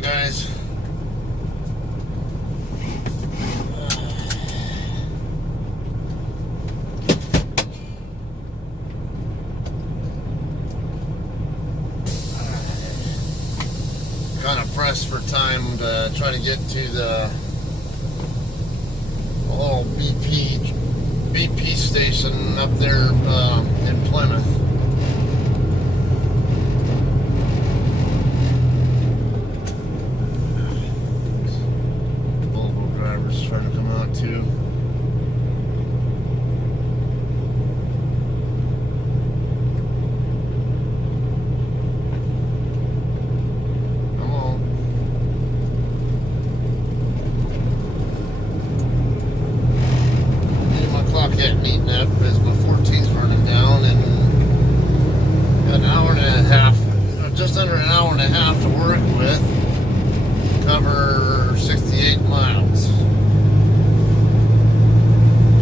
going, guys? Kind of pressed for time to try to get to the little BP station up there in Plymouth. Volvo drivers trying to come out too. Meeting up because my 14's running down and got an hour and a half, just under an hour and a half to work with, cover 68 miles.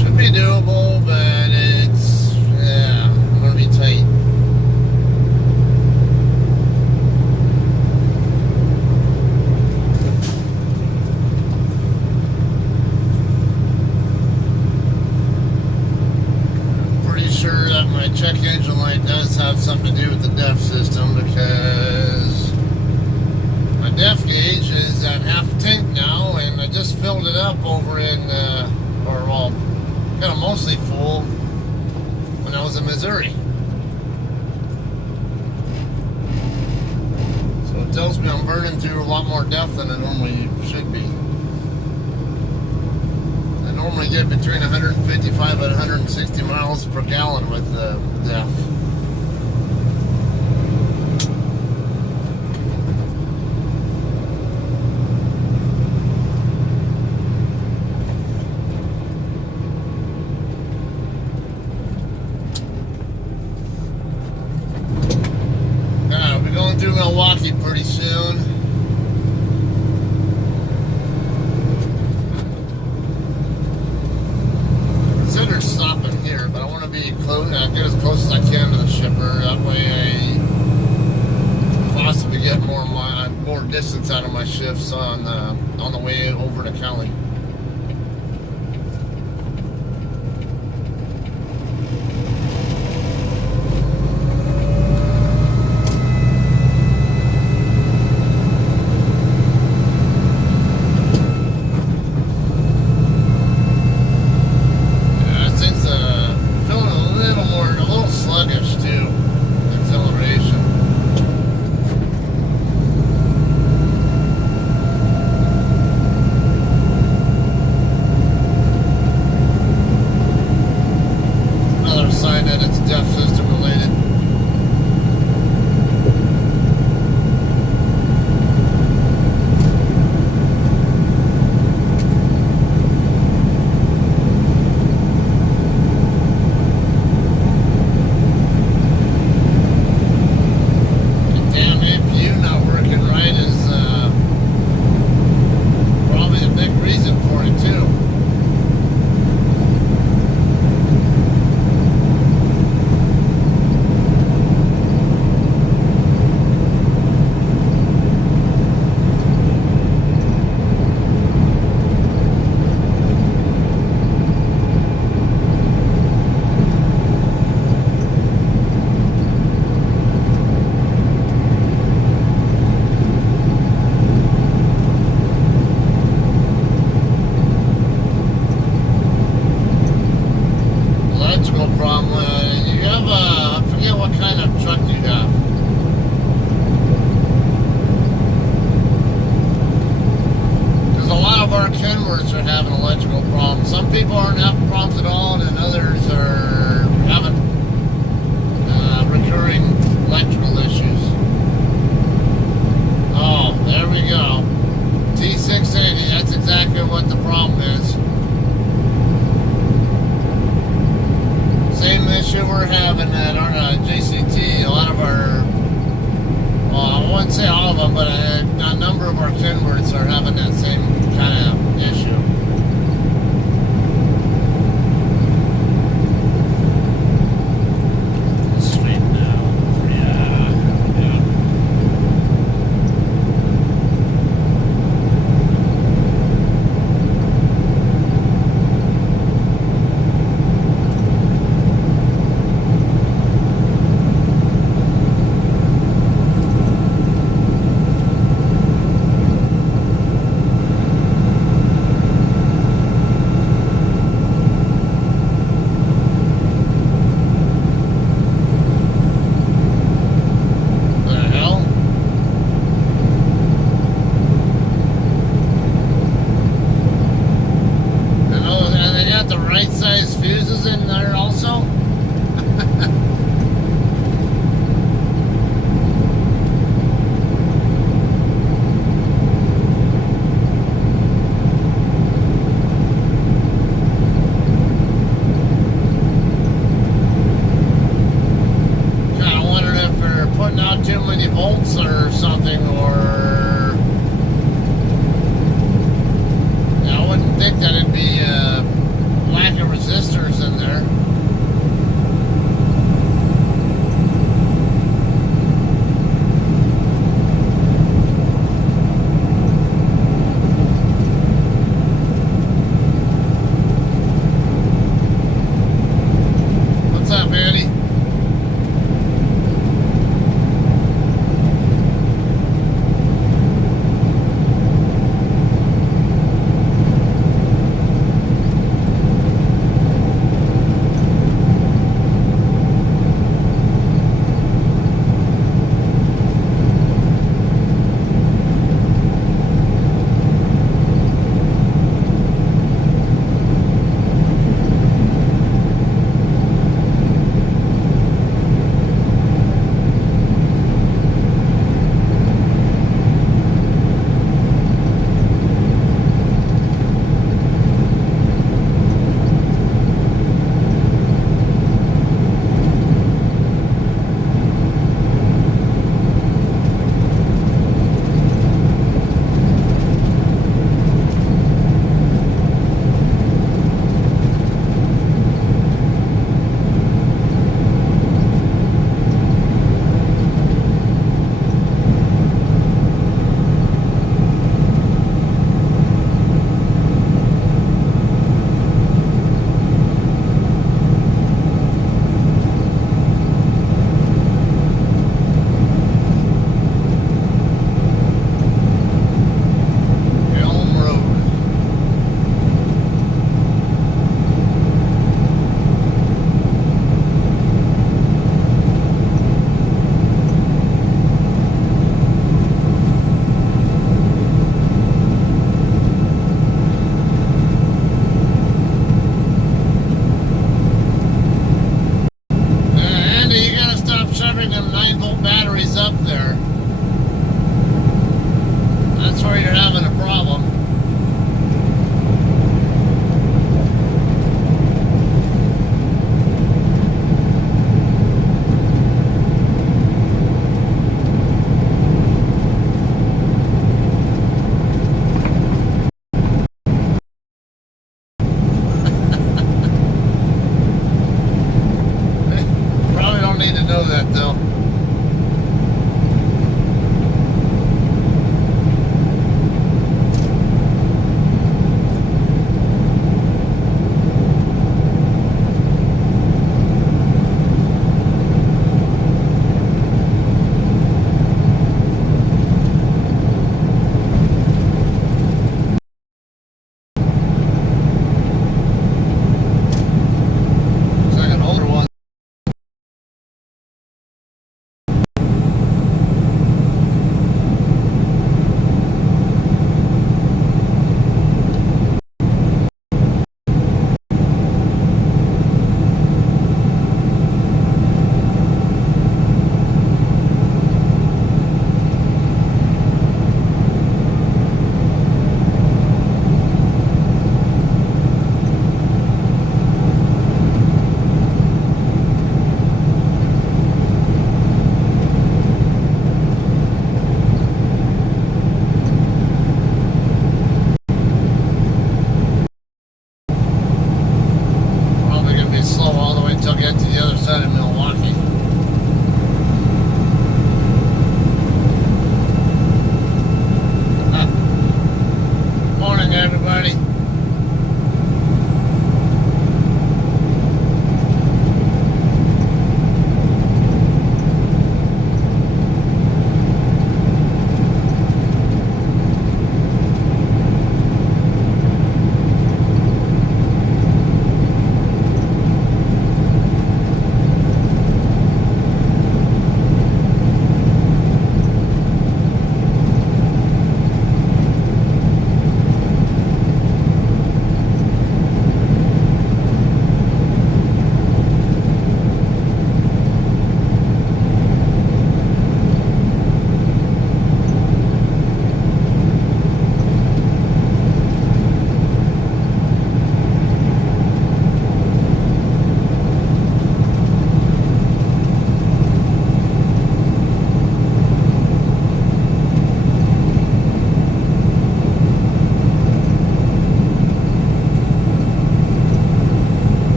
Should be doable, but it's, yeah, I'm gonna be tight. Sure that my check engine light does have something to do with the DEF system, because my DEF gauge is at half tank now, and I just filled it up over in, kind of mostly full when I was in Missouri. So it tells me I'm burning through a lot more DEF than I normally should be. I normally get between 155 and 160 miles per gallon with the DEF. I'll be going through Milwaukee pretty soon. Stopping here, but I want to be close, get as close as I can to the shipper. That way I possibly get more distance out of my shifts on the way over to Cali. That it's DEF system related. The damn APU not working right is probably a big reason for it too. Problem. You have I forget what kind of truck you have. Because a lot of our Kenworths are having electrical problems. Some people aren't having problems at all, and others are having recurring electrical issues. Oh, there we go. T680, that's exactly what the problem is. Same issue we're having at our JCT. A lot of our, well, I wouldn't say all of them, but a number of our Kenworths are having that same kind of issue. Straighten out. Yeah. when you're having a problem. Probably don't need to know that though.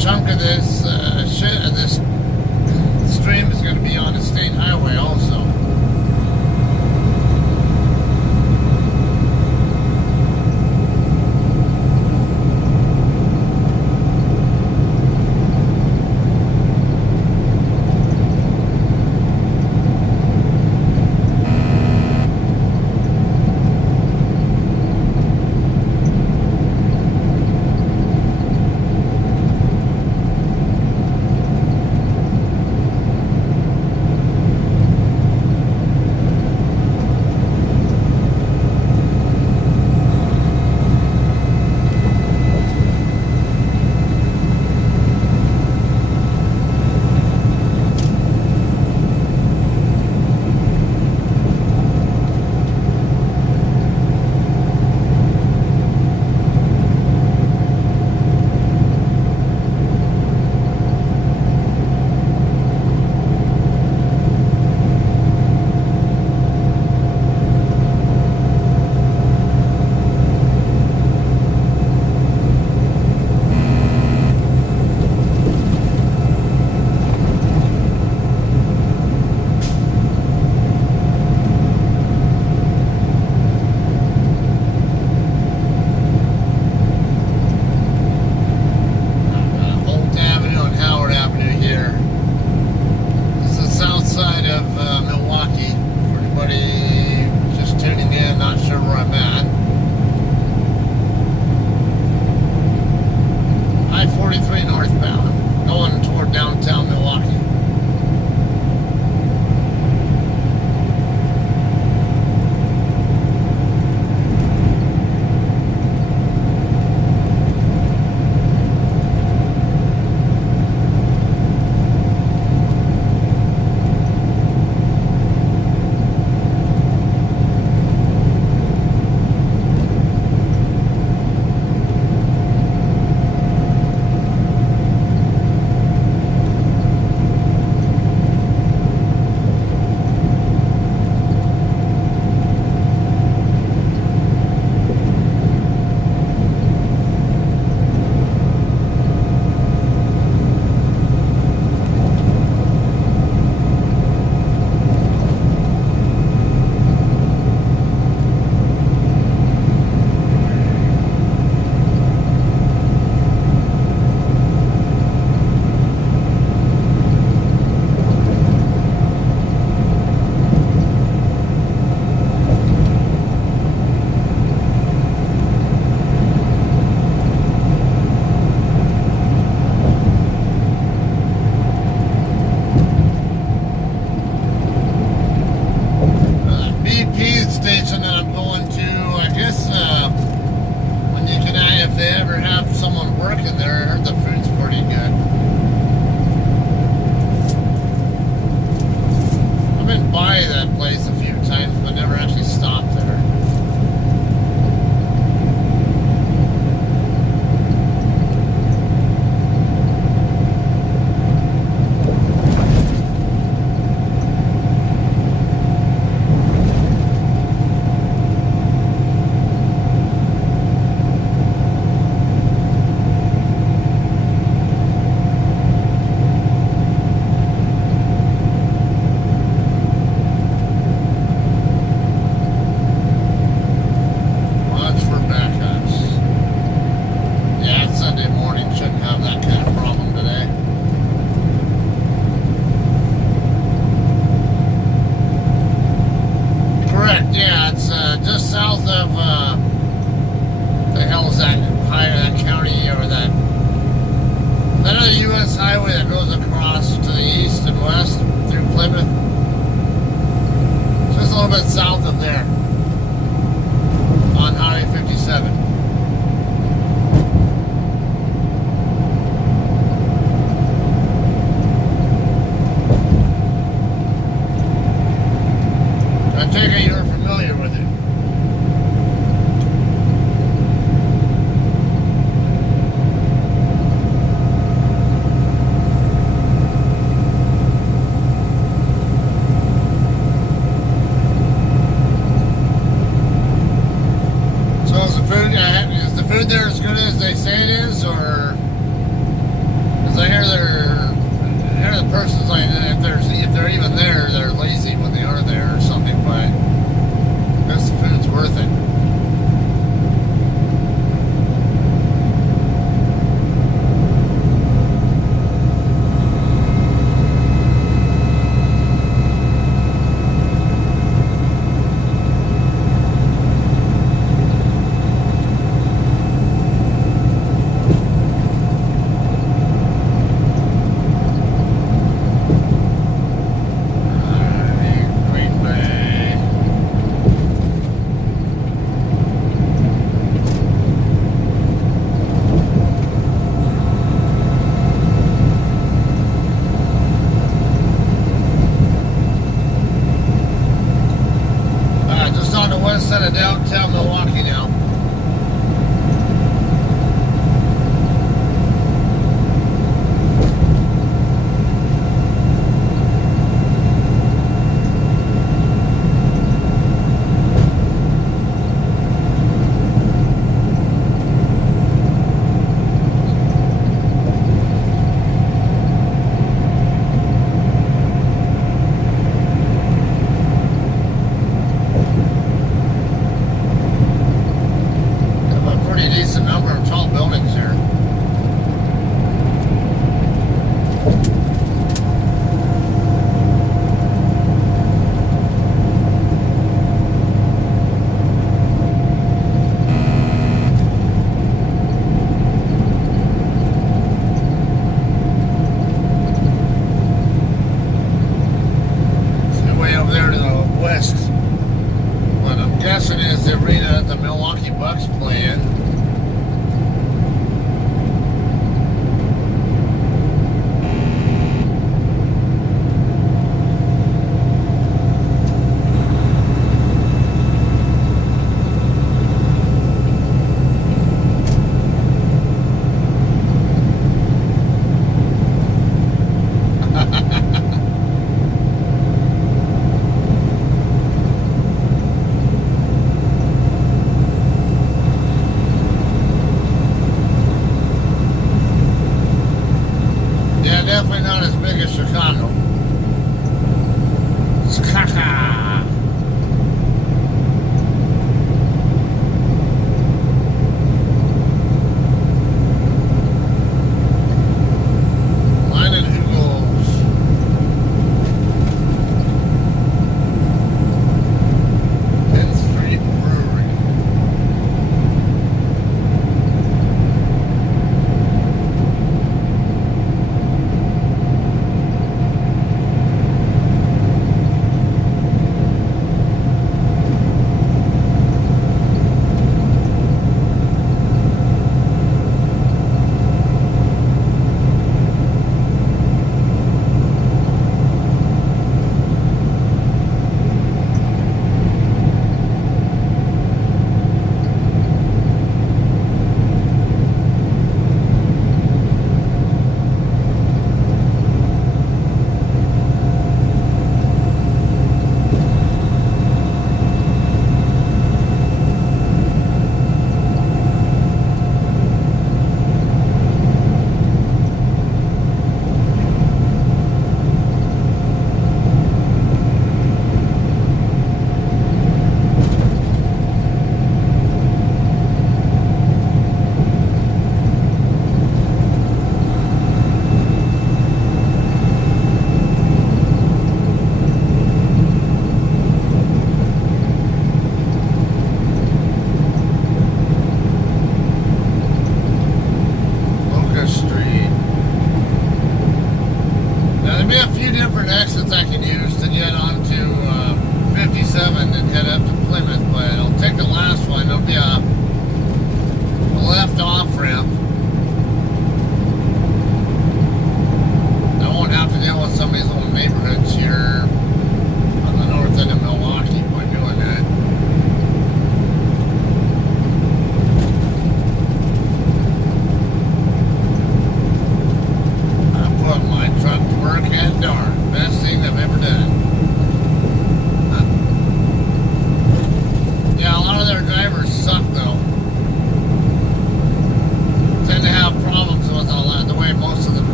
chunk of this this stream is going to be on the state highway also. Plymouth. Just a little bit south of there on Highway 57. I take it you're familiar with it. So is the food there as good as they say it is, or hear the person's like, if they're even there, they're lazy when they are there or something. But this food's worth it. Instead of downtown Milwaukee now. Decent number of tall buildings here. See, way over there to the west, what I'm guessing is the arena that the Milwaukee Bucks play in.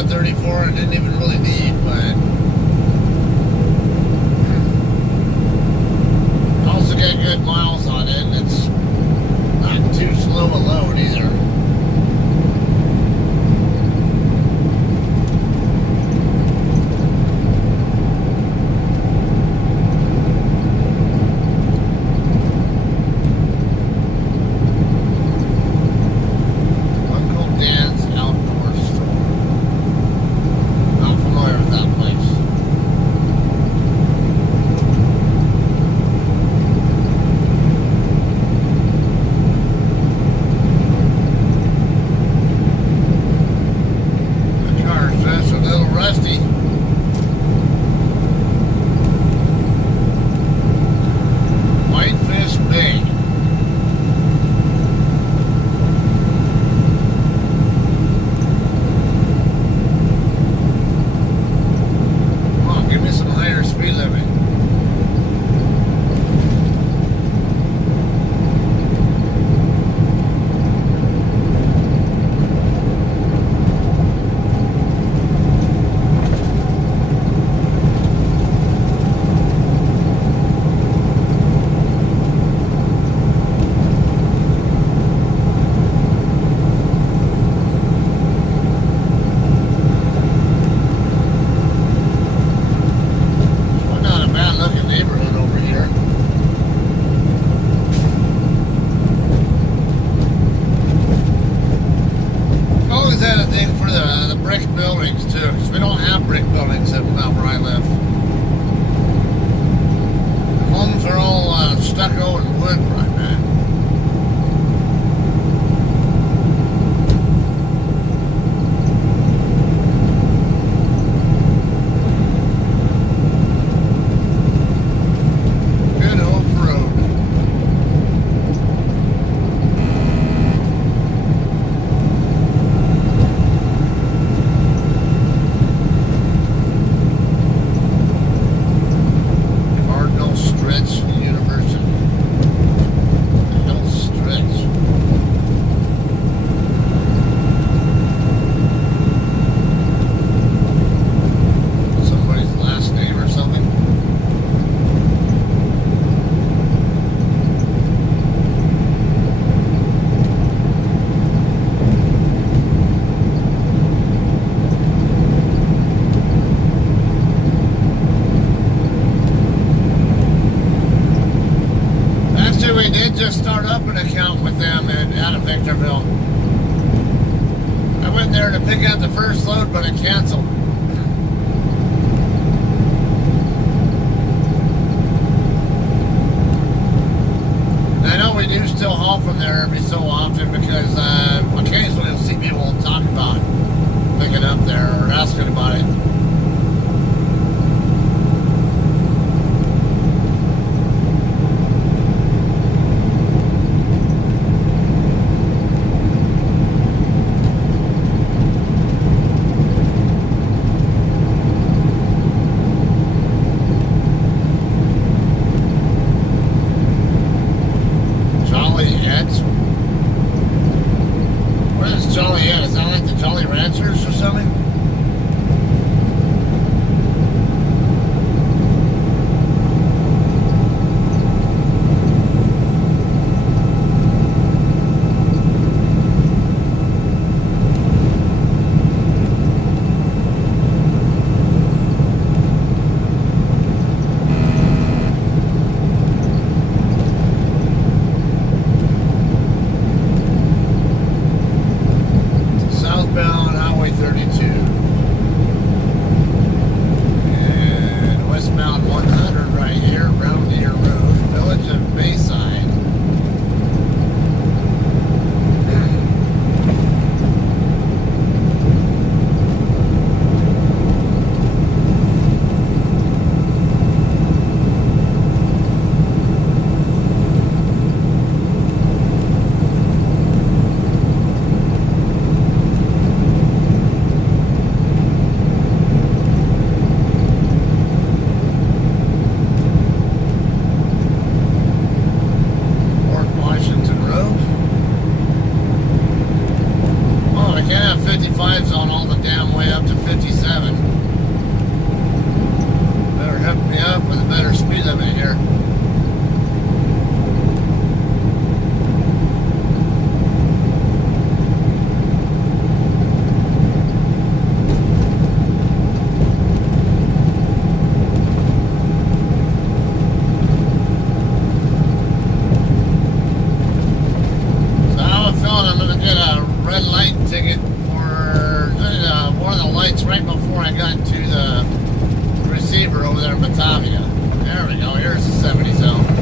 a 34 I didn't even really need, but also get good miles on it, and it's not too slow a load either. Just start up an account with them out of Victorville. I went there to pick out the first load, but it canceled. I know we do still haul from there every so often because occasionally you'll see people talk about picking up there or asking about it. Where's Jolly at? Is that like the Jolly Ranchers or something? before I got to the receiver over there in Batavia. There we go. Here's the 70 zone.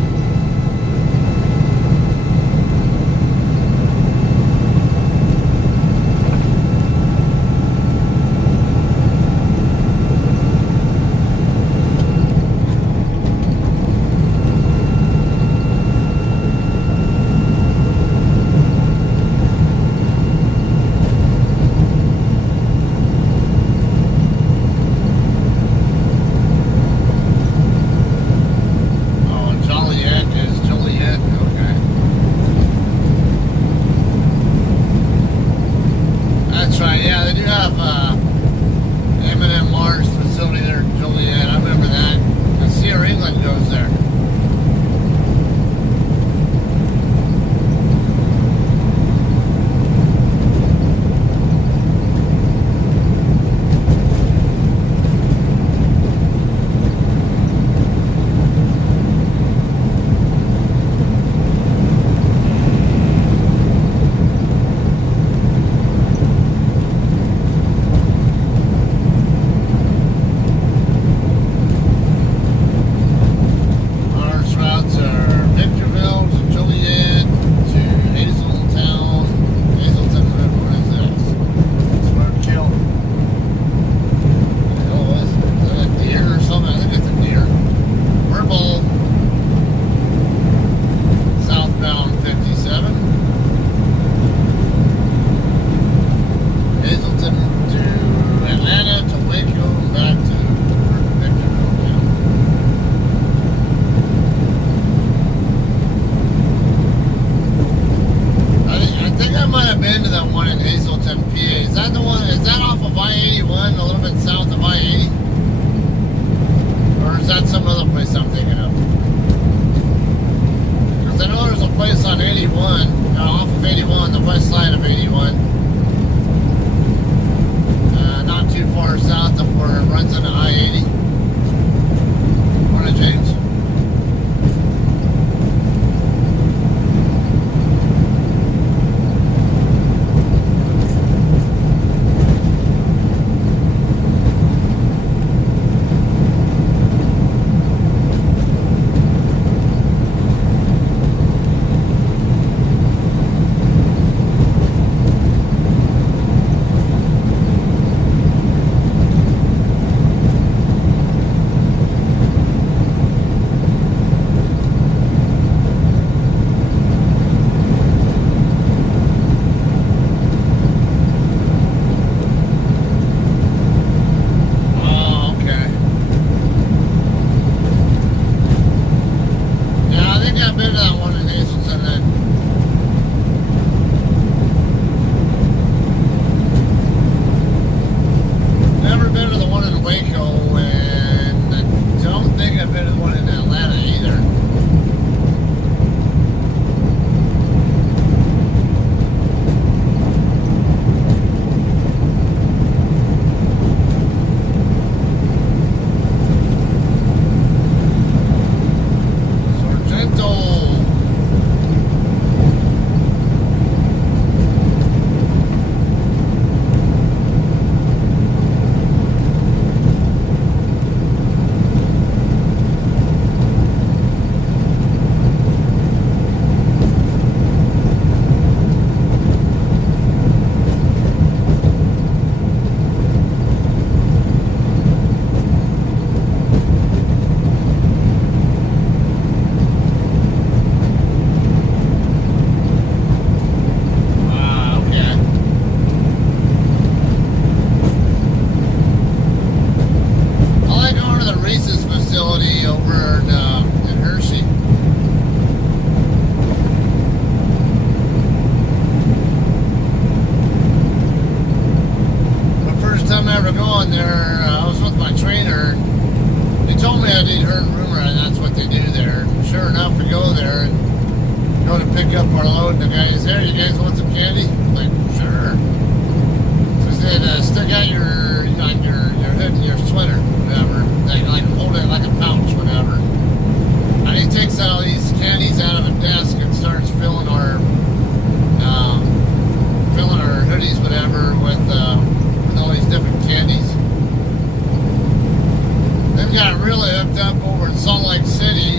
got really hooked up over in Salt Lake City.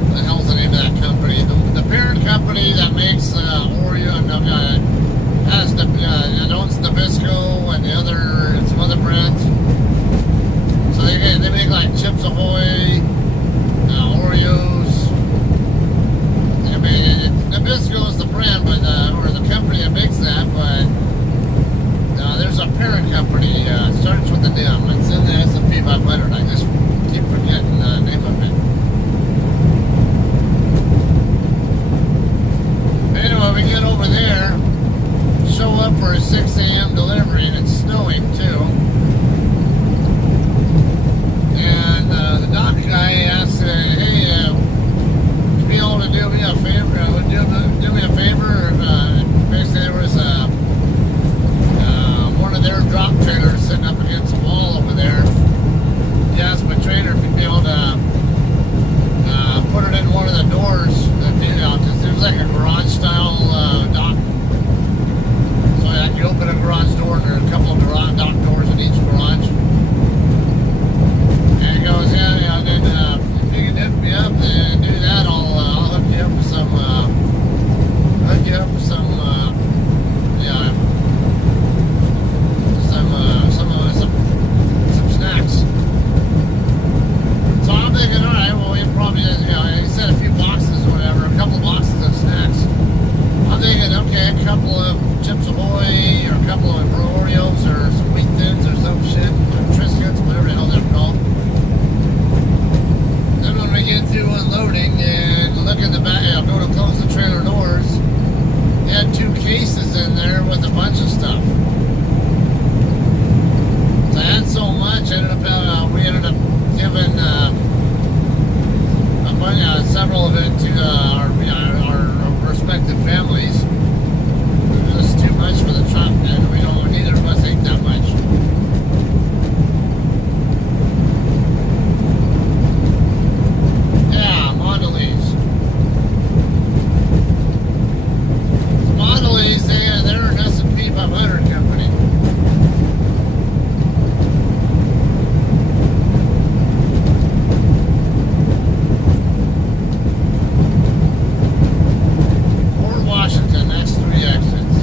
What the hell's the name of that company? The parent company that makes Oreo and has it owns Nabisco and some other brands. So they make like Chips Ahoy, Oreos. I mean, Nabisco is the brand, but or the company that makes that, but there's a parent company. Starts with an M. It's in the S&P 500. I just keep forgetting the name of it. Anyway, we get over there, show up for a 6 a.m. delivery, and it's snowing too. And the dock guy asked, "Hey, would you be able to do me a favor? Would you do me a favor?" Basically, there was one of their drop trailers sitting up against the wall over there. He asked my trainer if he'd be able to put it in one of the doors. It was like a garage style dock. So like you open a garage door and there are a couple of dock doors in each garage. And he goes, yeah, then if you can hook me up and do that, I'll hook you up with some some snacks. So I'm thinking, all right, well, he probably, he said a few boxes or whatever, a couple of boxes of snacks. I'm thinking, okay, a couple of Chips Ahoy or a couple of Oreos or some Wheat Thins or some shit, or Triscuits, whatever the hell they're called. Then when we get through unloading and look in the back, I'll go to close the trailer doors. They had 2 cases in there with a bunch of stuff. So I had so much, we ended up giving several of it to our respective families. It was just too much for the truck, and neither of us ate that much. Yeah, Mondelez. Mondelez, they're an S&P 500 company. Washington, next 3 exits.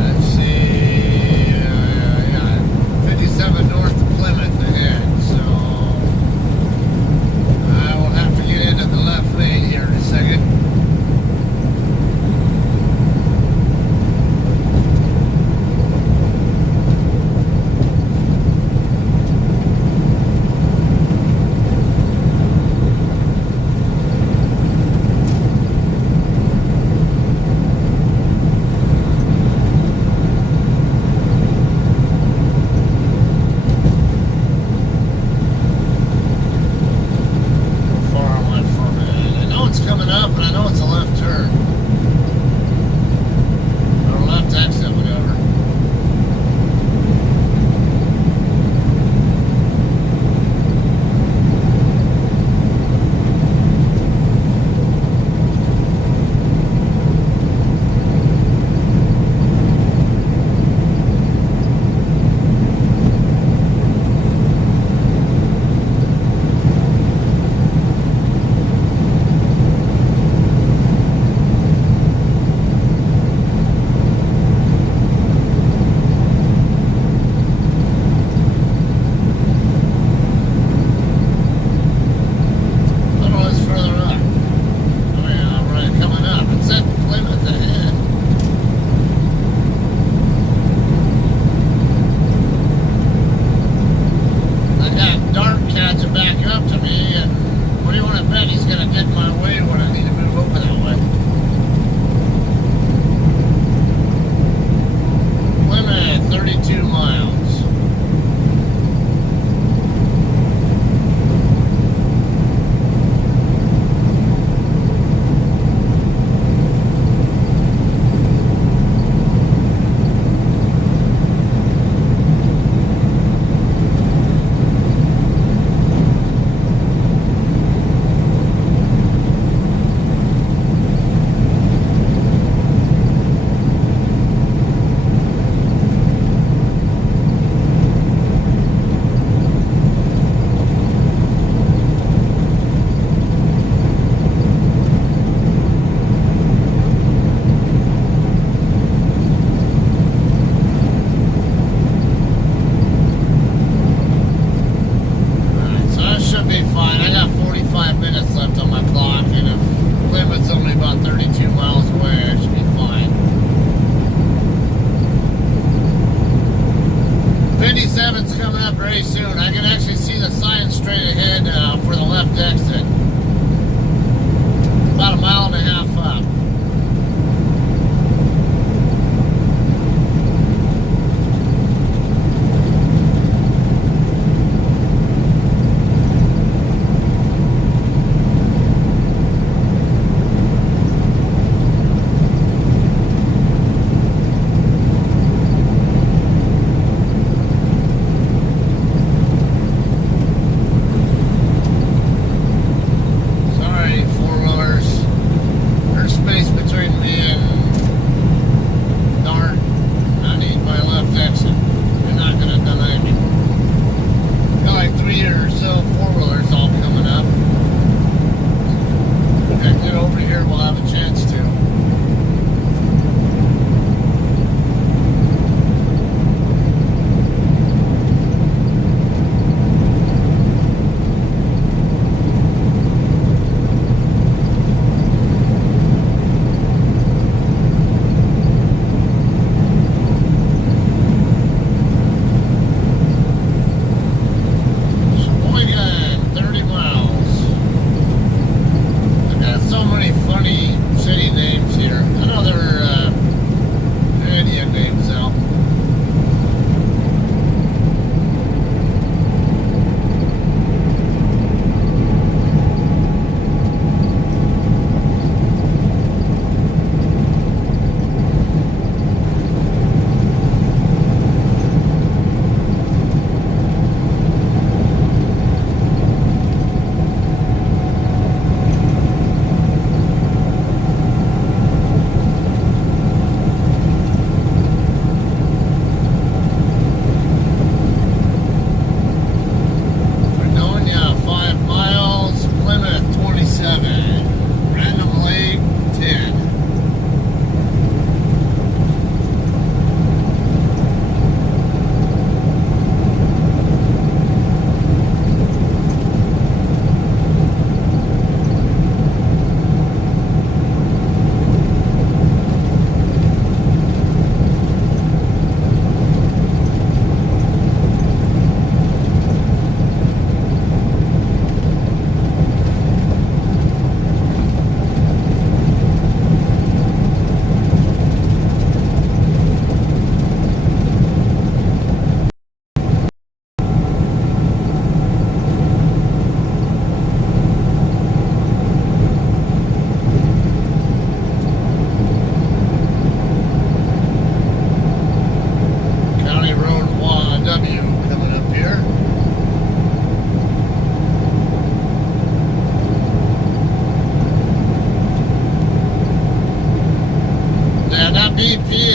Let's see, 57 north of Plymouth ahead, so I will have to get into the left lane here in a second. Coming up, and I know it's a left turn or a left exit, whatever.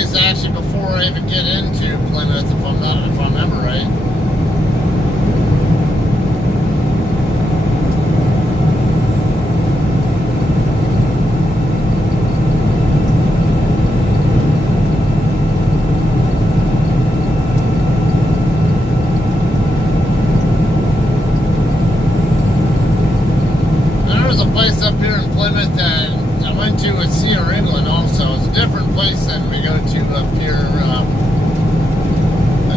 place actually before I even get into Plymouth, if I remember right. Up here in Plymouth that I went to with Cedar England also. It's a different place than we go to up here.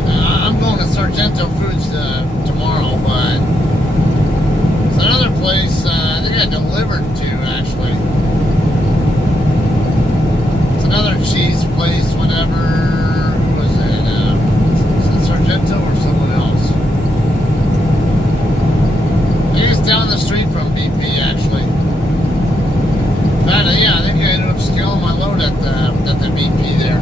I'm going to Sargento Foods tomorrow, but it's another place I think I delivered to actually. It's another cheese place, whatever. Who was it? Is it Sargento or someone else? I think it's down the street from BP actually. Yeah, I think I ended up stealing my load at the BP there.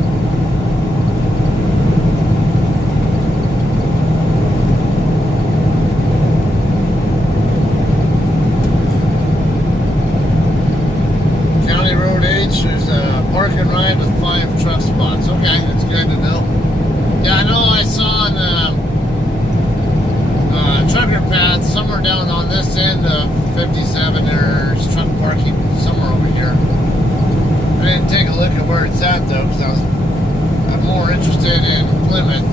County Road H, there's a park and ride with 5 truck spots. Okay, that's good to know. Yeah, I know I saw on trucker path somewhere down on this end of 57 there's truck parking somewhere over here. I didn't take a look at where it's at though, because I'm more interested in Plymouth.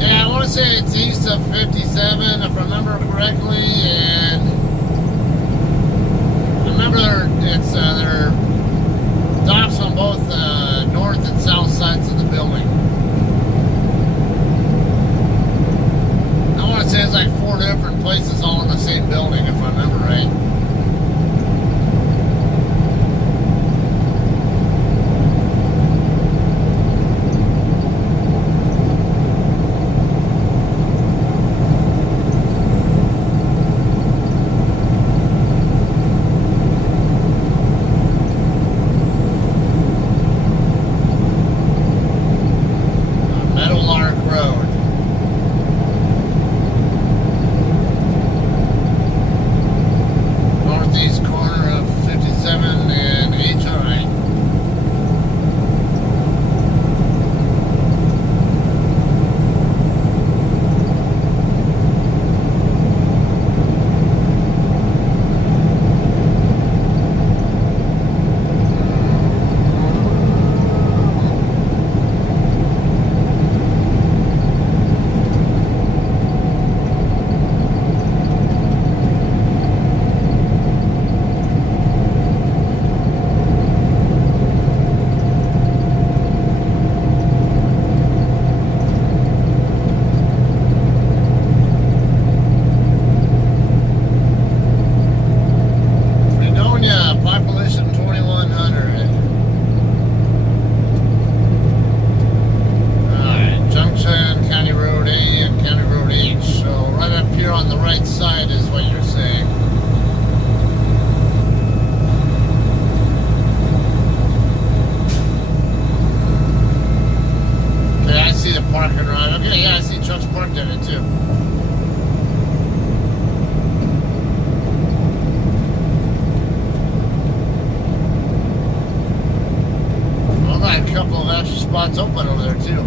Yeah, I want to say it's east of 57 if I remember correctly, and I remember it's there are docks on both north and south sides of the building. I want to say it's like 4 different places all in the same building, if I remember right. Spots open over there too.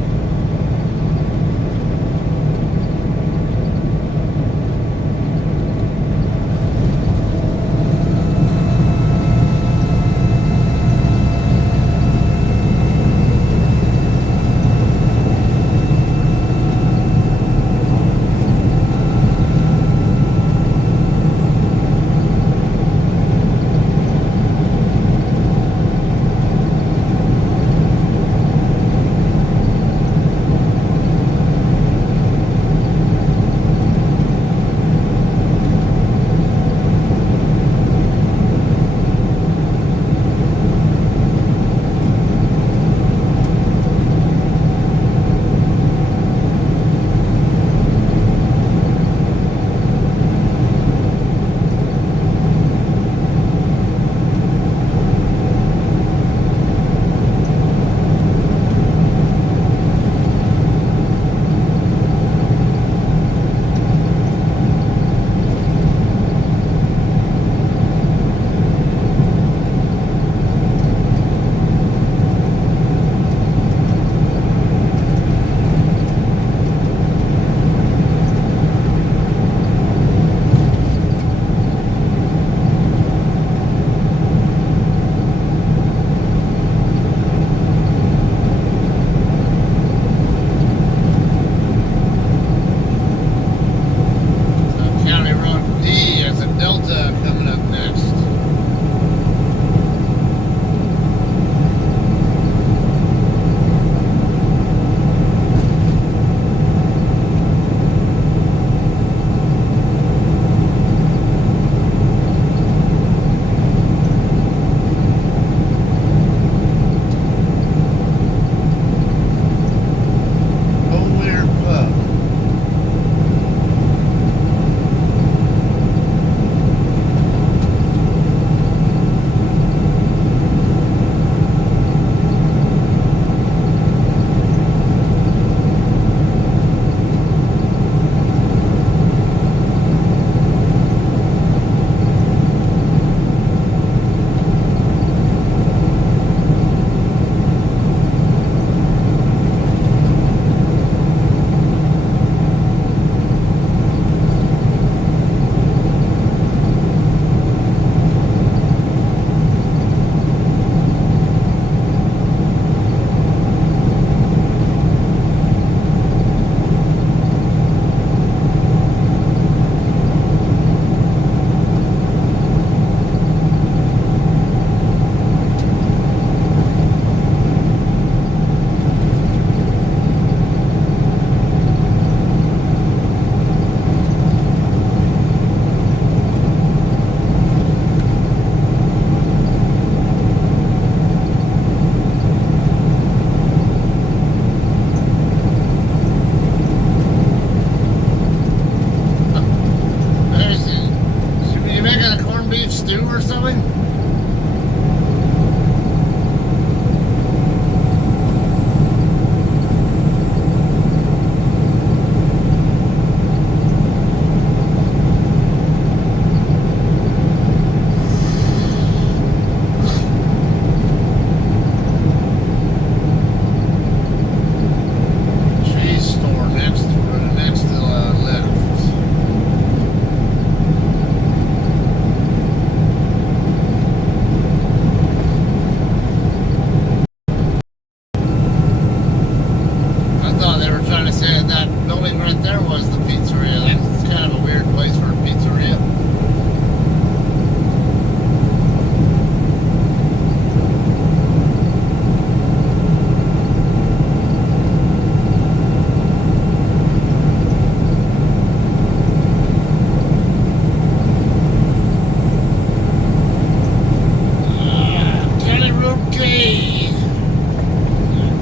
there was the pizzeria. That's kind of a weird place for a pizzeria.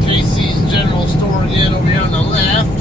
Casey's General Store again over here on the left.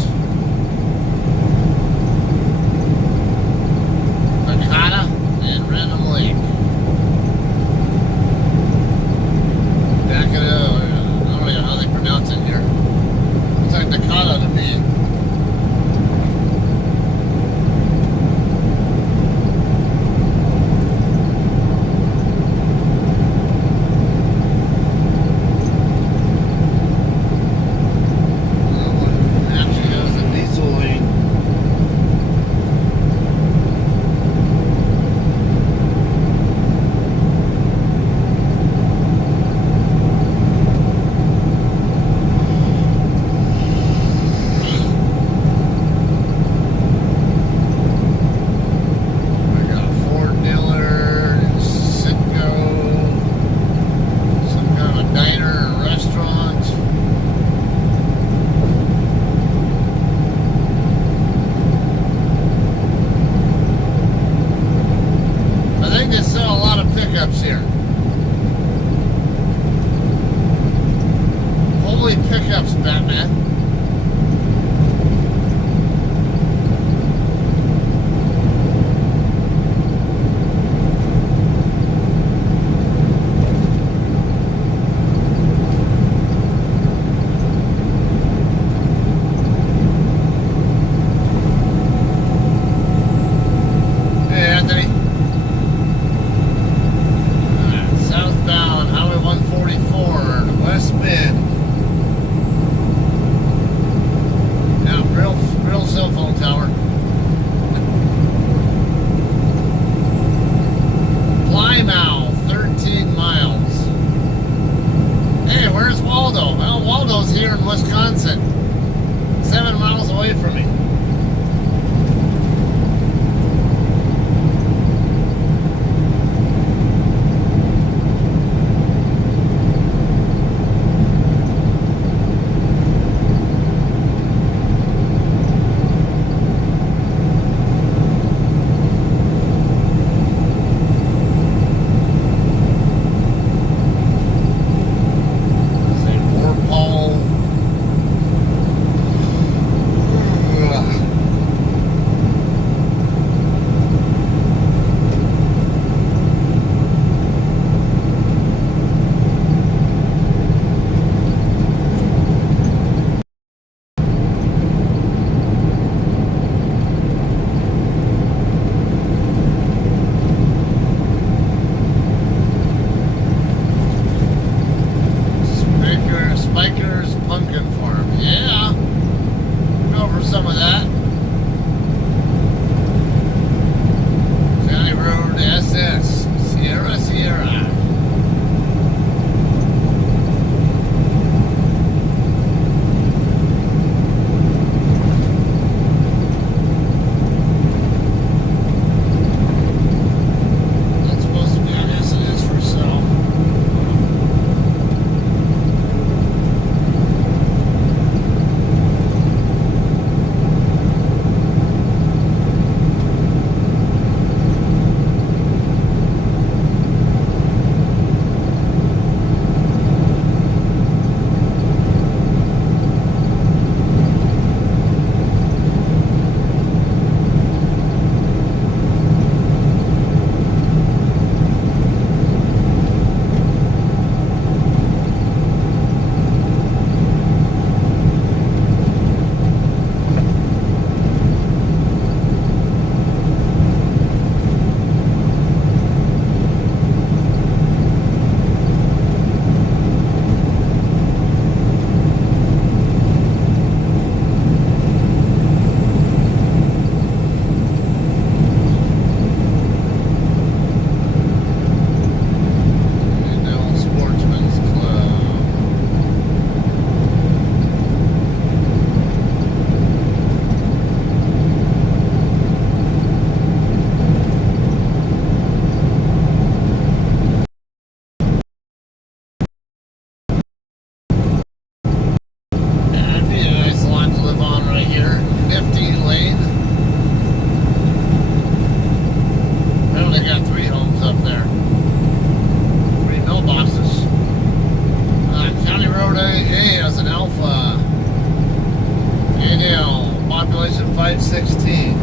mileage at 516.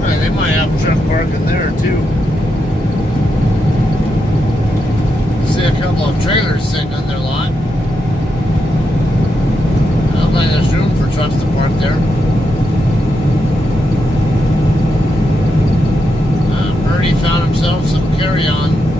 Okay, they might have truck parking there too. See a couple of trailers sitting in their lot. I don't think there's room for trucks to park there. Birdie found himself some carry-on.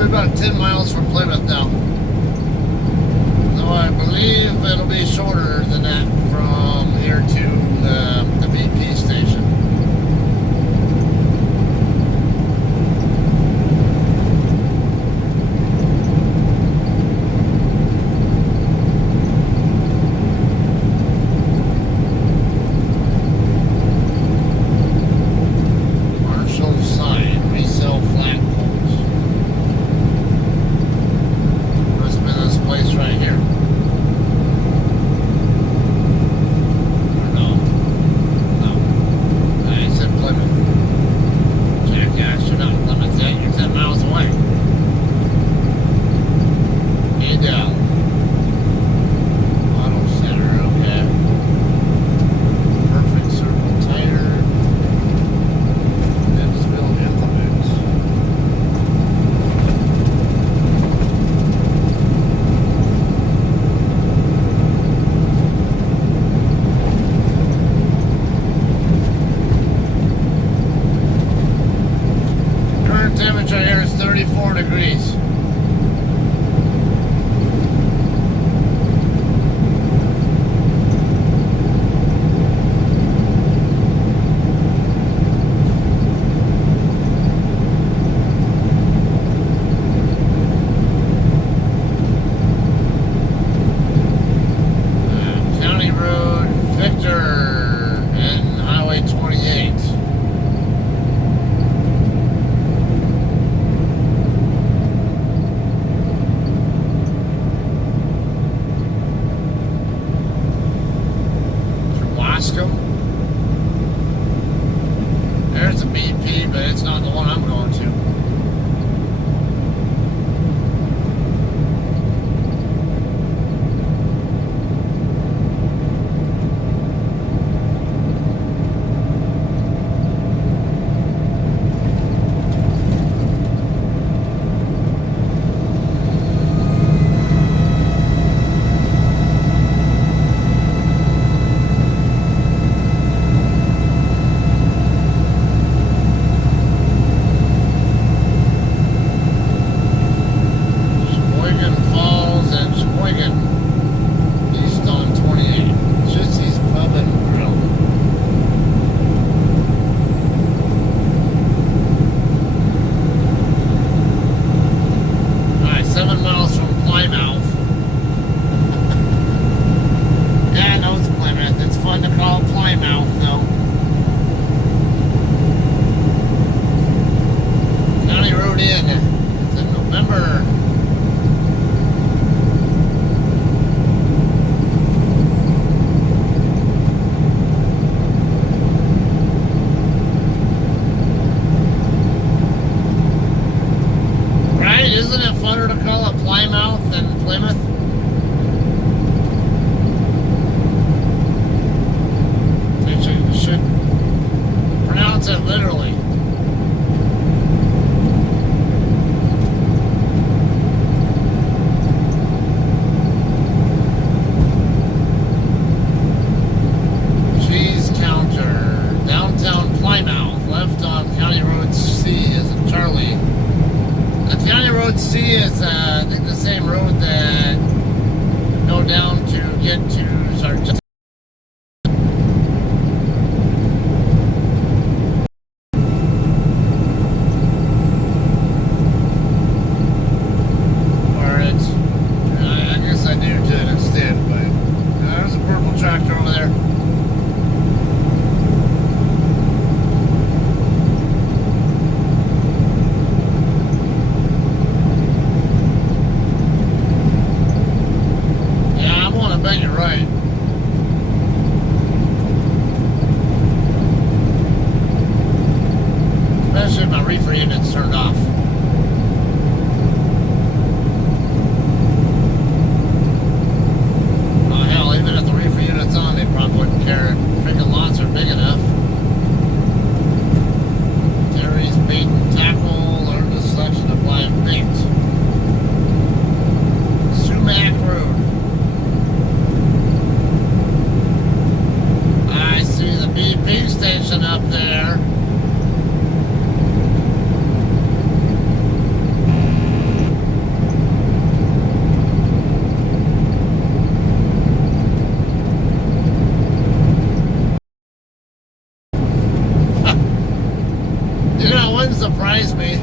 About 10 miles from Plymouth now. So I believe it'll be shorter than that from here to the BP station. Marshall sign, resell flagpoles. Place right here. Or no. No. I said Plymouth. Jackass, you're not in Plymouth yet. You're 10 miles away. Adel. Auto Center, okay. Perfect Circle Tire. Franksville Implements. Temperature here is 34 degrees. County Road Victor and Highway 28. poured in. It's in November. Right? Isn't it funner to call it Plymouth than Plymouth? You should pronounce it literally. Cheese counter, downtown Plymouth, left on County Road C as in Charlie. The County Road C is, I think, the same road that you go down to get to Sargent. Or it's, I guess I do to an extent, but there's a purple tractor over there. I bet you're right. Especially if my reefer unit's turned off. Oh hell, even if the reefer unit's on, they probably wouldn't care. Freaking lots are big enough. Terry's bait and tackle, learn the selection of live bait. Sumac Road. BP station up there. You know, it wouldn't surprise me.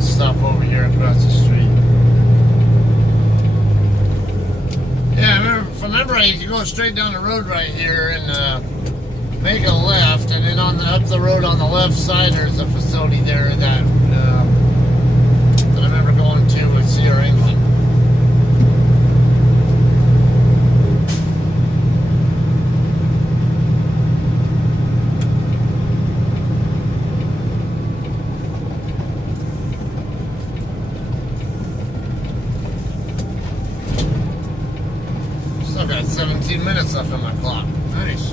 Stuff over here across the street. Yeah, remember you go straight down the road right here and make a left, and then up the road on the left side there's a facility there that I remember going to with Sierra England. Got 17 minutes left on my clock. Nice.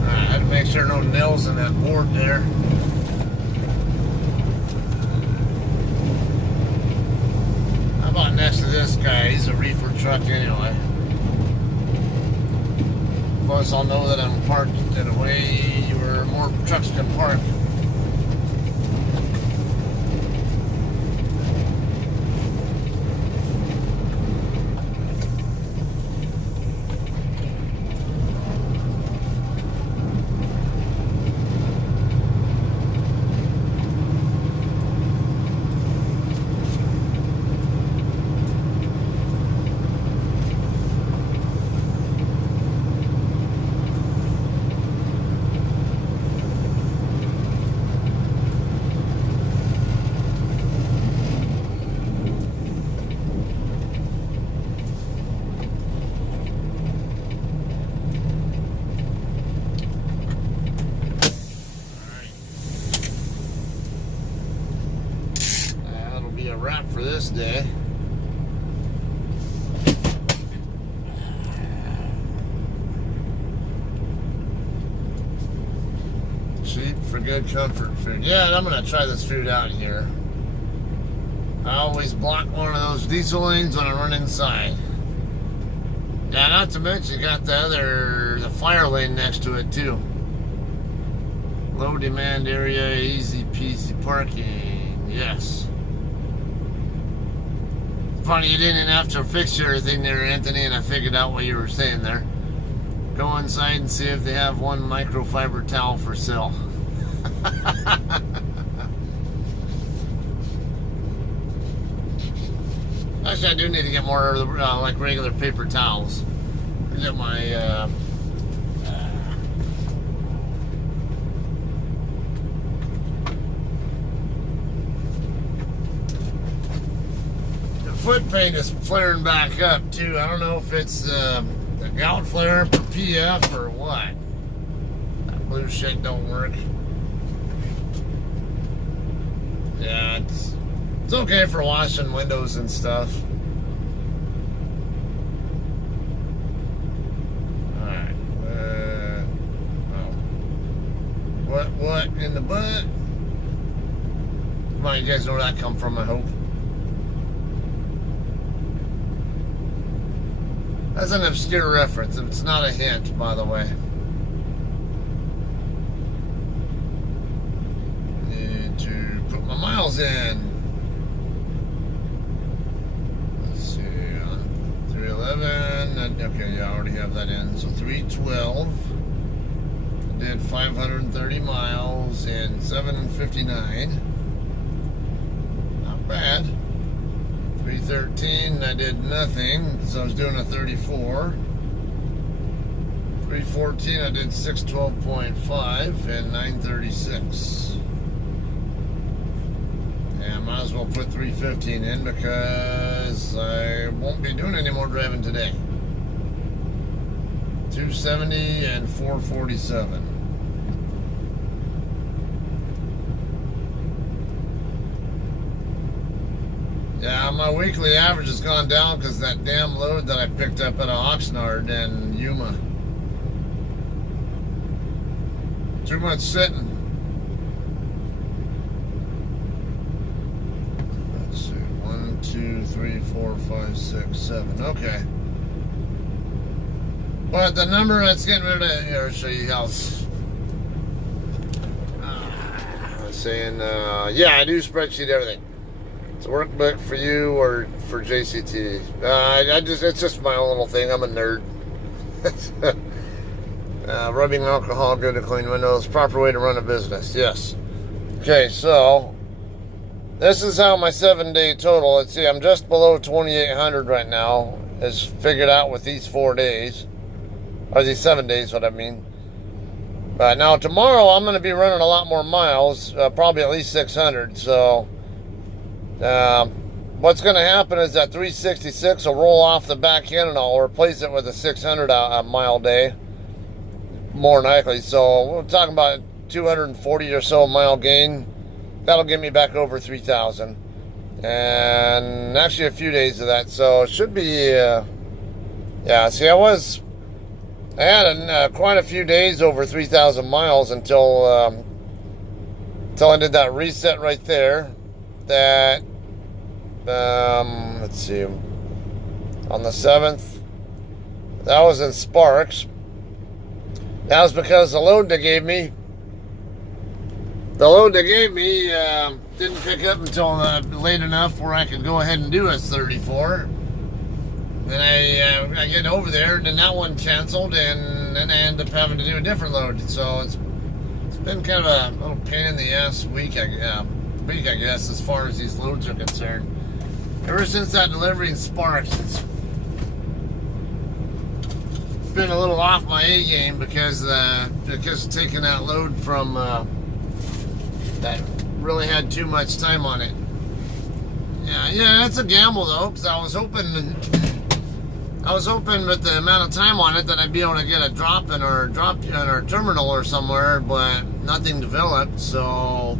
Alright, I had to make sure no nails in that board there. How about next to this guy? He's a reefer truck anyway. Plus, I'll know that I'm parked in a way where more trucks can park. A wrap for this day. good comfort food. Yeah, I'm gonna try this food out here. I always block one of those diesel lanes when I run inside. Yeah, not to mention you got the fire lane next to it too. Low demand area, easy peasy parking. Yes. Funny you didn't have to fix everything there, Anthony, and I figured out what you were saying there. Go inside and see if they have one microfiber towel for sale. Actually, I do need to get more like regular paper towels. Get my the foot paint is flaring back up too. I don't know if it's a gout flare for PF or what. That blue shit don't work. Yeah, it's okay for washing windows and stuff. Alright. What in the butt? Come on, you guys know where that come from, I hope. That's an obscure reference. It's not a hint, by the way. Need to put my miles in. Let's see, 311. Okay, yeah, I already have that in. So 312. I did 530 miles in 7:59. Not bad. 313, I did nothing, so I was doing a 34. 314, I did 612.5 and 936. Yeah, I might as well put 315 in because I won't be doing any more driving today. 270 and 447. Yeah, my weekly average has gone down because that damn load that I picked up at Oxnard and Yuma. Too much sitting. Let's see, 1, 2, 3, 4, 5, 6, 7. Okay. But the number that's getting rid of here, I'll show you how. Saying, yeah, I do spreadsheet everything. It's a workbook for you or for JCT. It's just my own little thing. I'm a nerd. Rubbing alcohol, good to clean windows. Proper way to run a business. Yes. Okay, so this is how my 7-day total. Let's see, I'm just below 2,800 right now. Is figured out with these 4 days, or these 7 days. What I mean. Now tomorrow I'm going to be running a lot more miles, probably at least 600. So. What's going to happen is that 366 will roll off the back end and I'll replace it with a 600 mile day, more than likely. So we're talking about 240 or so mile gain. That'll get me back over 3,000, and actually a few days of that. So it should be, yeah. See, I had quite a few days over 3,000 miles until I did that reset right there. That let's see, on the 7th, that was in Sparks. That was because the load they gave me didn't pick up until late enough where I could go ahead and do a 34. Then I get over there, and then that one canceled, and then I end up having to do a different load. So it's been kind of a little pain in the ass week, I guess, as far as these loads are concerned. Ever since that delivery in Sparks, it's been a little off my A game because taking that load from that really had too much time on it. Yeah, that's a gamble though, because I was hoping with the amount of time on it that I'd be able to get a drop in our terminal or somewhere, but nothing developed, so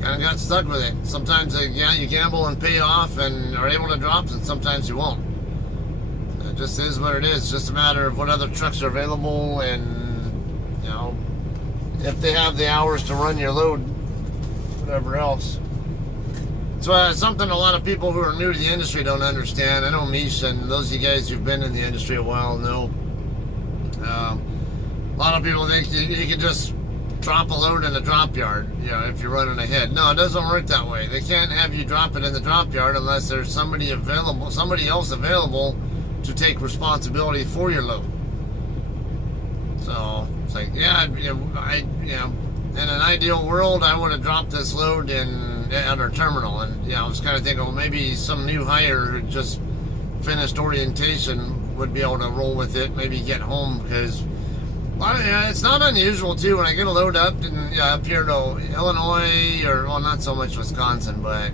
kind of got stuck with it. Sometimes, you gamble and pay off and are able to drop, and sometimes you won't. It just is what it is. It's just a matter of what other trucks are available, and if they have the hours to run your load, whatever else. So something a lot of people who are new to the industry don't understand. I know Mish and those of you guys who've been in the industry a while know. A lot of people think you can just drop a load in a drop yard, you know, if you're running ahead. No, it doesn't work that way. They can't have you drop it in the drop yard unless there's somebody else available to take responsibility for your load. So it's like, yeah, in an ideal world, I would have dropped this load at our terminal, and I was kind of thinking, well, maybe some new hire who just finished orientation would be able to roll with it, maybe get home, because it's not unusual too when I get a load up up here to Illinois, or well, not so much Wisconsin, but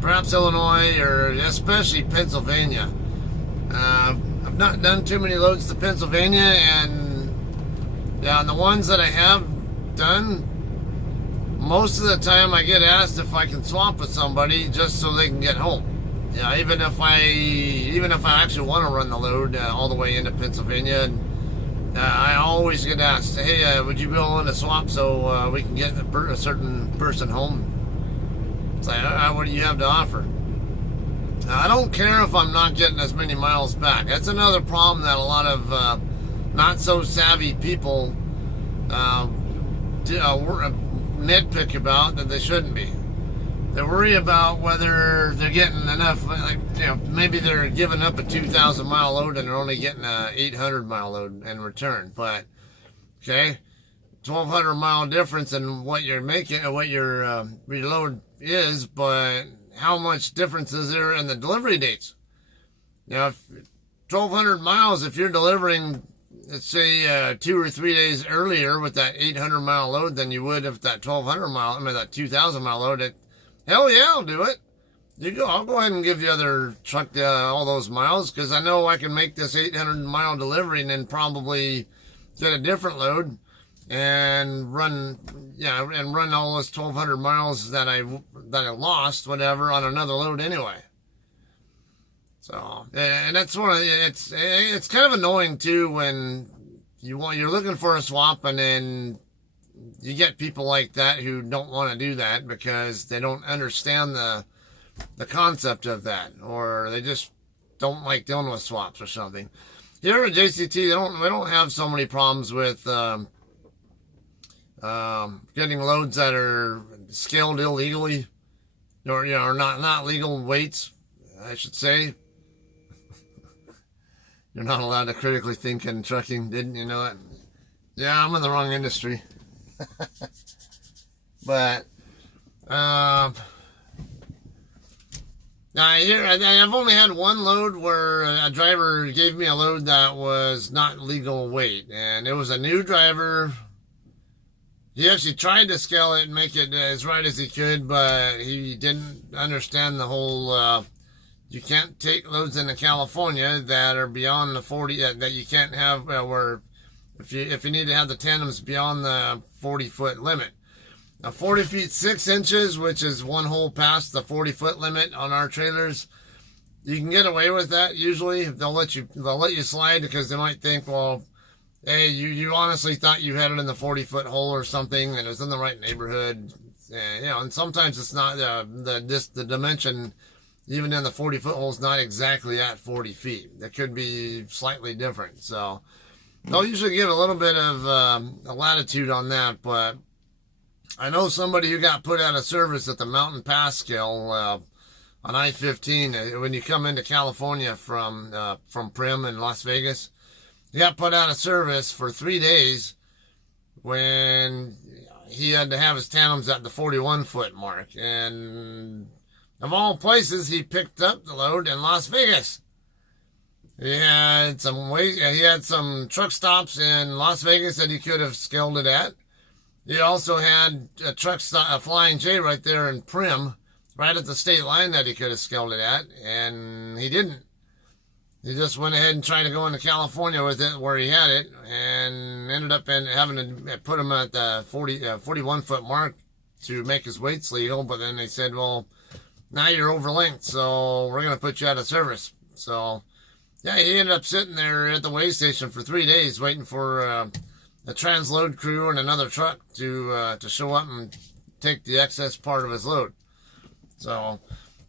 perhaps Illinois or especially Pennsylvania. I've not done too many loads to Pennsylvania, and the ones that I have done, most of the time I get asked if I can swap with somebody just so they can get home. Even if I actually want to run the load all the way into Pennsylvania, I always get asked, hey, would you be willing to swap so we can get a certain person home? It's like, what do you have to offer? I don't care if I'm not getting as many miles back. That's another problem that a lot of not so savvy people nitpick about that they shouldn't be. They worry about whether they're getting enough, like, maybe they're giving up a 2,000 mile load and they're only getting a 800 mile load in return. But, okay, 1,200 mile difference in what you're making, what your load is, but how much difference is there in the delivery dates? If 1,200 miles, if you're delivering, let's say 2 or 3 days earlier with that 800 mile load than you would if that 1,200 mile, that 2,000 mile load, hell yeah, I'll do it. I'll go ahead and give the other truck all those miles, because I know I can make this 800 mile delivery and then probably get a different load and run all those 1,200 miles that I lost, whatever, on another load anyway. So, and that's it's kind of annoying too when you're looking for a swap and then you get people like that who don't want to do that because they don't understand the concept of that, or they just don't like dealing with swaps or something. Here at JCT, we don't have so many problems with getting loads that are scaled illegally, or not legal weights, I should say. You're not allowed to critically think in trucking, didn't you know that? Yeah, I'm in the wrong industry. But I've only had one load where a driver gave me a load that was not legal weight, and it was a new driver. He actually tried to scale it and make it as right as he could, but he didn't understand the whole you can't take loads into California that are beyond the 40, that you can't have, where if you need to have the tandems beyond the 40-foot limit. Now 40 feet 6 inches, which is one hole past the 40-foot limit on our trailers, you can get away with that usually. They'll let you slide because they might think, well, hey, you honestly thought you had it in the 40-foot hole or something and it was in the right neighborhood. And sometimes it's not the dimension. Even in the 40-foot hole is not exactly at 40 feet. It could be slightly different. So they'll usually give a little bit of a latitude on that. But I know somebody who got put out of service at the Mountain Pass scale on I-15 when you come into California from Prim in Las Vegas. He got put out of service for 3 days when he had to have his tandems at the 41-foot mark. And of all places, he picked up the load in Las Vegas. He had some truck stops in Las Vegas that he could have scaled it at. He also had a Flying J right there in Prim, right at the state line that he could have scaled it at, and he didn't. He just went ahead and tried to go into California with it where he had it, and ended up having to put him at the 41-foot mark to make his weights legal. But then they said, well, now you're over length, so we're going to put you out of service. So, yeah, he ended up sitting there at the weigh station for 3 days waiting for a transload crew and another truck to show up and take the excess part of his load. So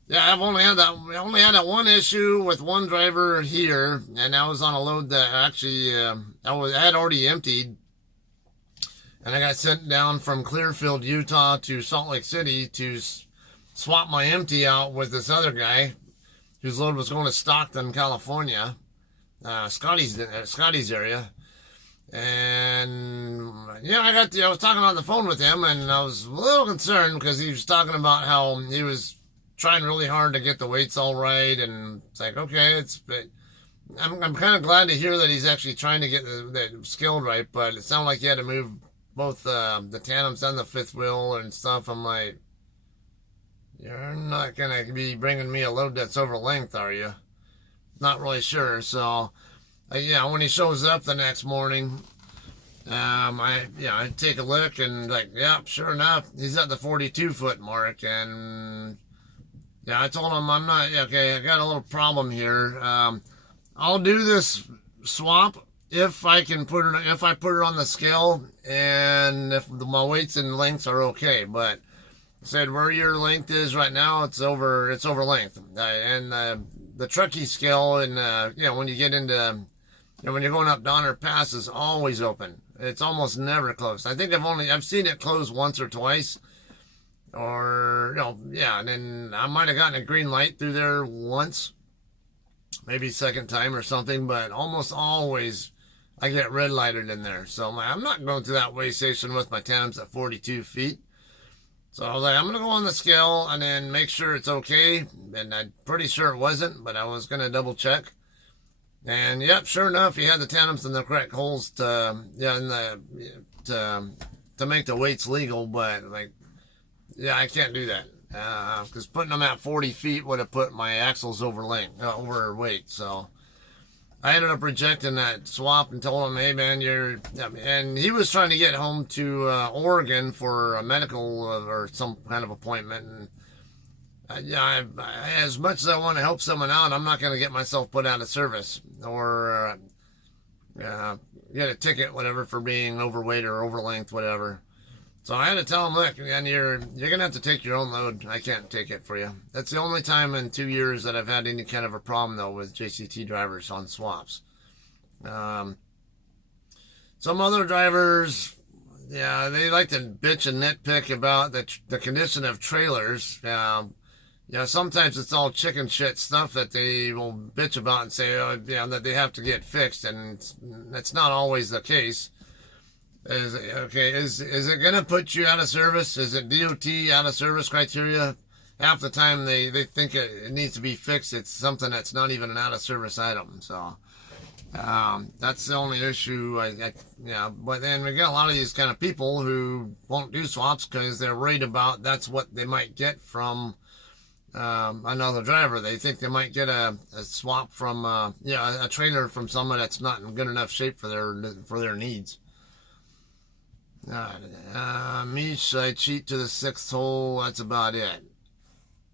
yeah, I only had that one issue with one driver here, and that was on a load that actually I had already emptied, and I got sent down from Clearfield, Utah to Salt Lake City to swap my empty out with this other guy whose load was going to Stockton, California, Scotty's area. And yeah, I was talking on the phone with him, and I was a little concerned because he was talking about how he was trying really hard to get the weights all right, and it's like, okay, I'm kind of glad to hear that he's actually trying to get the scale right, but it sounded like he had to move both the tandems and the fifth wheel and stuff. I'm like, you're not gonna be bringing me a load that's over length, are you? Not really sure. So yeah, when he shows up the next morning, I take a look, and like, yeah, sure enough, he's at the 42-foot mark. And yeah, I told him, okay, I got a little problem here. I'll do this swap if I put it on the scale, and if my weights and lengths are okay. But I said, where your length is right now, it's over length. And the truckee scale, and when you get into, when you're going up Donner Pass, is always open. It's almost never closed. I think I've seen it close once or twice, and then I might have gotten a green light through there once, maybe second time or something, but almost always I get red lighted in there. So I'm not going through that weigh station with my tandems at 42 feet. So I was like, I'm going to go on the scale and then make sure it's okay. And I'm pretty sure it wasn't, but I was going to double check. And yep, sure enough, he had the tandems in the correct holes to make the weights legal. But like, yeah, I can't do that because putting them at 40 feet would have put my axles over weight. So I ended up rejecting that swap and told him, hey man, and he was trying to get home to Oregon for a medical or some kind of appointment. And as much as I want to help someone out, I'm not going to get myself put out of service or get a ticket, whatever, for being overweight or over length, whatever. So I had to tell him, look, man, you're going to have to take your own load. I can't take it for you. That's the only time in 2 years that I've had any kind of a problem, though, with JCT drivers on swaps. Some other drivers, yeah, they like to bitch and nitpick about the condition of trailers. Sometimes it's all chicken shit stuff that they will bitch about and say, that they have to get fixed, and that's not always the case. Is it going to put you out of service? Is it DOT out of service criteria? Half the time they think it needs to be fixed. It's something that's not even an out of service item. So that's the only issue. But then we got a lot of these kind of people who won't do swaps because they're worried about that's what they might get from another driver. They think they might get a swap from a trailer from someone that's not in good enough shape for their needs. Mish, I cheat to the 6th hole. That's about it.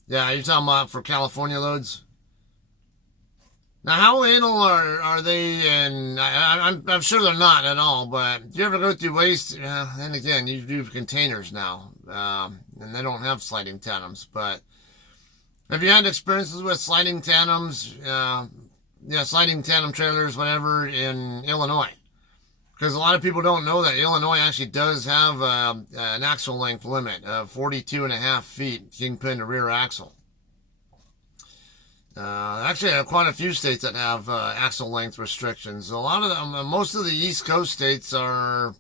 Yeah, you're talking about for California loads? Now, how anal are they? And I'm sure they're not at all, but do you ever go through waste? And again, you do containers now, and they don't have sliding tandems. But have you had experiences with sliding tandems, sliding tandem trailers, whatever, in Illinois? Because a lot of people don't know that Illinois actually does have an axle length limit of 42.5 feet, kingpin to rear axle. Actually, I have quite a few states that have axle length restrictions. A lot of them, most of the East Coast states are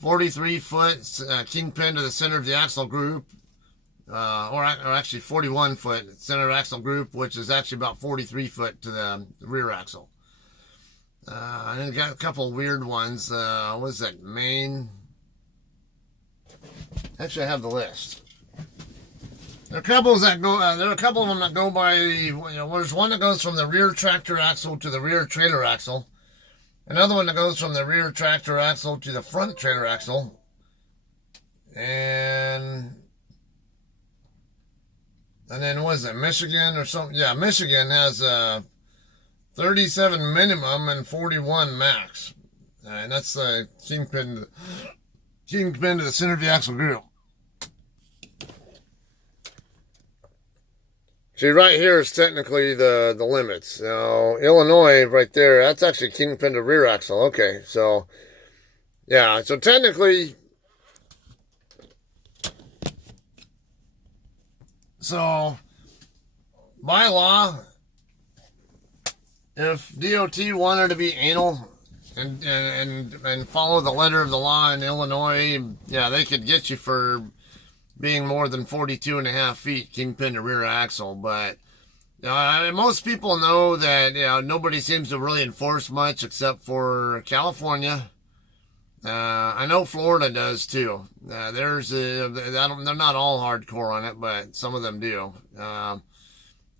43 foot kingpin to the center of the axle group, or actually 41 foot center axle group, which is actually about 43 foot to the rear axle. And then got a couple weird ones. What is that, Maine? Actually, I have the list. There are a couple of them that go by. There's one that goes from the rear tractor axle to the rear trailer axle. Another one that goes from the rear tractor axle to the front trailer axle. And then what is it, Michigan or something? Yeah, Michigan has 37 minimum and 41 max. And that's the kingpin to the center of the axle group. See, right here is technically the limits. Now, Illinois right there, that's actually kingpin to rear axle. Okay, so, yeah, so technically, so, by law, if DOT wanted to be anal and follow the letter of the law in Illinois, yeah, they could get you for being more than 42.5 feet kingpin to rear axle. But most people know that nobody seems to really enforce much except for California. I know Florida does too. They're not all hardcore on it, but some of them do.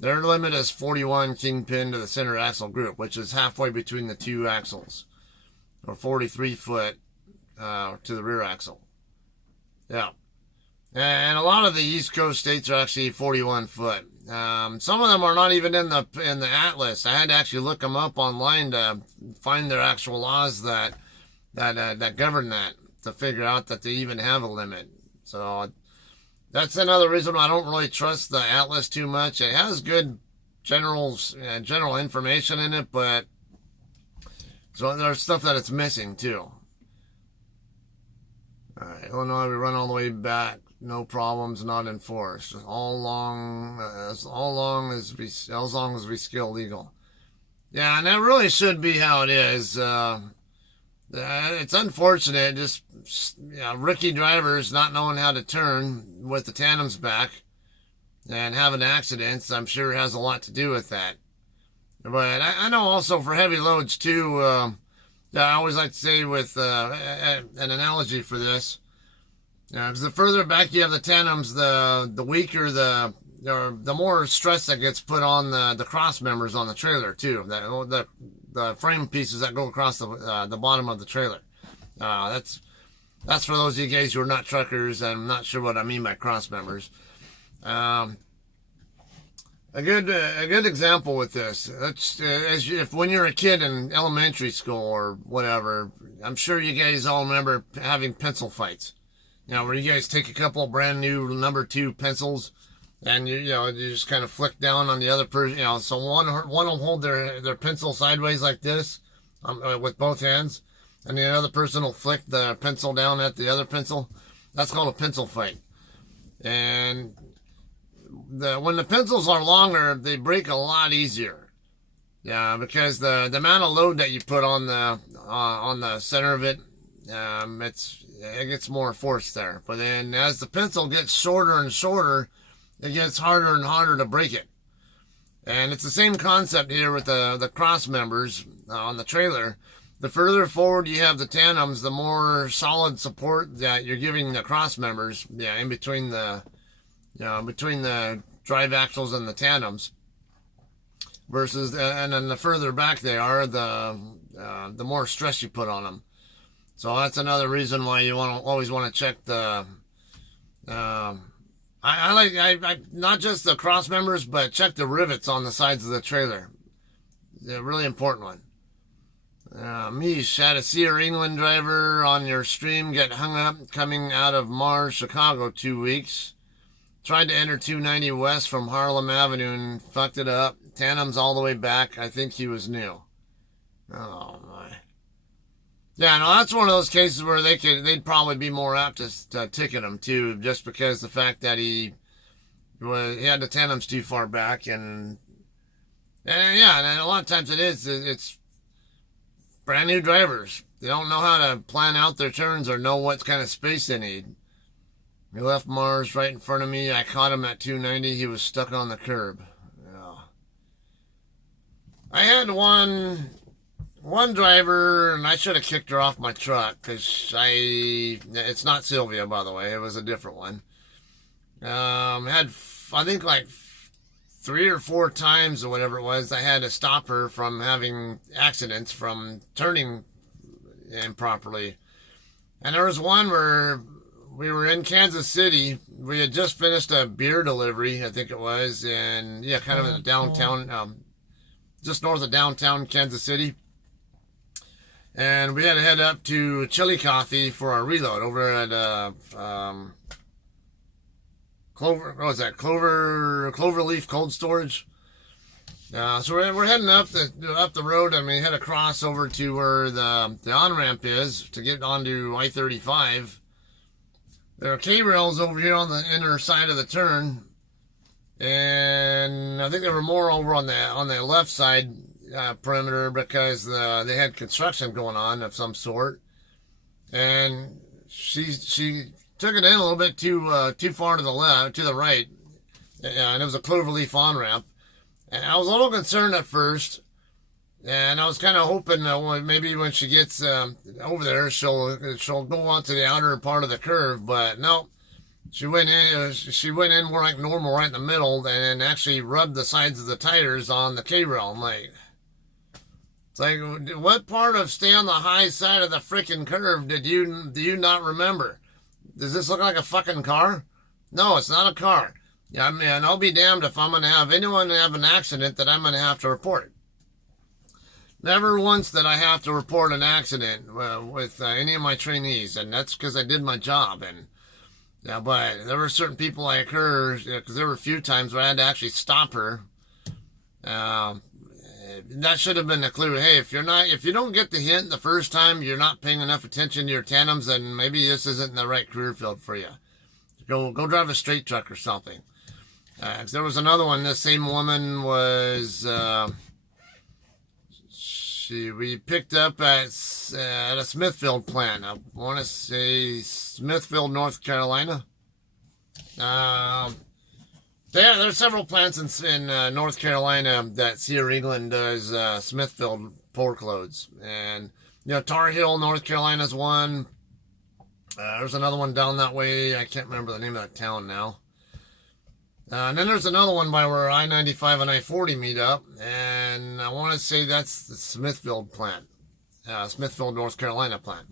Their limit is 41 kingpin to the center axle group, which is halfway between the two axles, or 43 foot to the rear axle. Yeah. And a lot of the East Coast states are actually 41 foot. Some of them are not even in the atlas. I had to actually look them up online to find their actual laws that govern that, to figure out that they even have a limit. So that's another reason I don't really trust the atlas too much. It has good general information in it, but so there's stuff that it's missing too. All right, Illinois, we run all the way back. No problems, not enforced. As long as we skill legal. Yeah, and that really should be how it is. It's unfortunate, just rookie drivers not knowing how to turn with the tandems back and having accidents. I'm sure has a lot to do with that. But I know also for heavy loads too. I always like to say with an analogy for this. Because the further back you have the tandems, the weaker the more stress that gets put on the cross members on the trailer too. The frame pieces that go across the bottom of the trailer. That's for those of you guys who are not truckers. I'm not sure what I mean by cross members. A good example with this. If when you're a kid in elementary school or whatever, I'm sure you guys all remember having pencil fights. Where you guys take a couple of brand new number 2 pencils, and you just kind of flick down on the other person. So one will hold their pencil sideways like this, with both hands, and the other person will flick the pencil down at the other pencil. That's called a pencil fight. And when the pencils are longer, they break a lot easier. Yeah, because the amount of load that you put on the center of it, it gets more force there. But then as the pencil gets shorter and shorter, it gets harder and harder to break it. And it's the same concept here with the cross members on the trailer. The further forward you have the tandems, the more solid support that you're giving the cross members, in between the drive axles and the tandems. Versus, and then the further back they are, the more stress you put on them. So that's another reason why you always want to check the. I like not just the cross members, but check the rivets on the sides of the trailer. They're a really important one. Mish had a Sear England driver on your stream get hung up coming out of Mars, Chicago 2 weeks. Tried to enter 290 west from Harlem Avenue and fucked it up. Tandems all the way back. I think he was new. Oh my. Yeah, no, that's one of those cases where they'd probably be more apt to ticket him too, just because the fact that he had the tandems too far back, and a lot of times it's brand new drivers. They don't know how to plan out their turns or know what kind of space they need. He left Mars right in front of me. I caught him at 290. He was stuck on the curb. Yeah. I had one driver, and I should have kicked her off my truck because it's not Sylvia, by the way. It was a different one. Had, I think, like 3 or 4 times or whatever it was, I had to stop her from having accidents from turning improperly. And there was one where we were in Kansas City. We had just finished a beer delivery, I think it was, and kind of in the downtown, just north of downtown Kansas City. And we had to head up to Chillicothe for our reload over at Cloverleaf Cold Storage. So we're heading up the road, and we head across over to where the on-ramp is to get onto I-35. There are K-rails over here on the inner side of the turn, and I think there were more over on the left side perimeter because they had construction going on of some sort, and she took it in a little bit too far to the right, and it was a Cloverleaf on-ramp. And I was a little concerned at first, and I was kind of hoping that maybe when she gets over there, she'll go out to the outer part of the curve. But no, she went in more like normal, right in the middle, and actually rubbed the sides of the tires on the K-rail. I'm like, it's like, what part of stay on the high side of the freaking curve do you not remember? Does this look like a fucking car? No, it's not a car. Yeah, I mean, I'll be damned if I'm going to have anyone have an accident that I'm going to have to report. Never once did I have to report an accident with any of my trainees, and that's because I did my job. And yeah, but there were certain people like her, because there were a few times where I had to actually stop her. That should have been a clue. Hey, if you don't get the hint the first time, you're not paying enough attention to your tandems, then maybe this isn't the right career field for you. Go drive a straight truck or something. There was another one. This same woman was, we picked up at a Smithfield plant. I want to say Smithfield, North Carolina. There's several plants in North Carolina that Sierra England does Smithfield pork loads. And, Tar Hill, North Carolina's one. There's another one down that way. I can't remember the name of that town now. And then there's another one by where I-95 and I-40 meet up, and I want to say that's the Smithfield plant, Smithfield, North Carolina plant.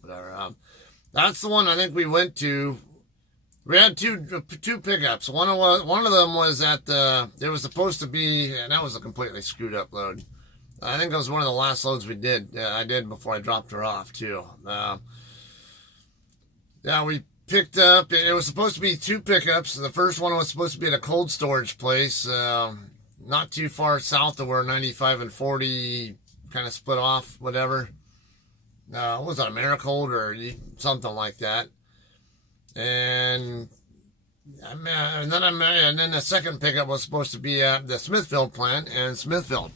That's the one I think we went to. We had two pickups. One of them was it was supposed to be, and that was a completely screwed up load. I think it was one of the last loads I did before I dropped her off too. We picked up, it was supposed to be two pickups. The first one was supposed to be at a cold storage place, not too far south of where 95 and 40 kind of split off, whatever. What was that, Americold or something like that? And then the second pickup was supposed to be at the Smithfield plant in Smithfield.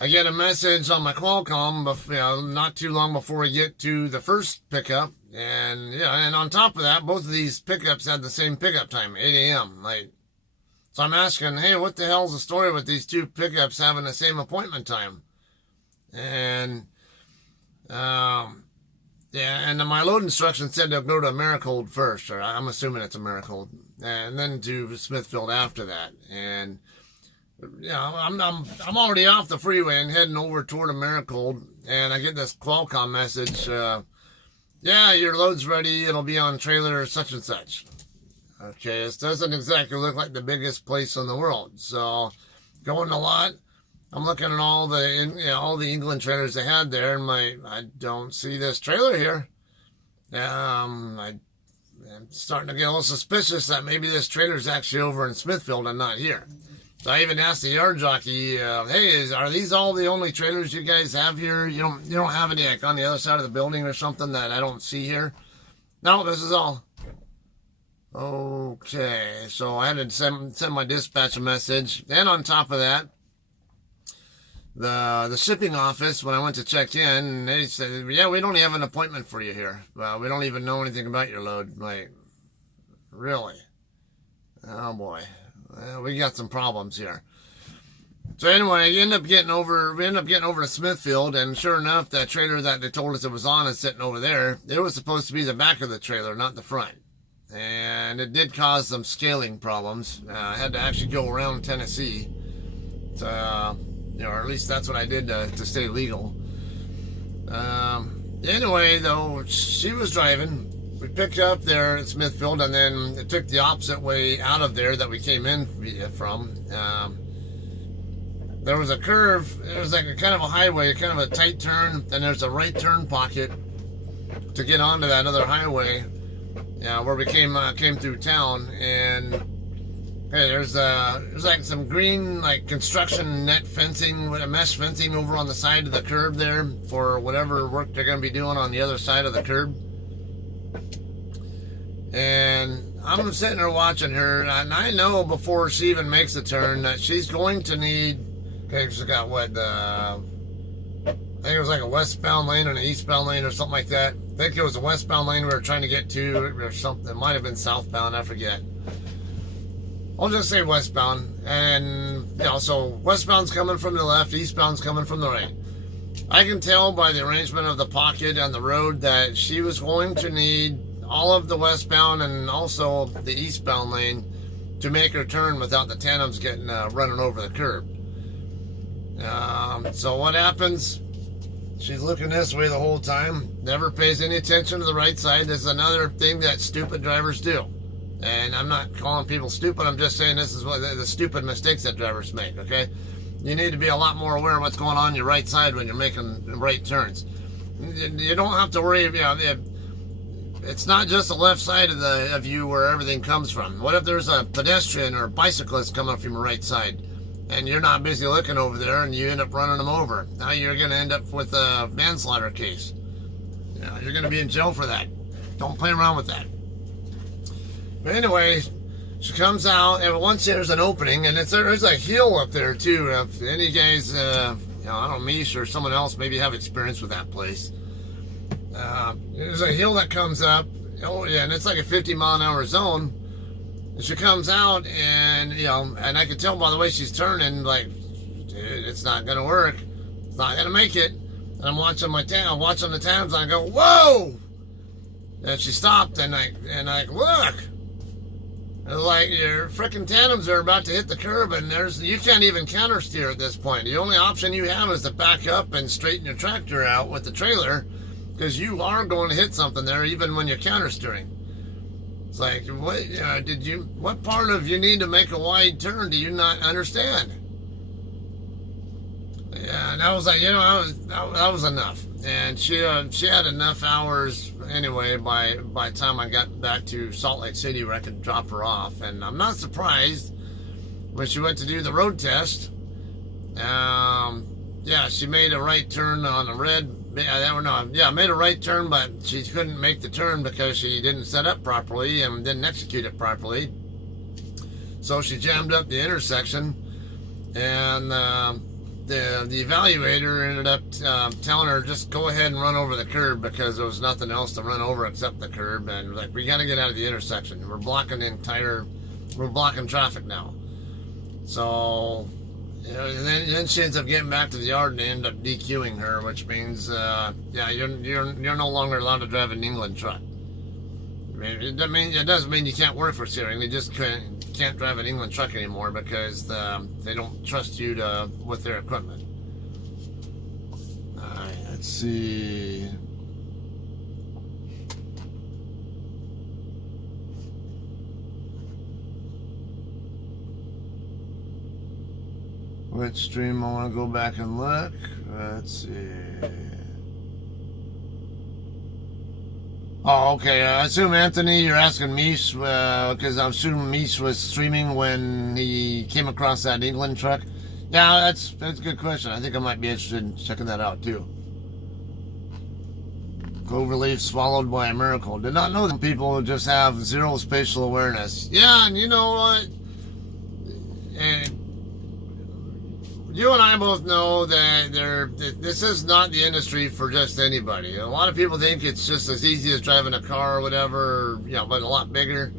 I get a message on my Qualcomm, not too long before we get to the first pickup, and on top of that, both of these pickups had the same pickup time, 8 a.m. So I'm asking, hey, what the hell's the story with these two pickups having the same appointment time? And and then my load instruction said to go to Americold first, or I'm assuming it's Americold, and then to Smithfield after that, and. I'm already off the freeway and heading over toward Americold, and I get this Qualcomm message. Your load's ready. It'll be on trailer such and such. Okay, this doesn't exactly look like the biggest place in the world. So, going a lot. I'm looking at all the England trailers they had there, and I don't see this trailer here. I'm starting to get a little suspicious that maybe this trailer's actually over in Smithfield and not here. So I even asked the yard jockey, hey, are these all the only trailers you guys have here? You don't have any on the other side of the building or something that I don't see here? No, this is all. Okay, so I had to send my dispatch a message. And on top of that, the shipping office, when I went to check in, they said, we don't have an appointment for you here. We don't even know anything about your load. Like, really? Oh boy. We got some problems here. So anyway, we end up getting over to Smithfield, and sure enough, that trailer that they told us it was on is sitting over there. It was supposed to be the back of the trailer, not the front. And it did cause some scaling problems. I had to actually go around Tennessee to, or at least that's what I did to stay legal. Anyway, though, she was driving. We picked up there at Smithfield, and then it took the opposite way out of there that we came in from. there was a curve. It was like a kind of a highway, kind of a tight turn, and there's a right turn pocket to get onto that other highway. Yeah, where we came through town, and hey, there's like some green like construction net fencing with a mesh fencing over on the side of the curb there for whatever work they're going to be doing on the other side of the curb. And I'm sitting there watching her, and I know before she even makes the turn that she's going to need. Okay, she's got what? I think it was like a westbound lane and an eastbound lane or something like that. I think it was a westbound lane we were trying to get to or something. It might have been southbound, I forget. I'll just say westbound. And, you know, so westbound's coming from the left, eastbound's coming from the right. I can tell by the arrangement of the pocket on the road that she was going to need all of the westbound and also the eastbound lane to make her turn without the tandems getting running over the curb. So what happens? She's looking this way the whole time, never pays any attention to the right side. This is another thing that stupid drivers do. And I'm not calling people stupid, I'm just saying this is what the stupid mistakes that drivers make, okay? You need to be a lot more aware of what's going on your right side when you're making right turns. You don't have to worry, you know, it's not just the left side of you where everything comes from. What if there's a pedestrian or a bicyclist coming from your right side and you're not busy looking over there and you end up running them over? Now you're going to end up with a manslaughter case. You know, you're going to be in jail for that. Don't play around with that. But anyway, she comes out, and once there's an opening, and there's a hill up there too. If any guys, you know, I don't know, Mish or someone else maybe have experience with that place. There's a hill that comes up. Oh yeah, and it's like a 50-mile-an-hour zone. And she comes out, and you know, and I can tell by the way she's turning, like, dude, it's not gonna work. It's not gonna make it. And I'm watching I'm watching the times, and I go, whoa! And she stopped, and I look. Like, your freaking tandems are about to hit the curb, and you can't even counter steer at this point. The only option you have is to back up and straighten your tractor out with the trailer, because you are going to hit something there even when you're counter steering. It's like, what part of you need to make a wide turn do you not understand? Yeah, and I was like, you know, that was enough. And she had enough hours anyway by the time I got back to Salt Lake City where I could drop her off. And I'm not surprised when she went to do the road test. Yeah, she made a right turn on a red. Made a right turn, but she couldn't make the turn because she didn't set up properly and didn't execute it properly. So she jammed up the intersection, and the evaluator ended up telling her just go ahead and run over the curb because there was nothing else to run over except the curb. And like, we got to get out of the intersection. We're blocking traffic now. So, you know, and then she ends up getting back to the yard and they end up DQing her, which means, you're no longer allowed to drive an England truck. I mean, it doesn't mean you can't work for Searing. You just can't drive an England truck anymore because they don't trust you with their equipment. All right, let's see. Which stream I want to go back and look. Let's see. Oh, okay. I assume, Anthony, you're asking Mish, because I'm assuming Mish was streaming when he came across that England truck. Yeah, that's a good question. I think I might be interested in checking that out, too. Cloverleaf swallowed by a miracle. Did not know that people just have zero spatial awareness. Yeah, and you know what? And you and I both know that this is not the industry for just anybody. A lot of people think it's just as easy as driving a car or whatever, you know, but a lot bigger.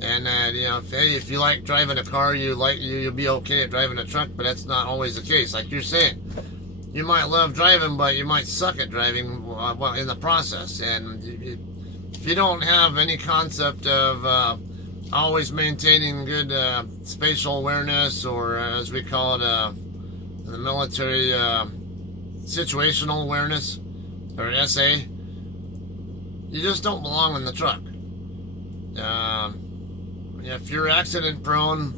And you know, if you like driving a car, you'll be okay at driving a truck, but that's not always the case. Like you're saying, you might love driving, but you might suck at driving in the process. And if you don't have any concept of always maintaining good spatial awareness, or as we call it, the military situational awareness, or SA, you just don't belong in the truck. If you're accident prone,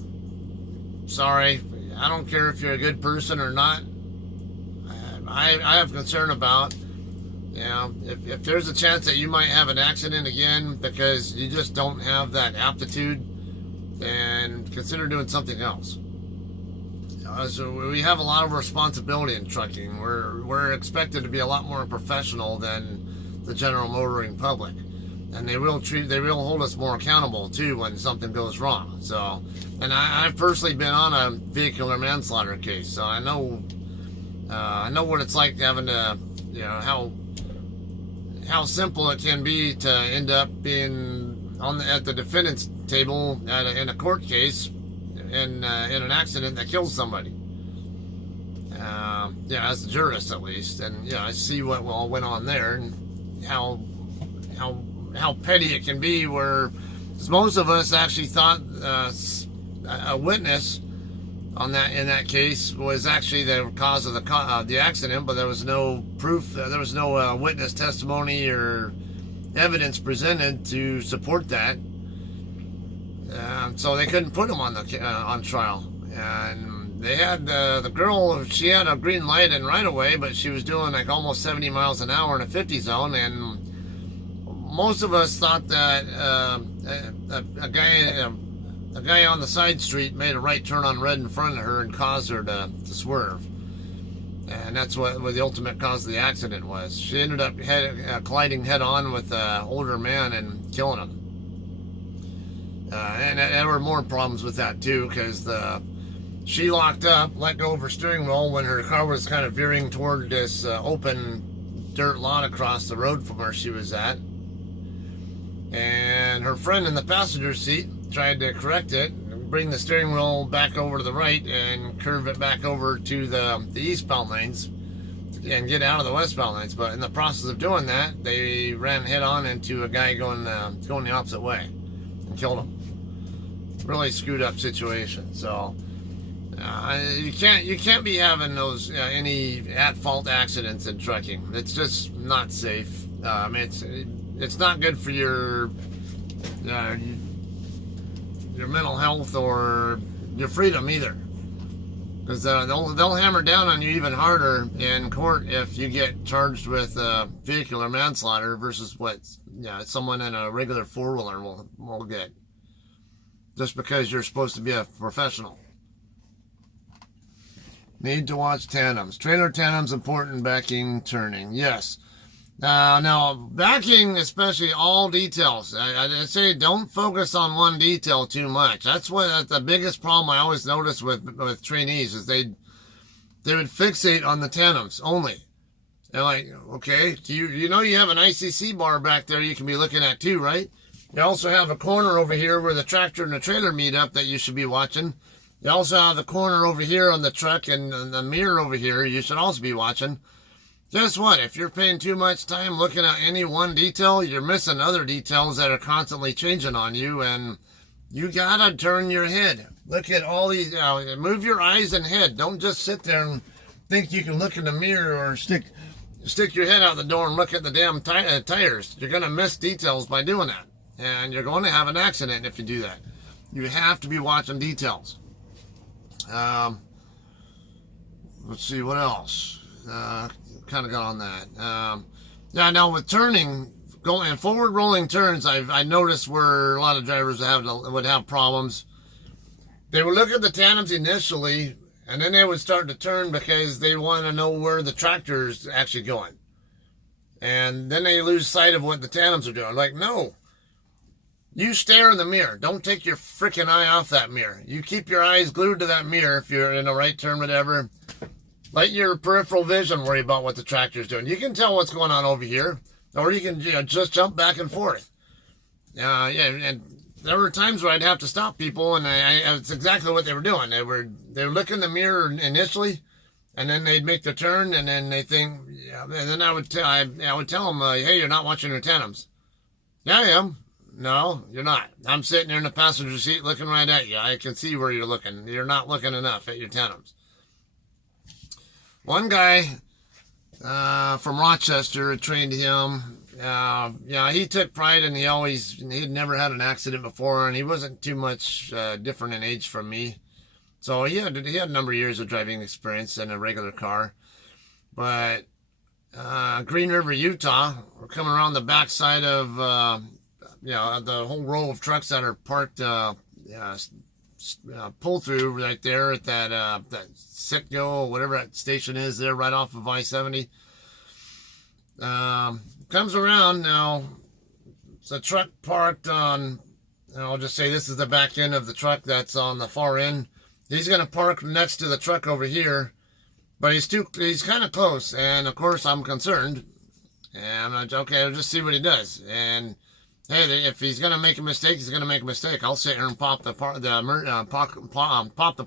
sorry, I don't care if you're a good person or not. I have concern about, you know, if there's a chance that you might have an accident again because you just don't have that aptitude, then consider doing something else. So we have a lot of responsibility in trucking. We're expected to be a lot more professional than the general motoring public, and they will hold us more accountable too when something goes wrong. So, and I've personally been on a vehicular manslaughter case, so I know what it's like having to, you know, how simple it can be to end up being at the defendant's table in a court case in an accident that kills somebody. Yeah, as a jurist at least, and I see what all went on there and how petty it can be. Where most of us actually thought a witness in that case was actually the cause of the accident, but there was no proof. There was no witness testimony or evidence presented to support that. So they couldn't put him on trial. And they had the girl. She had a green light and right away, but she was doing like almost 70 miles an hour in a 50 zone. And most of us thought that a guy on the side street made a right turn on red in front of her and caused her to swerve. And that's what the ultimate cause of the accident was. She ended up colliding head on with an older man and killing him. And there were more problems with that too, because she locked up, let go of her steering wheel when her car was kind of veering toward this open dirt lot across the road from where she was at. And her friend in the passenger seat tried to correct it, bring the steering wheel back over to the right and curve it back over to the eastbound lanes and get out of the westbound lanes. But in the process of doing that, they ran head on into a guy going the opposite way and killed him. Really screwed up situation. So you can't be having those any at-fault accidents in trucking. It's just not safe. It's not good for your mental health or your freedom either, because they'll hammer down on you even harder in court if you get charged with vehicular manslaughter versus what someone in a regular four-wheeler will get, just because you're supposed to be a professional. Need to watch tandems. Trailer tandems important backing, turning. Yes. Now, backing, especially all details. I say don't focus on one detail too much. That's the biggest problem I always notice with trainees is they would fixate on the tandems only. They're like, okay, you have an ICC bar back there you can be looking at too, right? You also have a corner over here where the tractor and the trailer meet up that you should be watching. You also have the corner over here on the truck and the mirror over here you should also be watching. Guess what? If you're paying too much time looking at any one detail, you're missing other details that are constantly changing on you, and you gotta turn your head. Look at all these, move your eyes and head. Don't just sit there and think you can look in the mirror or stick your head out the door and look at the damn tires. You're gonna miss details by doing that, and you're going to have an accident if you do that. You have to be watching details. Let's see, what else? Kind of got on that. Now with turning, going forward rolling turns, I noticed where a lot of drivers would have problems. They would look at the tandems initially, and then they would start to turn because they want to know where the tractor's actually going. And then they lose sight of what the tandems are doing. Like, no. You stare in the mirror. Don't take your freaking eye off that mirror. You keep your eyes glued to that mirror if you're in a right turn, whatever. Let your peripheral vision worry about what the tractor's doing. You can tell what's going on over here, or you can just jump back and forth. And there were times where I'd have to stop people, and it's exactly what they were doing. They were looking in the mirror initially, and then they'd make the turn, and then they think, and then I would tell them, hey, you're not watching your tandems. Yeah, I am. No, you're not. I'm sitting there in the passenger seat looking right at you. I can see where you're looking. You're not looking enough at your tandems. One guy from Rochester trained him. He took pride and he'd never had an accident before, and he wasn't too much different in age from me. So he had a number of years of driving experience in a regular car. But Green River, Utah, we're coming around the backside of the whole row of trucks that are parked pull through right there at that Sitco, whatever that station is there, right off of I-70. Comes around now. It's a truck parked on. I'll just say this is the back end of the truck that's on the far end. He's going to park next to the truck over here, but he's kind of close, and of course I'm concerned. And I'm like, okay, I'll just see what he does. And hey, if he's going to make a mistake, he's going to make a mistake. I'll sit here and pop the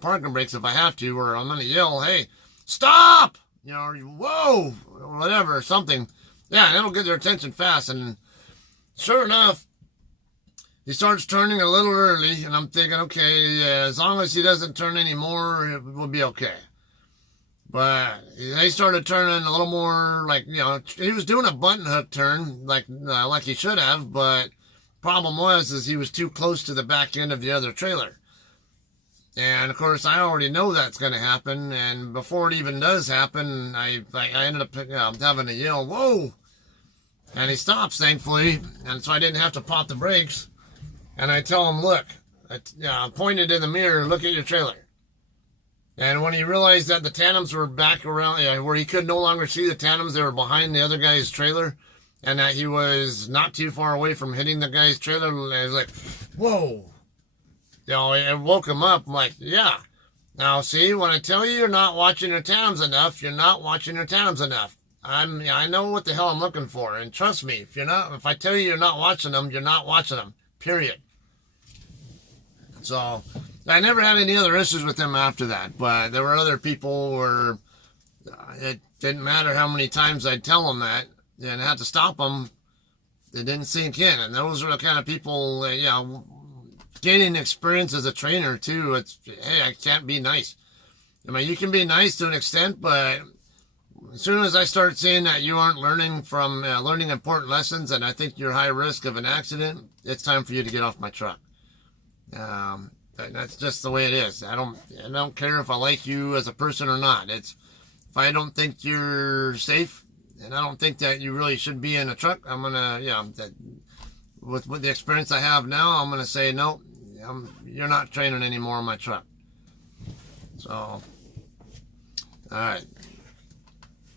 parking brakes if I have to, or I'm going to yell, hey, stop! Or whoa, or whatever, something. Yeah, that'll get their attention fast. And sure enough, he starts turning a little early, and I'm thinking, okay, as long as he doesn't turn any more, it will be okay. But they started turning a little more like, he was doing a button hook turn like he should have, but problem was he was too close to the back end of the other trailer. And of course, I already know that's going to happen, and before it even does happen, I ended up having to yell, whoa! And he stops, thankfully, and so I didn't have to pop the brakes. And I tell him, look, I pointed in the mirror, look at your trailer. And when he realized that the tandems were back around, where he could no longer see the tandems, they were behind the other guy's trailer, and that he was not too far away from hitting the guy's trailer, I was like, whoa. It woke him up. I'm like, yeah. Now, see, when I tell you you're not watching your tandems enough, you're not watching your tandems enough. I know what the hell I'm looking for, and trust me, if I tell you you're not watching them, you're not watching them, period. So, I never had any other issues with him after that, but there were other people where it didn't matter how many times I'd tell them that, and I had to stop them, it didn't sink in, and those are the kind of people, gaining experience as a trainer, too. Hey, I can't be nice. I mean, you can be nice to an extent, but as soon as I start seeing that you aren't learning from learning important lessons, and I think you're high risk of an accident, it's time for you to get off my truck. That's just the way it is. I don't care if I like you as a person or not. If I don't think you're safe, and I don't think that you really should be in a truck, I'm gonna, with the experience I have now, I'm gonna say no. You're not training anymore in my truck. So, all right.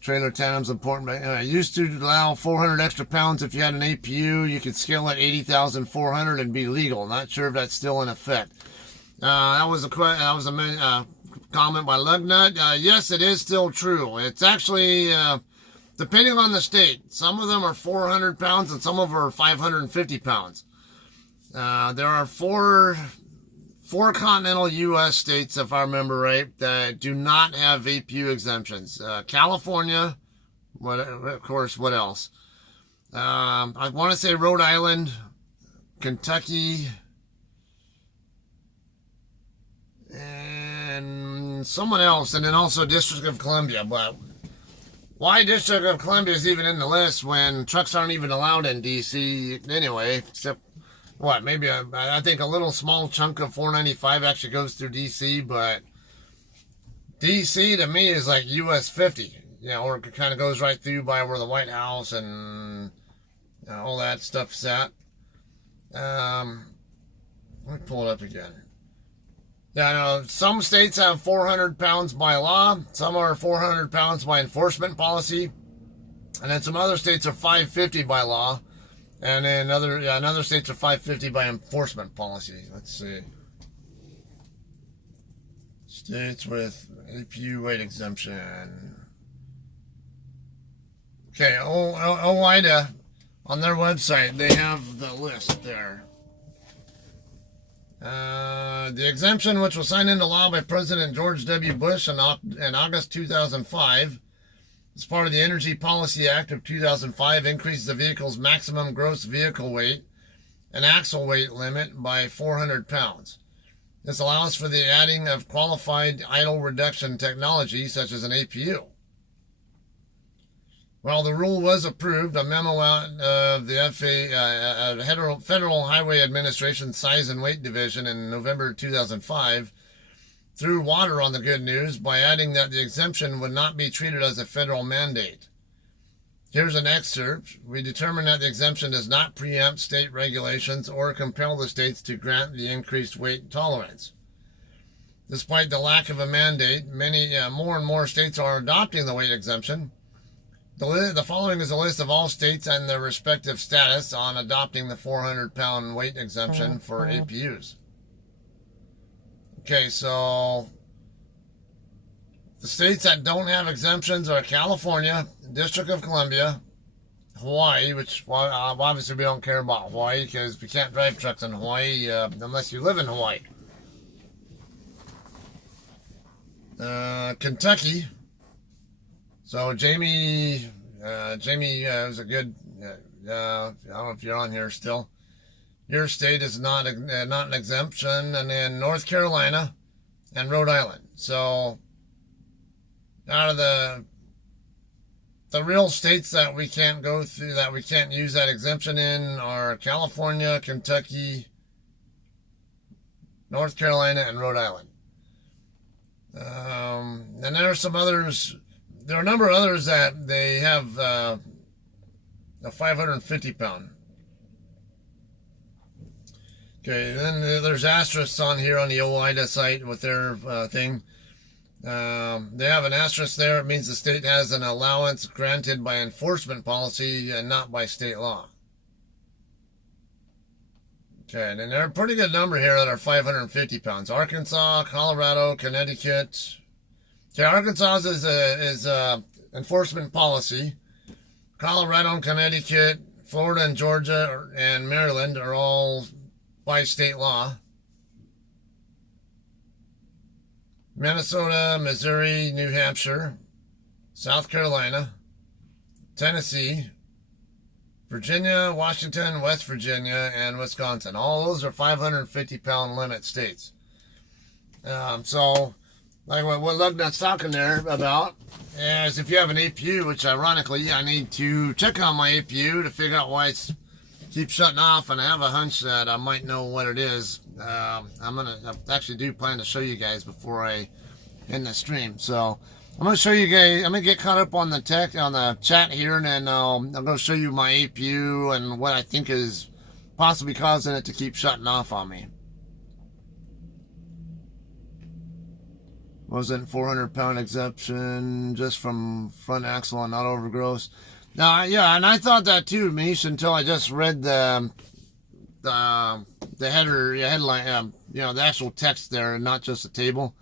Trailer tandem's important. I used to allow 400 extra pounds if you had an APU. You could scale at 80,400 and be legal. Not sure if that's still in effect. That was a comment by Lugnut. Yes, it is still true. It's actually depending on the state. Some of them are 400 pounds and some of them are 550 pounds. There are four continental U.S. states, if I remember right, that do not have APU exemptions. California, of course, what else? I want to say Rhode Island, Kentucky, and someone else, and then also District of Columbia. But why District of Columbia is even in the list when trucks aren't even allowed in D.C. anyway, except maybe I think a little small chunk of 495 actually goes through D.C., but D.C. to me is like U.S. 50, or it kind of goes right through by where the White House and all that stuff's at. Let me pull it up again. Yeah, I know some states have 400 pounds by law, some are 400 pounds by enforcement policy, and then some other states are 550 by law. And then other states are 550 by enforcement policy. Let's see. States with APU weight exemption. Okay, OIDA, on their website, they have the list there. The exemption, which was signed into law by President George W. Bush in August 2005, as part of the Energy Policy Act of 2005, increases the vehicle's maximum gross vehicle weight and axle weight limit by 400 pounds. This allows for the adding of qualified idle reduction technology, such as an APU. While the rule was approved, a memo out of the Federal Highway Administration Size and Weight Division in November 2005 threw water on the good news by adding that the exemption would not be treated as a federal mandate. Here's an excerpt. We determined that the exemption does not preempt state regulations or compel the states to grant the increased weight tolerance. Despite the lack of a mandate, more and more states are adopting the weight exemption. The following is a list of all states and their respective status on adopting the 400-pound weight exemption for APUs. Okay, so the states that don't have exemptions are California, District of Columbia, Hawaii, which obviously we don't care about Hawaii because we can't drive trucks in Hawaii unless you live in Hawaii. Kentucky. So Jamie is a good. I don't know if you're on here still. Your state is not an exemption, and then North Carolina and Rhode Island. So out of the real states that we can't go through, that we can't use that exemption in, are California, Kentucky, North Carolina, and Rhode Island. And there are some others. There are a number of others that they have a 550-pound. Okay, then there's asterisks on here on the OIDA site with their thing. They have an asterisk there. It means the state has an allowance granted by enforcement policy and not by state law. Okay, and then there are a pretty good number here that are 550 pounds. Arkansas, Colorado, Connecticut. Okay, Arkansas is enforcement policy. Colorado and Connecticut, Florida and Georgia and Maryland are all by state law. Minnesota, Missouri, New Hampshire, South Carolina, Tennessee, Virginia, Washington, West Virginia, and Wisconsin. All those are 550-pound limit states. So, like what Lugnut's talking there about is if you have an APU, which ironically I need to check on my APU to figure out why it keeps shutting off, and I have a hunch that I might know what it is. I actually do plan to show you guys before I end the stream. So I'm going to show you guys. I'm going to get caught up on the chat here, and then I'm going to show you my APU and what I think is possibly causing it to keep shutting off on me. Wasn't 400-pound exemption just from front axle and not overgrowth. Now, yeah, and I thought that too, Mish, until I just read the headline, the actual text there, and not just the table.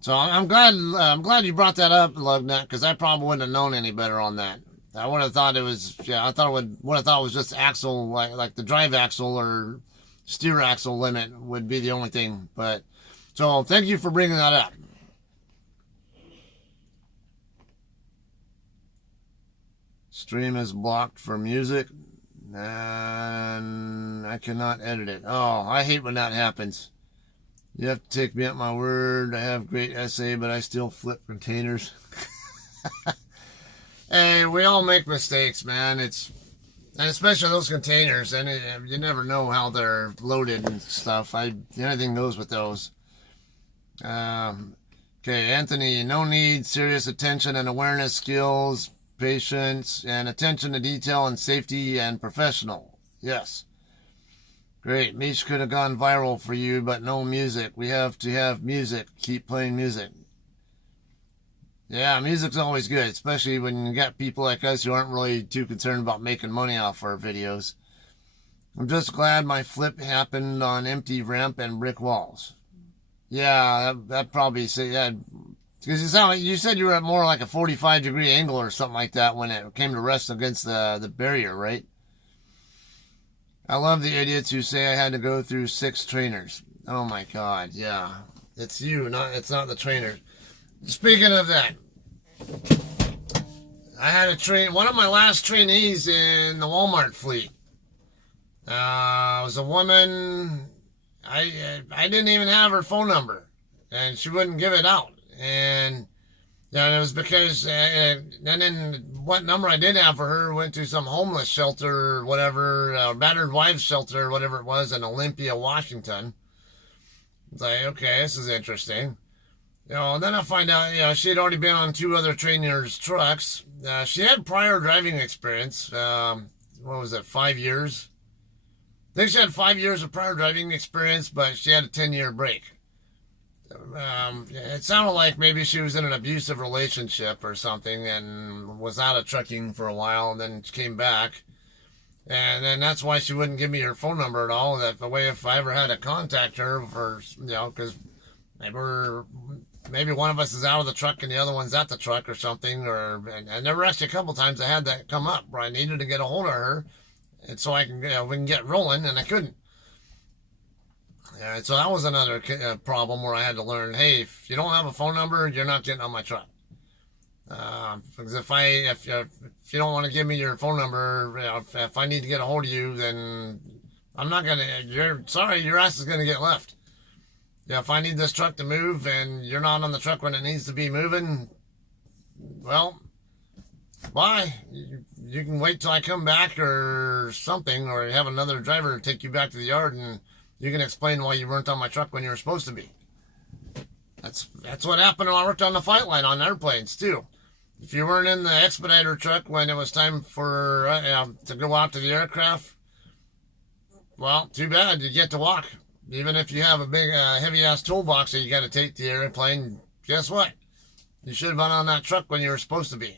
So I'm glad you brought that up, Lugnut, because I probably wouldn't have known any better on that. I would have thought it was, I thought it was just axle, like the drive axle or steer axle limit would be the only thing. But so thank you for bringing that up. Stream is blocked for music, and I cannot edit it. Oh, I hate when that happens. You have to take me at my word. I have great essay, but I still flip containers. Hey, we all make mistakes, man. And especially those containers, and you never know how they're loaded and stuff. Anything goes with those. Okay, Anthony, no need, serious attention and awareness skills, patience, and attention to detail and safety and professional. Yes. Great. Mish could have gone viral for you, but no music. We have to have music. Keep playing music. Yeah, music's always good, especially when you got people like us who aren't really too concerned about making money off our videos. I'm just glad my flip happened on empty ramp and brick walls. Yeah, that probably yeah. Because you said you were at more like a 45-degree angle or something like that when it came to rest against the barrier, right? I love the idiots who say I had to go through 6 trainers. Oh my God, yeah. It's you, it's not the trainer. Speaking of that, I had to train one of my last trainees in the Walmart fleet. Was a woman. I didn't even have her phone number, and she wouldn't give it out. And it was because, and then what number I did have for her went to some homeless shelter or whatever, battered wives shelter or whatever it was in Olympia, Washington. It's like, okay, this is interesting. And then I find out, she had already been on 2 other trainers' trucks. She had prior driving experience. What was it, 5 years? I think she had 5 years of prior driving experience, but she had a 10-year break. It sounded like maybe she was in an abusive relationship or something and was out of trucking for a while and then came back. And then that's why she wouldn't give me her phone number at all. That the way if I ever had to contact her for, because maybe one of us is out of the truck and the other one's at the truck or something. And there were actually a couple times I had that come up where I needed to get a hold of her, and so I can we can get rolling, and I couldn't. And so that was another problem where I had to learn, hey, if you don't have a phone number, you're not getting on my truck. Because if you don't want to give me your phone number, if I need to get a hold of you, then I'm not gonna. Your ass is gonna get left. If I need this truck to move and you're not on the truck when it needs to be moving, well, bye. You can wait till I come back or something, or have another driver take you back to the yard and you can explain why you weren't on my truck when you were supposed to be. That's what happened when I worked on the flight line on airplanes too. If you weren't in the expediter truck when it was time for to go out to the aircraft, well, too bad. You get to walk. Even if you have a big heavy-ass toolbox that you got to take to the airplane, guess what? You should have been on that truck when you were supposed to be.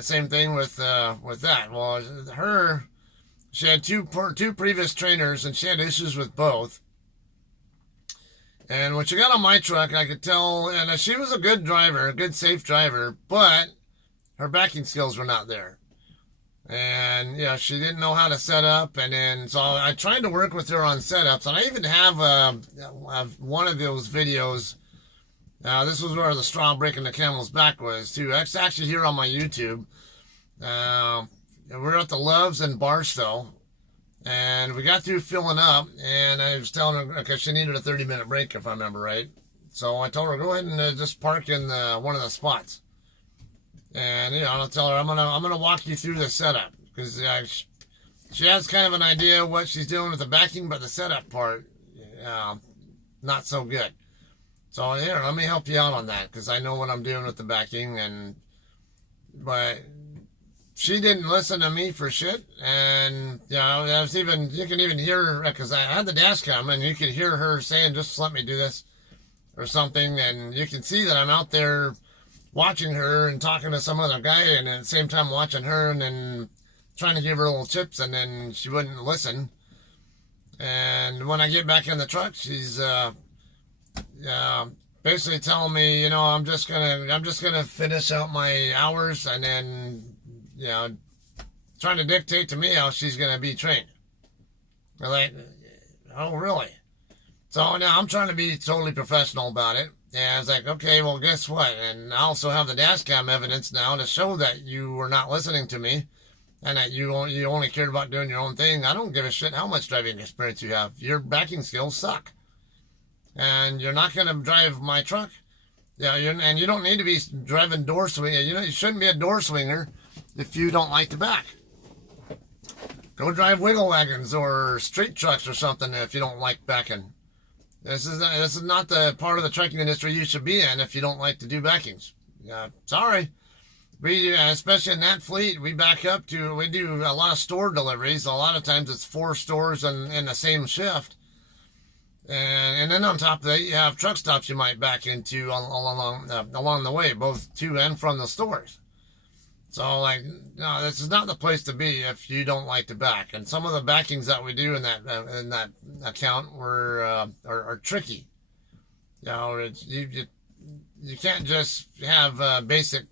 Same thing with that. Well, she had two previous trainers, and she had issues with both. And when she got on my truck, I could tell, and she was a good driver, a good safe driver, but her backing skills were not there. And, she didn't know how to set up, and then, so I tried to work with her on setups, and I even have one of those videos. This was where the straw breaking the camel's back was, too. It's actually here on my YouTube. We're at the Loves in Barstow, and we got through filling up, and I was telling her, because she needed a 30-minute break, if I remember right. So I told her, go ahead and just park in one of the spots. And, I'll tell her, I'm gonna walk you through the setup, because she has kind of an idea of what she's doing with the backing, but the setup part, not so good. So here, let me help you out on that, because I know what I'm doing with the backing, but she didn't listen to me for shit. And you can even hear her, because I had the dash cam, and you could hear her saying, just let me do this or something. And you can see that I'm out there watching her and talking to some other guy, and at the same time watching her, and then trying to give her little tips, and then she wouldn't listen. And when I get back in the truck, she's basically telling me, I'm just gonna finish out my hours, and then trying to dictate to me how she's gonna be trained. I'm like, oh really? So now I'm trying to be totally professional about it. And I was like, okay, well, guess what? And I also have the dash cam evidence now to show that you were not listening to me, and that you only cared about doing your own thing. I don't give a shit how much driving experience you have. Your backing skills suck. And you're not going to drive my truck. And you don't need to be driving door swinger. You shouldn't be a door swinger if you don't like to back. Go drive wiggle wagons or street trucks or something if you don't like backing. This is not the part of the trucking industry you should be in if you don't like to do backings. Sorry. We, especially in that fleet, we do a lot of store deliveries. A lot of times it's 4 stores in the same shift. And then on top of that, you have truck stops you might back into along the way, both to and from the stores. So, no, this is not the place to be if you don't like to back. And some of the backings that we do in that account are tricky. You can't just have basic,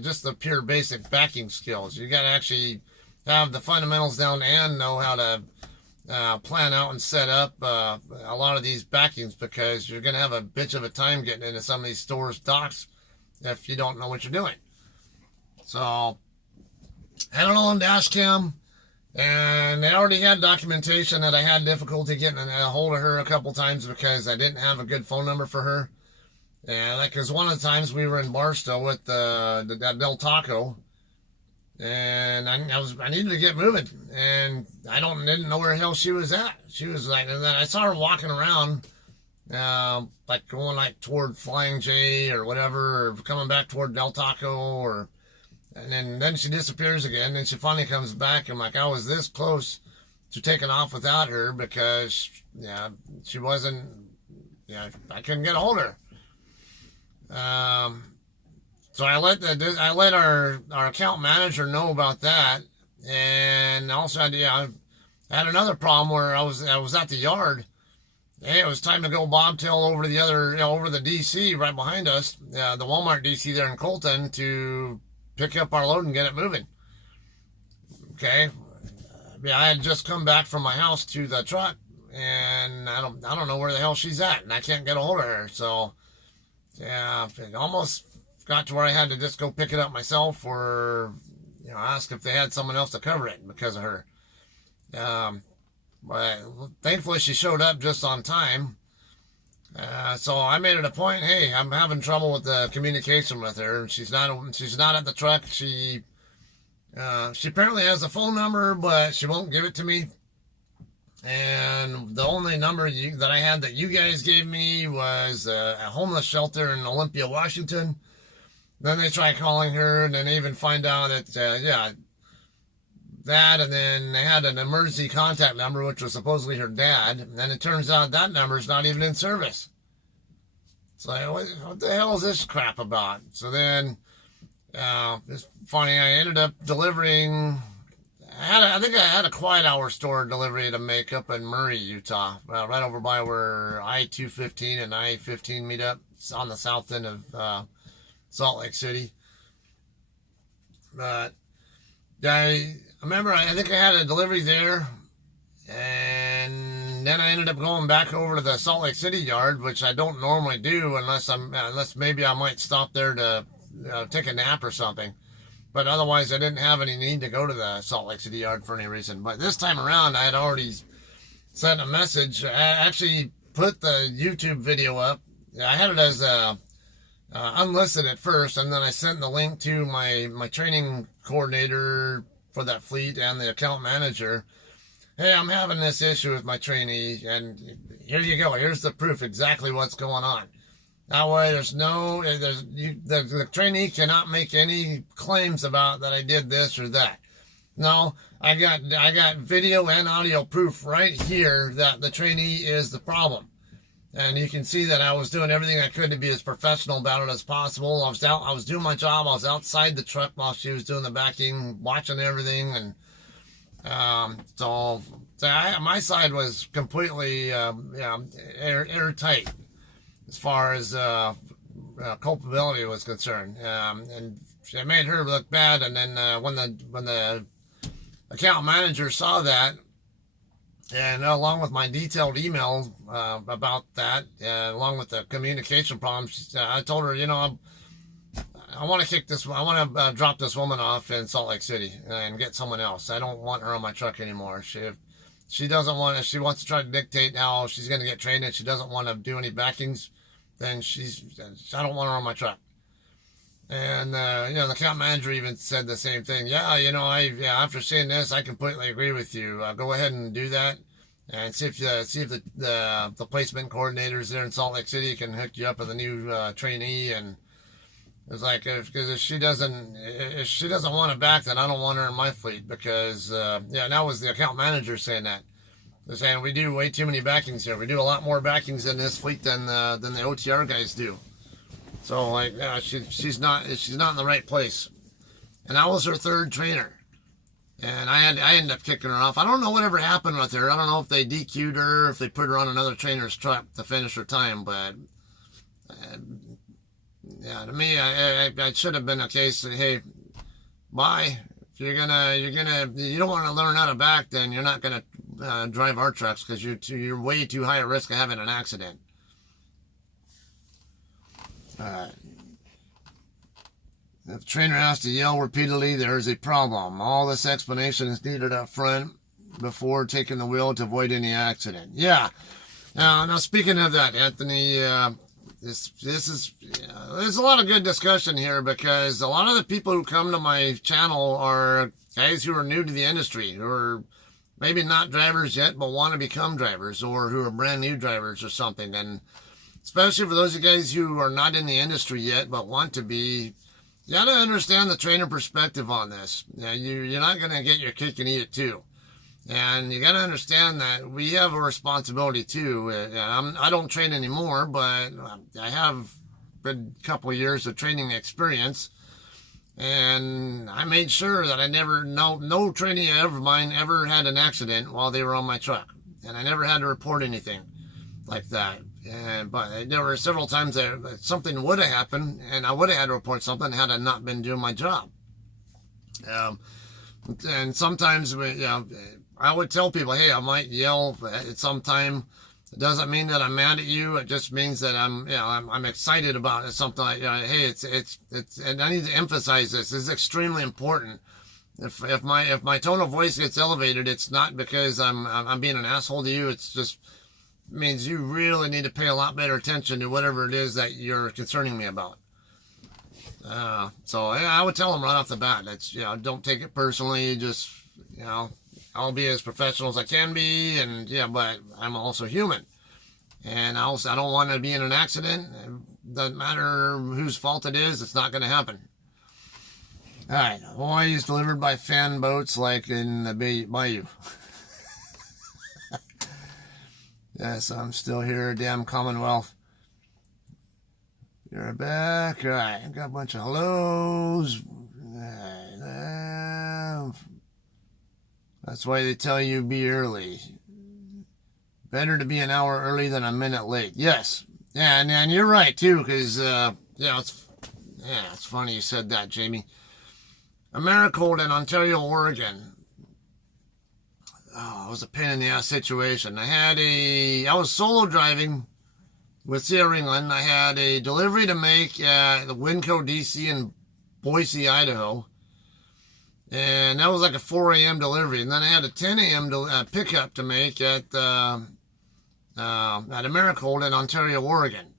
just the pure basic backing skills. You got to actually have the fundamentals down and know how to plan out and set up a lot of these backings, because you're going to have a bitch of a time getting into some of these stores' docks if you don't know what you're doing. So, I had it all on dash cam, and they already had documentation that I had difficulty getting a hold of her a couple times because I didn't have a good phone number for her. And because one of the times we were in Barstow with that Del Taco, and I needed to get moving, and I didn't know where the hell she was at. She was like, and then I saw her walking around, like going like toward Flying J or whatever, or coming back toward Del Taco, or and then she disappears again. Then she finally comes back. I'm like, I was this close to taking off without her because she wasn't. I couldn't get a hold of her. So I let our account manager know about that, and also I had another problem where I was at the yard. Hey, it was time to go bobtail over the other, over the DC right behind us, the Walmart DC there in Colton, to pick up our load and get it moving. Okay, I had just come back from my house to the truck, and I don't know where the hell she's at, and I can't get a hold of her. So it almost got to where I had to just go pick it up myself, or ask if they had someone else to cover it because of her. But thankfully she showed up just on time. So I made it a point. Hey, I'm having trouble with the communication with her. She's not at the truck. She apparently has a phone number, but she won't give it to me. And the only number that I had that you guys gave me was a homeless shelter in Olympia, Washington. Then they try calling her, and then they even find out that that, and then they had an emergency contact number, which was supposedly her dad, and then it turns out that number is not even in service. It's like, what the hell is this crap about? So then, it's funny, I ended up delivering, I think I had a quiet hour store delivery to make up in Murray, Utah, right over by where I-215 and I-15 meet up. It's on the south end of Salt Lake City. But I remember, I think I had a delivery there, and then I ended up going back over to the Salt Lake City yard, which I don't normally do unless maybe I might stop there to take a nap or something. But otherwise, I didn't have any need to go to the Salt Lake City yard for any reason. But this time around, I had already sent a message. I actually put the YouTube video up. I had it as unlisted at first, and then I sent the link to my training coordinator for that fleet and the account manager. Hey, I'm having this issue with my trainee, and here you go. Here's the proof exactly what's going on. That way, the trainee cannot make any claims about that I did this or that. No, I got video and audio proof right here that the trainee is the problem. And you can see that I was doing everything I could to be as professional about it as possible. I was doing my job. I was outside the truck while she was doing the backing, watching everything, and so my side was completely airtight as far as culpability was concerned. And it made her look bad. And then when the account manager saw that, and along with my detailed email about that, along with the communication problems, I told her, I want to drop this woman off in Salt Lake City and get someone else. I don't want her on my truck anymore. She wants to try to dictate how she's going to get trained, and she doesn't want to do any backings, then I don't want her on my truck. And, the account manager even said the same thing. After seeing this, I completely agree with you. Go ahead and do that, and see if the placement coordinators there in Salt Lake City can hook you up with a new trainee. And it's like, because if she doesn't want to back, then I don't want her in my fleet, because that was the account manager saying that. They're saying we do way too many backings here. We do a lot more backings in this fleet than the OTR guys do. So she's not in the right place, and I was her third trainer, and I ended up kicking her off. I don't know whatever happened with her. I don't know if they DQ'd her, if they put her on another trainer's truck to finish her time. But to me, it should have been a case of, hey, bye. If you don't want to learn how to back, then you're not gonna drive our trucks, because you're way too high at risk of having an accident. If the trainer has to yell repeatedly, there is a problem. All this explanation is needed up front before taking the wheel to avoid any accident. Yeah. Now speaking of that, Anthony, there's a lot of good discussion here, because a lot of the people who come to my channel are guys who are new to the industry, who are maybe not drivers yet, but want to become drivers, or who are brand new drivers or something. And especially for those of you guys who are not in the industry yet, but want to be, you got to understand the trainer perspective on this. You're not going to get your cake and eat it too. And you got to understand that we have a responsibility too. I don't train anymore, but I have a couple of years of training experience. And I made sure that no trainee of mine ever had an accident while they were on my truck. And I never had to report anything like that. But there were several times that something would have happened, and I would have had to report something had I not been doing my job. And sometimes, I would tell people, hey, I might yell at some time. It doesn't mean that I'm mad at you. It just means that I'm excited about it. Something like, hey, it's, and I need to emphasize this. This is extremely important. If my tone of voice gets elevated, it's not because I'm being an asshole to you. It's just means you really need to pay a lot better attention to whatever it is that you're concerning me about. So I would tell them right off the bat, that's, don't take it personally. Just, I'll be as professional as I can be, and but I'm also human, and I don't want to be in an accident. It doesn't matter whose fault it is; it's not going to happen. All right, Hawaii is delivered by fan boats like in the bayou. Yes, I'm still here, damn Commonwealth. You're back. All right, I've got a bunch of hellos. That's why they tell you be early. Better to be an hour early than a minute late. Yes. Yeah, and you're right, too, because, it's funny you said that, Jamie. Americold in Ontario, Oregon. Oh, it was a pain in the ass situation. I was solo driving with Sierra England. I had a delivery to make at the Winco DC in Boise, Idaho. And that was like a 4 a.m. delivery. And then I had a 10 a.m. pickup to make at Americold in Ontario, Oregon.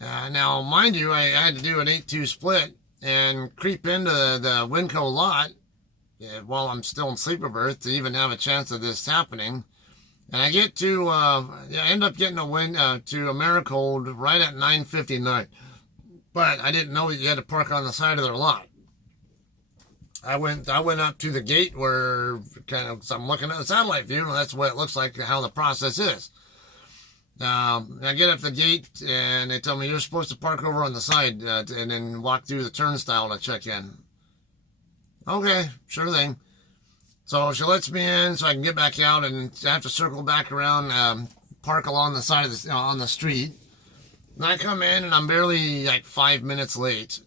Now, mind you, I had to do an 8-2 split and creep into the Winco lot while I'm still in sleeper berth to even have a chance of this happening. And I get to, I end up getting to Americold right at 9:59. But I didn't know that you had to park on the side of their lot. I went up to the gate where so I'm looking at the satellite view, and that's what it looks like, how the process is. I get up to the gate, and they tell me you're supposed to park over on the side and then walk through the turnstile to check in. Okay, sure thing. So she lets me in so I can get back out, and I have to circle back around, park along the side of on the street. And I come in, and I'm barely like 5 minutes late.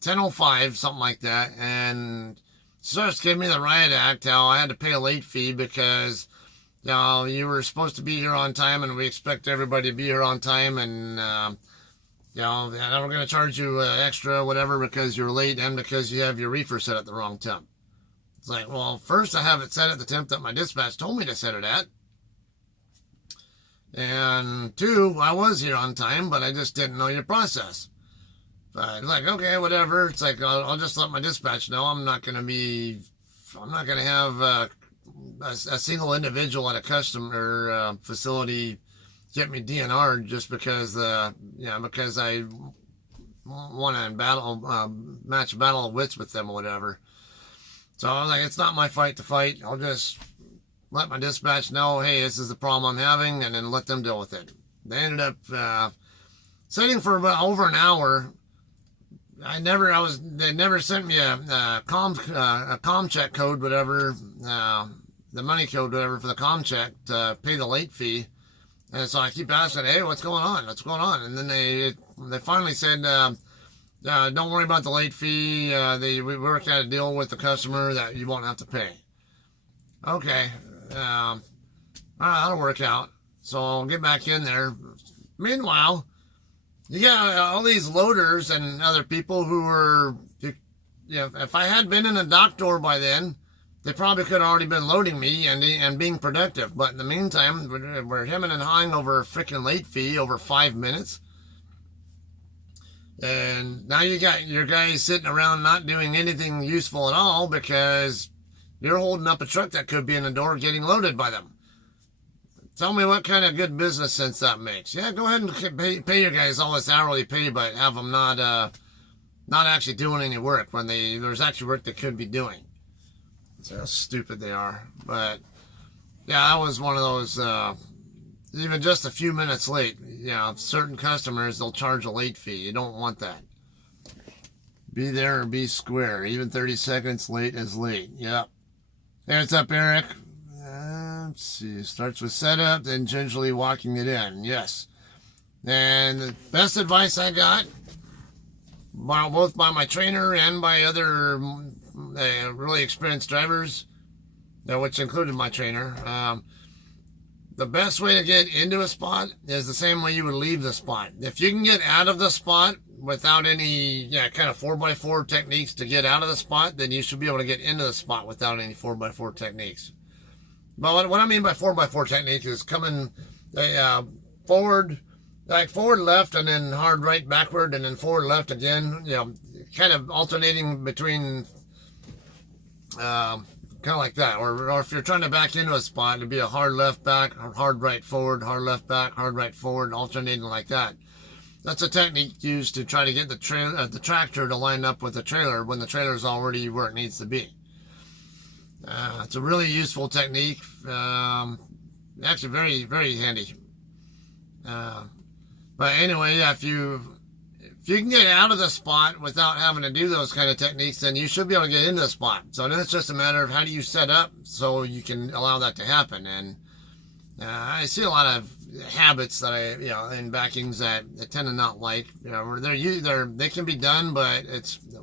10:05, something like that, and she starts giving me the riot act, how I had to pay a late fee because, you were supposed to be here on time, and we expect everybody to be here on time, and, and we're going to charge you extra, whatever, because you're late and because you have your reefer set at the wrong temp. It's like, well, first I have it set at the temp that my dispatch told me to set it at. And 2, I was here on time, but I just didn't know your process. But like, okay, whatever. It's like, I'll just let my dispatch know I'm not going to have a single individual at a customer facility get me DNR'd just because, because I want to match a battle of wits with them or whatever. So I was like, it's not my fight to fight. I'll just let my dispatch know, hey, this is the problem I'm having, and then let them deal with it. They ended up sitting for about over an hour. They never sent me a com check code, whatever, the money code, whatever, for the com check to pay the late fee. And so I keep asking, hey, what's going on? What's going on? And then they finally said, don't worry about the late fee. We worked out a deal with the customer that you won't have to pay. Okay. That'll work out. So I'll get back in there. Meanwhile, you got all these loaders and other people who were, if I had been in a dock door by then, they probably could have already been loading me and being productive. But in the meantime, we're hemming and hawing over a freaking late fee over 5 minutes. And now you got your guys sitting around not doing anything useful at all because You're holding up a truck that could be in the door getting loaded by them. Tell me what kind of good business sense that makes. Yeah, go ahead and pay your guys all this hourly pay, but have them not actually doing any work when there's actually work they could be doing. That's how stupid they are. But yeah, that was one of those. Even just a few minutes late. Certain customers, they'll charge a late fee. You don't want that. Be there or be square. Even 30 seconds late is late. Yep. Hey, what's up, Eric? Let's see. Starts with setup, then gingerly walking it in. Yes. And the best advice I got, both by my trainer and by other really experienced drivers, which included my trainer, the best way to get into a spot is the same way you would leave the spot. If you can get out of the spot without any kind of 4x4 techniques to get out of the spot, then you should be able to get into the spot without any 4x4 techniques. But what I mean by 4x4 technique is coming forward, like forward left and then hard right backward and then forward left again, kind of alternating between kind of like that. Or if you're trying to back into a spot, it'd be a hard left back, hard right forward, hard left back, hard right forward, alternating like that. That's a technique used to try to get the tractor to line up with the trailer when the trailer's already where it needs to be. It's a really useful technique. Actually, very, very handy. But anyway, yeah, if you can get out of the spot without having to do those kind of techniques, then you should be able to get into the spot. So then it's just a matter of how do you set up so you can allow that to happen. And I see a lot of habits that in backings that I tend to not like. They can be done, but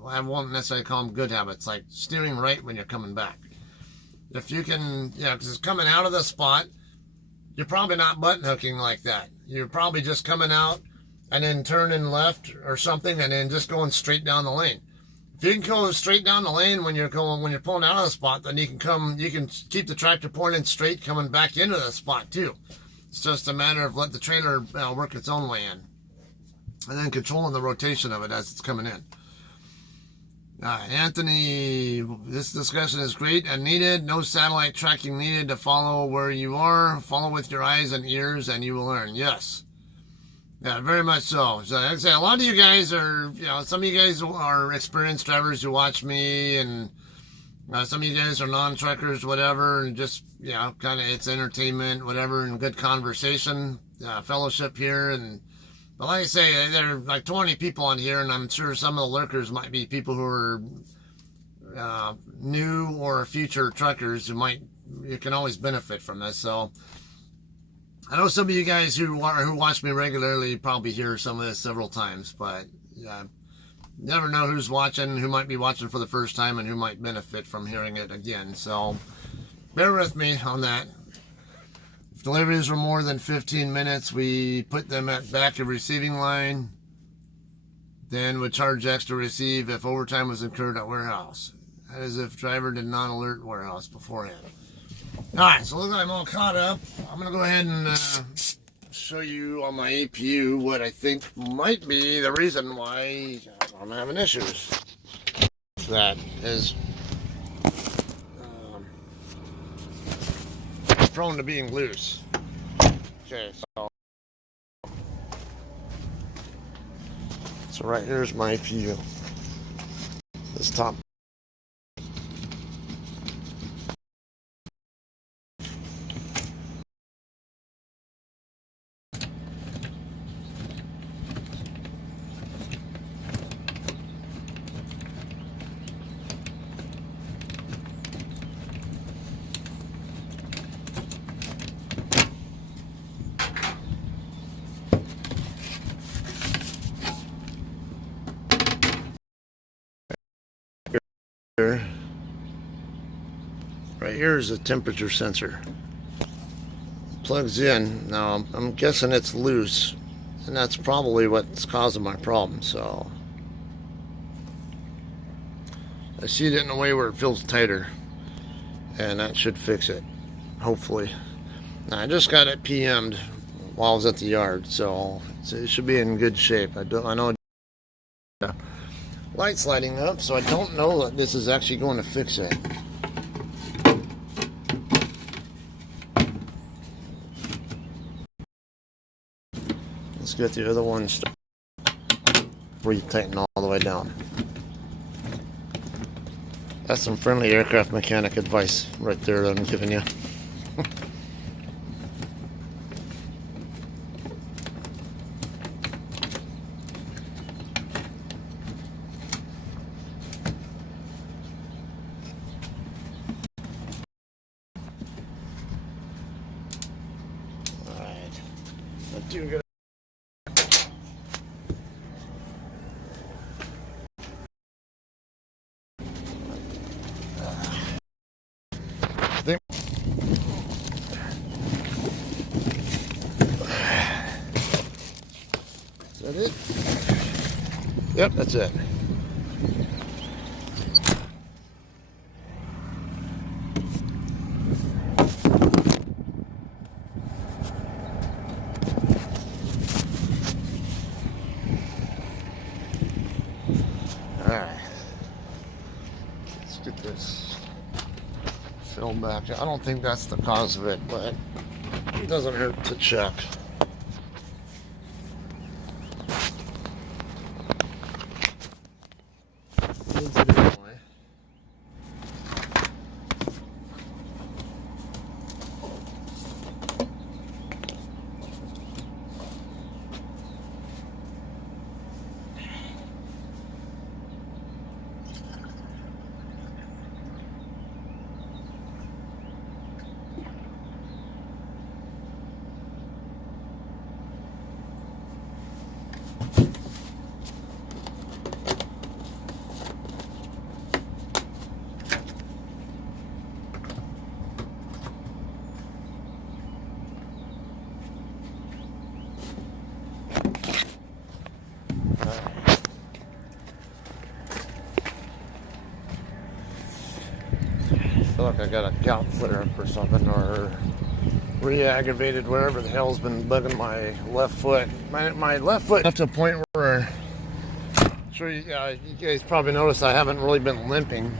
I won't necessarily call them good habits, like steering right when you're coming back. If you can, because it's coming out of the spot, you're probably not button hooking like that. You're probably just coming out and then turning left or something and then just going straight down the lane. If you can go straight down the lane when you're pulling out of the spot, then you can keep the tractor pointing straight coming back into the spot too. It's just a matter of let the trailer work its own way in and then controlling the rotation of it as it's coming in. Anthony, this discussion is great and needed. No satellite tracking needed to follow where you are. Follow with your eyes and ears and you will learn. Yes. Yeah, very much so. So like I say, a lot of you guys are, some of you guys are experienced drivers who watch me, and some of you guys are non-truckers, whatever, and just, kind of it's entertainment, whatever, and good conversation, fellowship here. But like I say, there are like 20 people on here, and I'm sure some of the lurkers might be people who are new or future truckers you can always benefit from this. So I know some of you guys who watch me regularly probably hear some of this several times, but never know who's watching, who might be watching for the first time, and who might benefit from hearing it again. So bear with me on that. If deliveries are more than 15 minutes, we put them at back of receiving line, then would charge extra receive if overtime was incurred at warehouse. That is if driver did not alert warehouse beforehand. Alright, so look like I'm all caught up. I'm going to go ahead and show you on my APU what I think might be the reason why I'm having issues. That is prone to being loose. Okay, so right here's my APU. This top. Right here is a temperature sensor. Plugs in. Now I'm guessing it's loose, and that's probably what's causing my problem. So I see it in a way where it feels tighter, and that should fix it, hopefully. Now, I just got it PM'd while I was at the yard, so it should be in good shape. I know light's lighting up, so I don't know that this is actually going to fix it. get the other one started before you tighten all the way down. That's some friendly aircraft mechanic advice right there that I'm giving you. Alright. Not too good. Is that it? Yep, that's it. Alright. Let's get this film back. I don't think that's the cause of it, but it doesn't hurt to check. Needs it anyway. I feel like I got a gout flare up or something, or re-aggravated whatever the hell's been bugging my left foot. My left foot up to a point where I'm sure you guys probably noticed I haven't really been limping.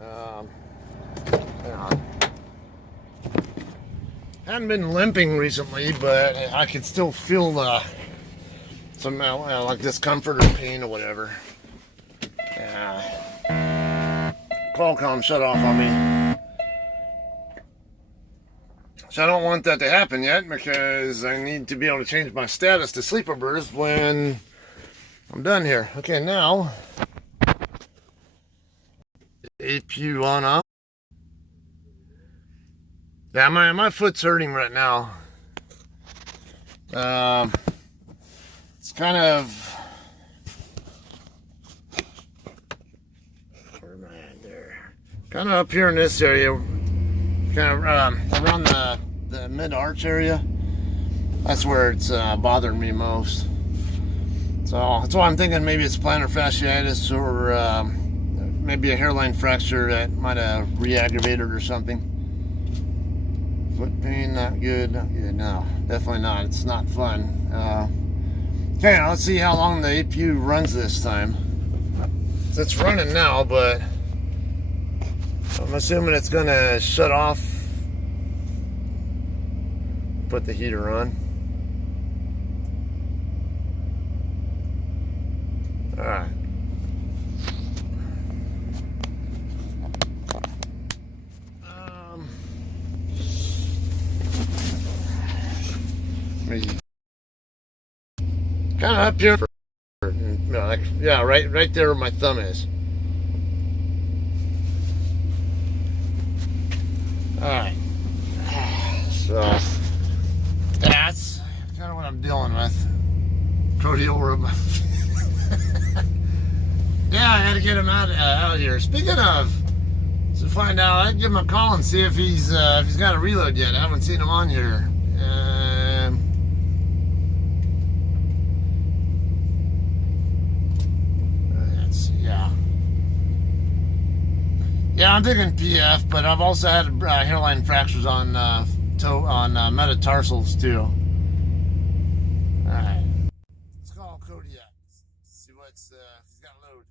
Hang on. Haven't been limping recently, but I could still feel some like discomfort or pain or whatever. Qualcomm shut off on me. So I don't want that to happen yet because I need to be able to change my status to sleeper burst when I'm done here. Okay, now APU on up. Yeah, my foot's hurting right now. It's kind of kind of up here in this area, kind of around the mid-arch area. That's where it's bothering me most. So that's why I'm thinking maybe it's plantar fasciitis or maybe a hairline fracture that might have re-aggravated or something. Foot pain, not good, not good. No, definitely not. It's not fun. Okay, now let's see how long the APU runs this time. It's running now, but I'm assuming it's going to shut off, put the heater on. Alright. Kind of up here, like, yeah, right there where my thumb is. Alright, so that's kind of what I'm dealing with. Proteola. Yeah, I had to get him out of here. Speaking of, to find out, I'd give him a call and see if he's got a reload yet. I haven't seen him on here. Yeah, I'm thinking PF, but I've also had hairline fractures on metatarsals too. All right, let's call Cody up. See what's if he's got a load.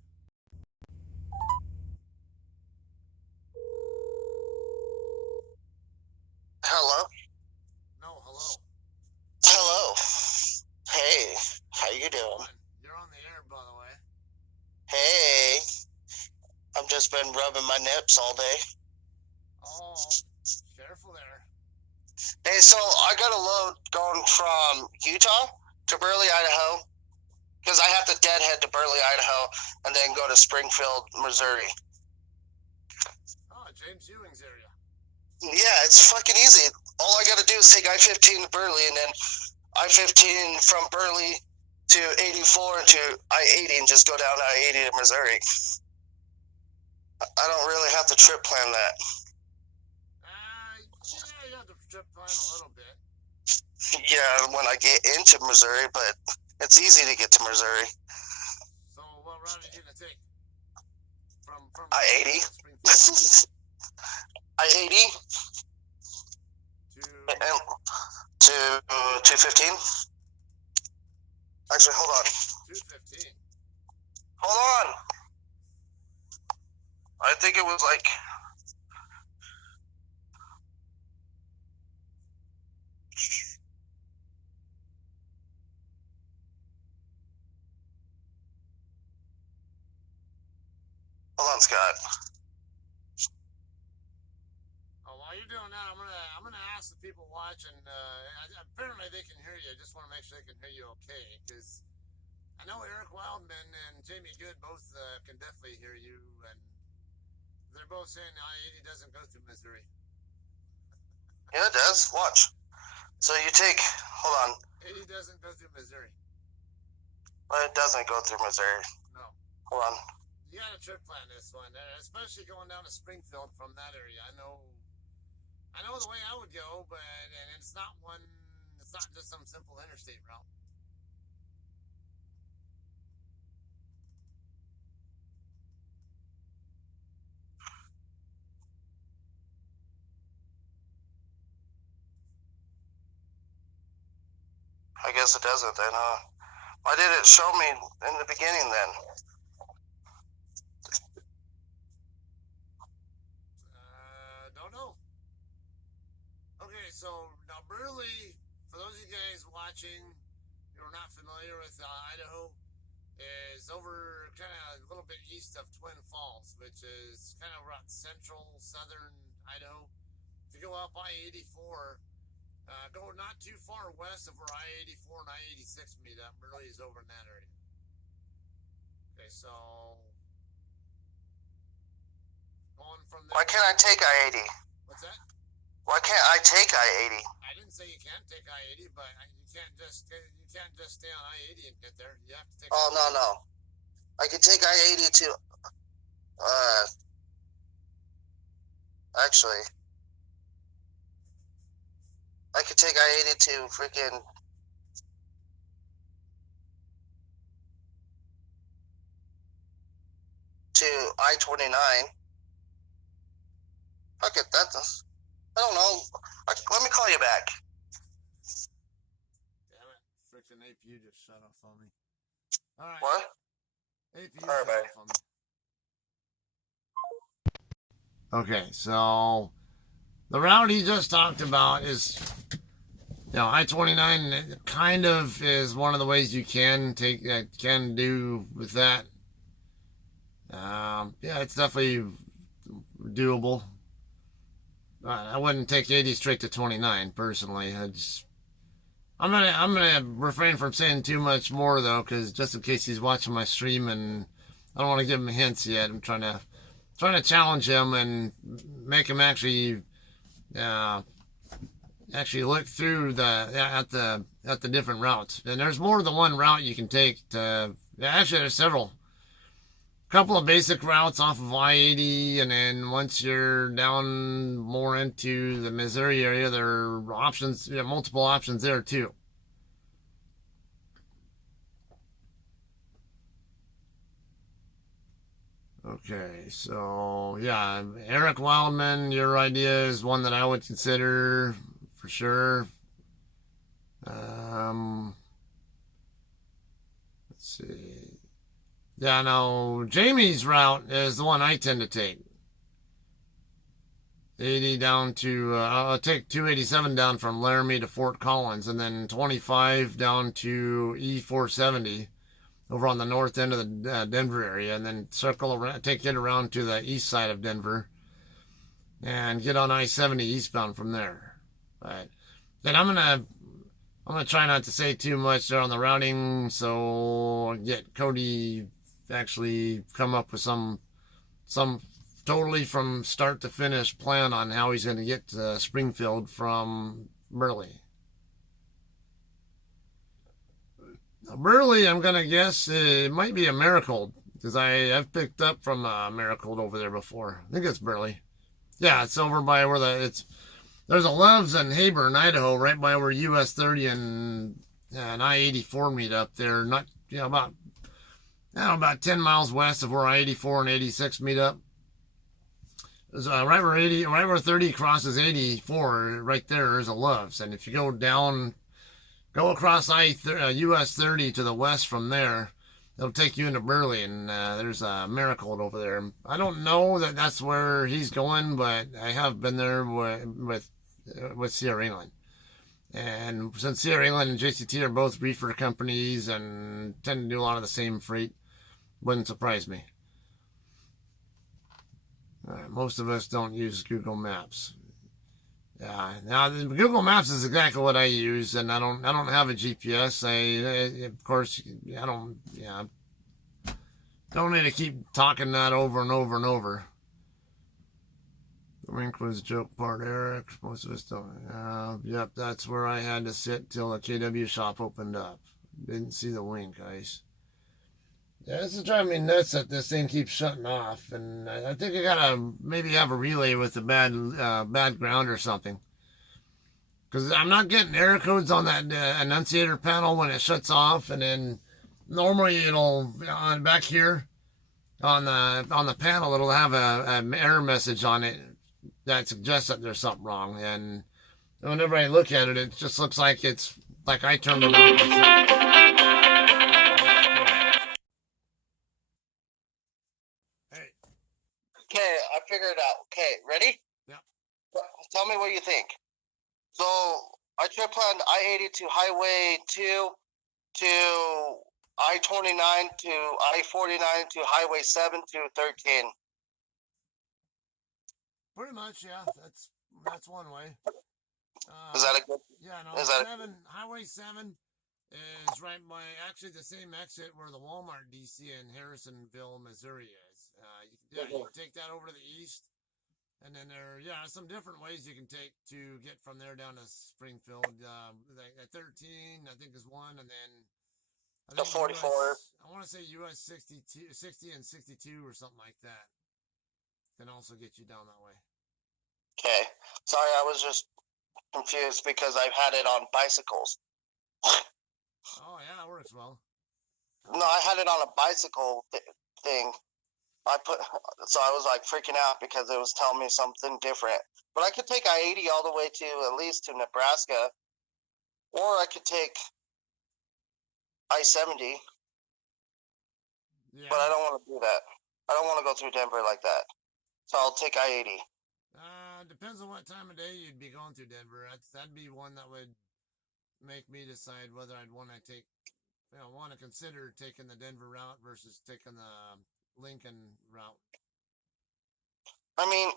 Hello? No, hello. Hello. doing? You're on the air, by the way. Hey, I've just been rubbing my nips all day. Oh, careful there. Hey, so I got a load going from Utah to Burley, Idaho, because I have to deadhead to Burley, Idaho, and then go to Springfield, Missouri. Oh, James Ewing's area. Yeah, it's fucking easy. All I got to do is take I-15 to Burley, and then I-15 from Burley to 84 to I-80 and just go down I-80 to Missouri. I don't really have to trip plan that. Yeah, you have to trip plan a little bit. Yeah, when I get into Missouri, but it's easy to get to Missouri. So what route are you going to take? From I-80. I-80 to 215. Actually, hold on. 215. Hold on. I think it was like... Hold on, Scott. Oh, while you're doing that, I'm gonna ask the people watching. Apparently they can hear you. I just want to make sure they can hear you okay, because I know Eric Wildman and Jamie Good both can definitely hear you, and they're both saying I-80 doesn't go through Missouri. Yeah, it does. Watch. So you take... Hold on. 80 doesn't go through Missouri. Well, it doesn't go through Missouri. No. Hold on. You gotta trip plan this one, especially going down to Springfield from that area. I know the way I would go, but it's not just some simple interstate route. I guess it doesn't then, huh? Why did it show me in the beginning then? Don't know. Okay, so now Burley, for those of you guys watching who are not familiar with Idaho, is over kind of a little bit east of Twin Falls, which is kind of around central, southern Idaho. If you go up I-84, go not too far west of where I-84 and I-86 meet up. Burley is over in that area. Okay, so going from there. Why can't I take I-80? What's that? Why can't I take I-80? I didn't say you can't take I-80, but you can't just stay on I-80 and get there. You have to take. Oh, no. I could take I-80 to... Actually... I could take I-80 to freaking... to I-29. Fuck it, that's... I don't know. Let me call you back. Damn it. Freaking APU just shut off on me. Alright. What? APU All right, shut off on me. Okay, so... the route he just talked about is... I-29 kind of is one of the ways you can do with that. Yeah, it's definitely doable. I wouldn't take 80 straight to 29 personally. I'm gonna refrain from saying too much more though, because just in case he's watching my stream and I don't want to give him hints yet. I'm trying to challenge him and make him actually look through at the different routes. And there's more than one route you can take to. Actually, there's several. Couple of basic routes off of I-80, and then once you're down more into the Missouri area, there are options, multiple options there too. Okay, so yeah, Eric Wildman, your idea is one that I would consider for sure. Let's see. Yeah, no, Jamie's route is the one I tend to take. 80 down to, I'll take 287 down from Laramie to Fort Collins, and then 25 down to E470 over on the north end of the Denver area, and then circle around, take it around to the east side of Denver, and get on I-70 eastbound from there. But then I'm gonna try not to say too much there on the routing, so I'll get Cody actually come up with some totally from start to finish plan on how he's going to get to Springfield from Burley. Burley, I'm going to guess it might be a Miracle because I've picked up from a Miracle over there before. I think it's Burley. Yeah, it's over by where there's a Loves and Hayburn, Idaho, right by where US 30 and I-84 meet up there. Not about 10 miles west of where I-84 and 86 meet up. Right where 30 crosses 84, right there is a Loves, and if you go across US 30 to the west from there, it'll take you into Burley, and there's a Miracle over there. I don't know that that's where he's going, but I have been there with Sierra England, and since Sierra England and JCT are both reefer companies and tend to do a lot of the same freight, wouldn't surprise me. Most of us don't use Google Maps. Yeah, now Google Maps is exactly what I use, and I don't have a GPS. Of course, I don't. Yeah, don't need to keep talking that over and over and over. The rink was the joke part, Eric. Most of us don't. Yep, that's where I had to sit till the KW shop opened up. Didn't see the wink, Ice. Yeah, this is driving me nuts that this thing keeps shutting off, and I think I gotta maybe have a relay with the bad ground or something. Because I'm not getting error codes on that annunciator panel when it shuts off, and then normally it'll back here on the panel it'll have an error message on it that suggests that there's something wrong, and whenever I look at it, it just looks like it's like I turned it off myself. Okay, I figured it out. Okay, ready? Yeah. Tell me what you think. So I trip planned I-80 to Highway 2 to I-29 to I-49 to Highway 7 to 13. Pretty much, yeah. That's one way. Is that a good? Yeah, no. Highway 7 is right by actually the same exit where the Walmart DC in Harrisonville, Missouri is. You can take that over to the east, and then there are some different ways you can take to get from there down to Springfield. 13, I think, is one, and then I think the 44. I want to say US 60 and 62 or something like that can also get you down that way. Okay, sorry, I was just confused because I've had it on bicycles. Oh yeah, it works well. No, I had it on a bicycle thing. So I was like freaking out because it was telling me something different. But I could take I-80 all the way to at least to Nebraska, or I could take I-70. Yeah. But I don't want to do that. I don't want to go through Denver like that. So I'll take I-80. Depends on what time of day you'd be going through Denver. That'd be one that would make me decide whether I'd want to consider taking the Denver route versus taking the Lincoln route. I mean,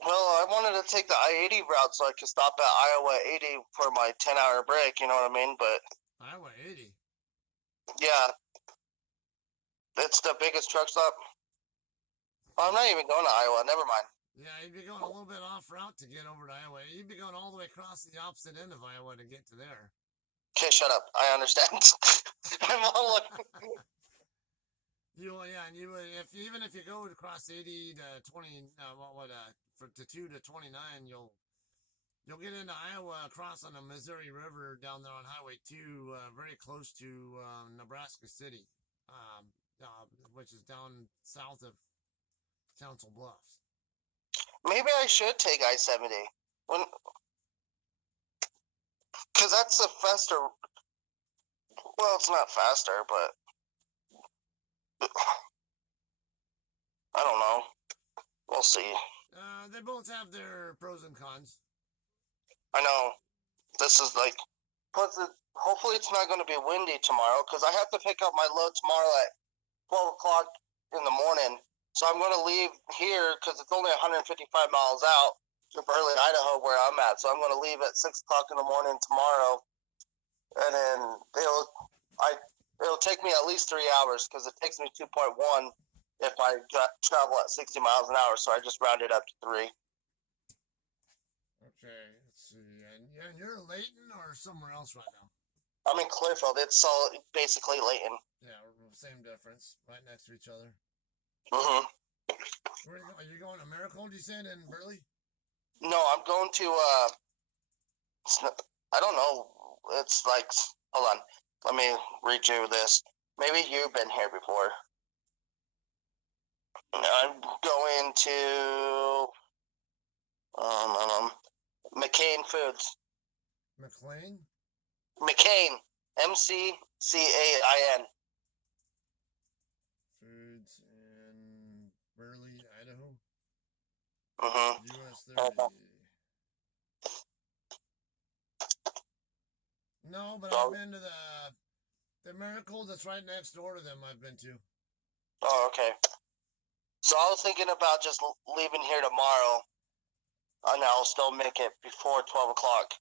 well, I wanted to take the I-80 route so I could stop at Iowa 80 for my 10-hour break, you know what I mean? But Iowa 80? Yeah. It's the biggest truck stop. Oh, I'm not even going to Iowa. Never mind. Yeah, you'd be going a little bit off route to get over to Iowa. You'd be going all the way across the opposite end of Iowa to get to there. Okay, shut up. I understand. I'm all like... Even if you go across 80 to 20, to 2 to 29, you'll get into Iowa, across on the Missouri River down there on Highway 2, very close to Nebraska City, which is down south of Council Bluffs. Maybe I should take I-70. Because that's the faster... Well, it's not faster, but... I don't know. We'll see. they both have their pros and cons. I know. This is like, plus hopefully it's not going to be windy tomorrow because I have to pick up my load tomorrow at 12 o'clock in the morning. So I'm going to leave here because it's only 155 miles out to Burley, Idaho, where I'm at. So I'm going to leave at 6 o'clock in the morning tomorrow, and then it'll take me at least 3 hours because it takes me 2.1 if I travel at 60 miles an hour. So I just rounded up to 3. Okay, let's see. And you're in Layton or somewhere else right now? I'm in Clearfield. It's all basically Layton. Yeah, same difference, right next to each other. Mm-hmm. Are you going to Maricold, you said, in Burley? No, I'm going to, I don't know. It's like, hold on. Let me read you this. Maybe you've been here before. I'm going to McCain Foods. McLean? McCain. McCain. Foods in Burley, Idaho? Mm-hmm. US 30. No, but I've been to the Maricold that's right next door to them. I've been to. Oh, okay. So I was thinking about just leaving here tomorrow, and I'll still make it before 12 o'clock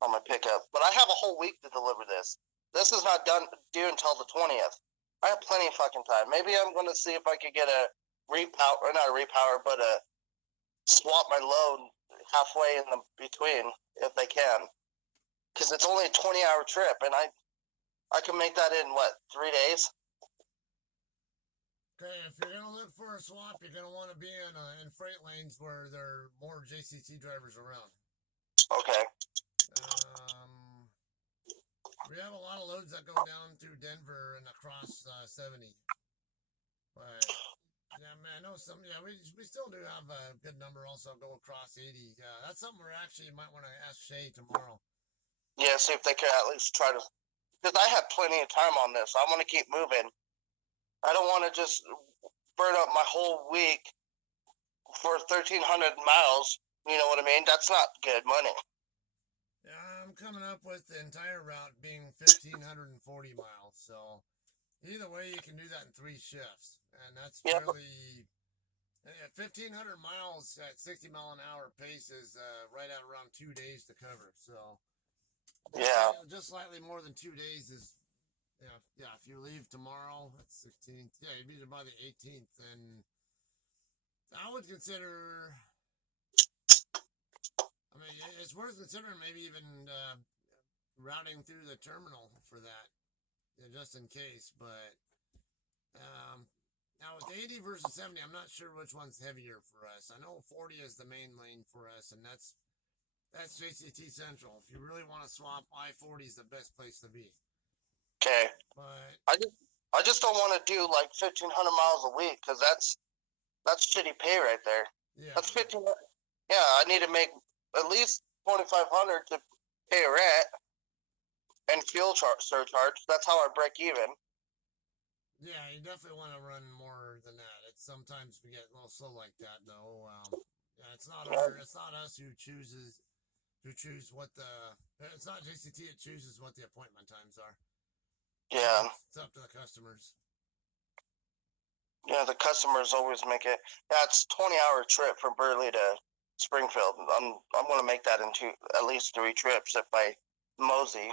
on my pickup. But I have a whole week to deliver this. This is not due until the 20th. I have plenty of fucking time. Maybe I'm going to see if I could get a repower, or not a repower, but a swap my load halfway in the between if they can. Because it's only a 20-hour trip, and I can make that in, 3 days? Okay, if you're going to look for a swap, you're going to want to be in freight lanes where there are more JCT drivers around. Okay. We have a lot of loads that go down through Denver and across 70. But, yeah, man, I know some, yeah, we still do have a good number also go across 80. That's something we actually might want to ask Shay tomorrow. Yeah, see if they can at least try to, because I have plenty of time on this. I want to keep moving. I don't want to just burn up my whole week for 1,300 miles. You know what I mean? That's not good money. Yeah, I'm coming up with the entire route being 1,540 miles. So either way, you can do that in 3 shifts. And that's really 1,500 miles at 60 mile an hour pace is right at around 2 days to cover. So just slightly more than 2 days is, yeah, if you leave tomorrow, that's 16th. Yeah, you'd be there by the 18th. And I would consider, I mean, it's worth considering maybe even routing through the terminal for that, just in case. But now with 80 versus 70, I'm not sure which one's heavier for us. I know 40 is the main lane for us, and that's JCT Central. If you really want to swap, I-40 is the best place to be. Okay. But I just don't want to do like 1,500 miles a week because that's shitty pay right there. Yeah. That's 1,500. Yeah, I need to make at least 2,500 to pay rent and fuel surcharge. That's how I break even. Yeah, you definitely want to run more than that. It's sometimes we get a little slow like that, though. Yeah, it's not us who choose what it's not JCT that chooses what the appointment times are. Yeah, it's up to the customers. Yeah, the customers always make it. That's 20-hour trip from Burley to Springfield. I'm going to make that into at least 3 trips if I mosey.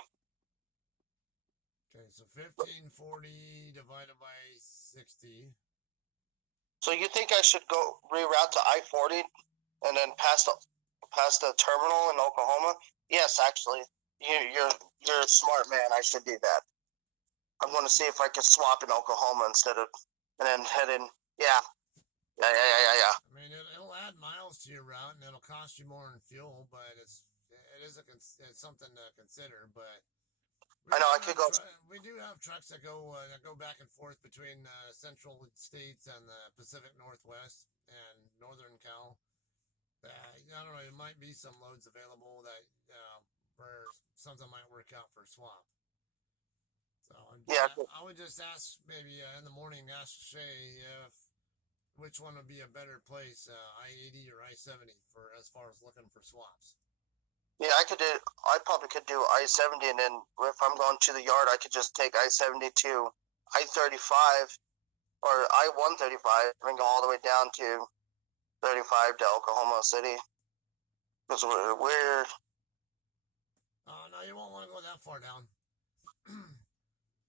Okay, so 1,540 divided by 60. So you think I should go reroute to I-40 and then past the terminal in Oklahoma? Yes, actually, you're a smart man. I should do that. I'm going to see if I can swap in Oklahoma instead of, and then head in. Yeah. I mean, it'll add miles to your route, and it'll cost you more in fuel, but it's something to consider. But I know I could go. We do have trucks that go back and forth between central states and the Pacific Northwest and Northern Cal. I don't know. It might be some loads available that where something might work out for a swap. So yeah, I would just ask maybe in the morning. Ask Shay which one would be a better place, I-80 or I-70 for as far as looking for swaps? Yeah, I probably could do I-70, and then if I'm going to the yard, I could just take I-70 to I-35 or I-135 and go all the way down to 35 to Oklahoma City. Because we're No, you won't want to go that far down.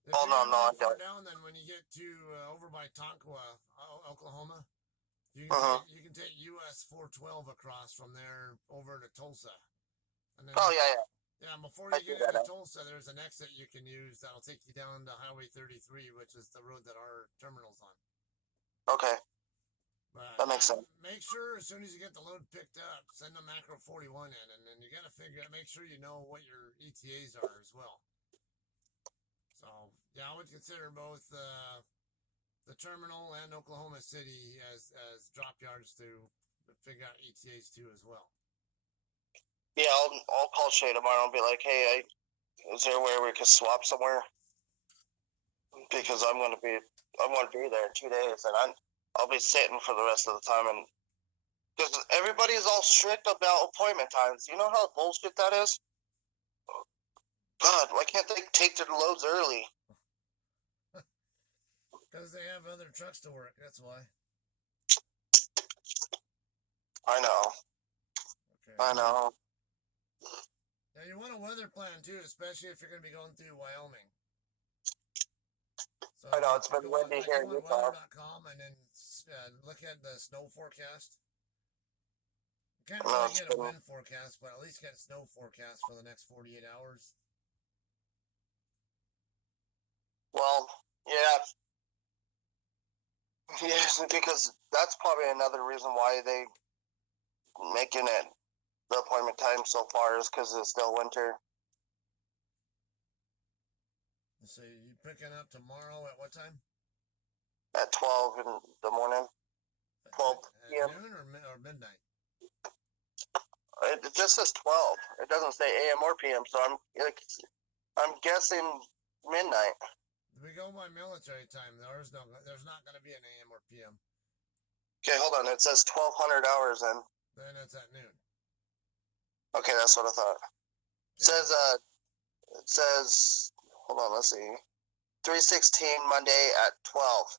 If oh you're no, going to no, go I that far don't. down, then when you get to over by Tonkawa, Oklahoma, Uh-huh. you can take US 412 across from there over to Tulsa, and then Oh yeah, yeah, before I you see get that into now. Tulsa, there's an exit you can use that'll take you down to Highway 33, which is the road that our terminal's on. Okay, But that makes yeah, sense. make sure as soon as you get the load picked up, send the macro 41 in, and then you got to make sure you know what your ETAs are as well. So yeah, I would consider both the terminal and Oklahoma City as drop yards to figure out ETAs too as well. Yeah, I'll call Shay tomorrow and be like, hey, is there a way we could swap somewhere? Because I'm going to be there in 2 days, and I'll be sitting for the rest of the time, and because everybody's all strict about appointment times. You know how bullshit that is? God, why can't they take their loads early? Because they have other trucks to work. That's why. I know. Okay. I know. Now you want a weather plan too, especially if you're going to be going through Wyoming. So I know, if it's you been go on, windy like here go in on Utah. weather.com and then look at the snow forecast. You can't No, really it's get a been, wind forecast, but at least get snow forecast for the next 48 hours. well, yeah. Yes, because that's probably another reason why they making it the appointment time so far is because it's still winter. So you picking up tomorrow at what time? At 12 in the morning, 12 At p.m. noon or midnight? It just says 12. It doesn't say a.m. or p.m. So I'm guessing midnight. We go by military time. There's not going to be an AM or PM. Okay, hold on. It says 1,200 hours then. Then it's at noon. Okay, that's what I thought. Yeah. It says, hold on, let's see. 3/16 Monday at 12.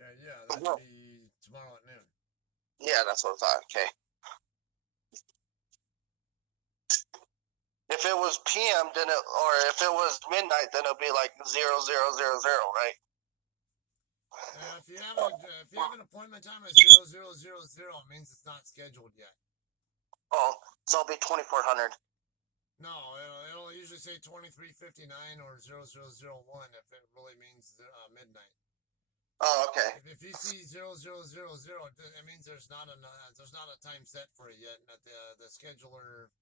Okay, yeah, that would be tomorrow at noon. Yeah, that's what I thought. Okay. If it was PM, or if it was midnight, then it'll be like 0000, right? If you have an appointment time at 0000, it means it's not scheduled yet. Oh, so it'll be 2,400. No, it'll usually say 2359 or 0001 if it really means midnight. Oh, okay. If you see 0000, it means there's not a time set for it yet, and that the scheduler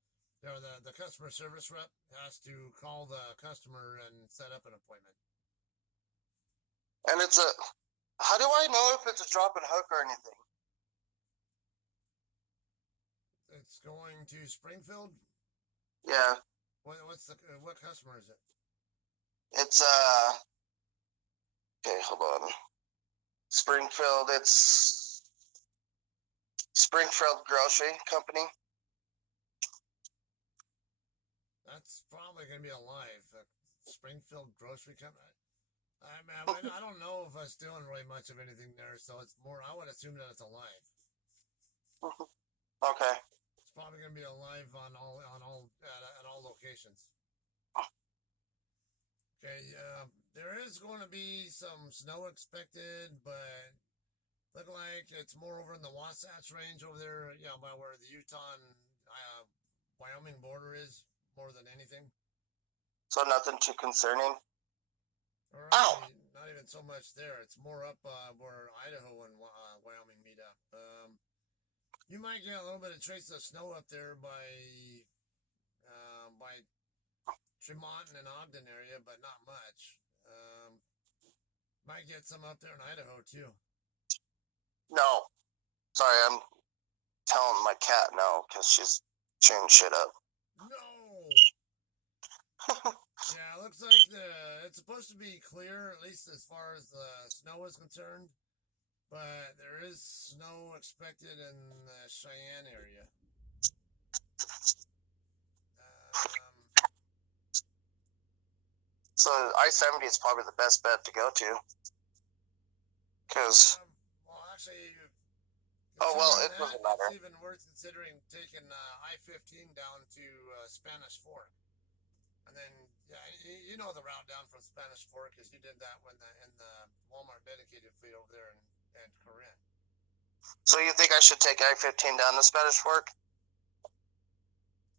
or the customer service rep has to call the customer and set up an appointment. And how do I know if it's a drop and hook or anything? It's going to Springfield. Yeah. What customer is it? It's okay, hold on. Springfield, it's Springfield Grocery Company. That's probably going to be alive. Springfield Grocery Company. I don't know if it's doing really much of anything there, so it's more. I would assume that it's alive. Okay. It's probably going to be alive at all locations. Okay. There is going to be some snow expected, but look like it's more over in the Wasatch Range over there. Yeah, by where the Utah and Wyoming border is, more than anything. So nothing too concerning. Or actually, not even so much there. It's more up where Idaho and Wyoming meet up. You might get a little bit of traces of snow up there by Tremont and Ogden area, but not much. Might get some up there in Idaho too. No. Sorry, I'm telling my cat no because she's chewing shit up. No. Yeah, looks like it's supposed to be clear, at least as far as the snow is concerned. But there is snow expected in the Cheyenne area. So I-70 is probably the best bet to go to. Because well, actually, oh well, it doesn't matter. It's even worth considering taking I-15 down to Spanish Fork, and then yeah, you know the route down from Spanish Fork because you did that when in the Walmart dedicated fleet over there in Corinth. So you think I should take I-15 down to Spanish Fork?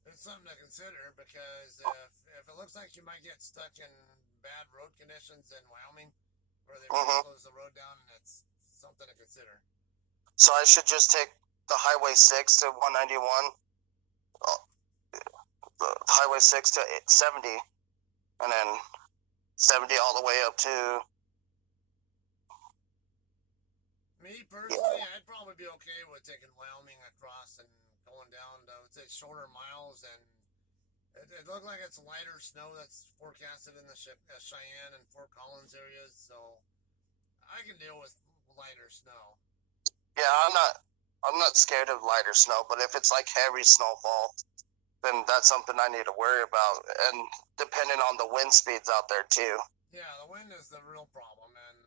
It's something to consider because if it looks like you might get stuck in bad road conditions in Wyoming, where they close the road down, and it's something to consider. So I should just take the Highway 6 to 191, the Highway 6 to 70, and then 70 all the way up to... Me personally, I'd probably be okay with taking Wyoming across and going down to, I would say, shorter miles, and it looked like it's lighter snow that's forecasted in the Cheyenne and Fort Collins areas, so I can deal with lighter snow. Yeah, I'm not scared of lighter snow, but if it's like heavy snowfall, then that's something I need to worry about, and depending on the wind speeds out there too. Yeah, the wind is the real problem, and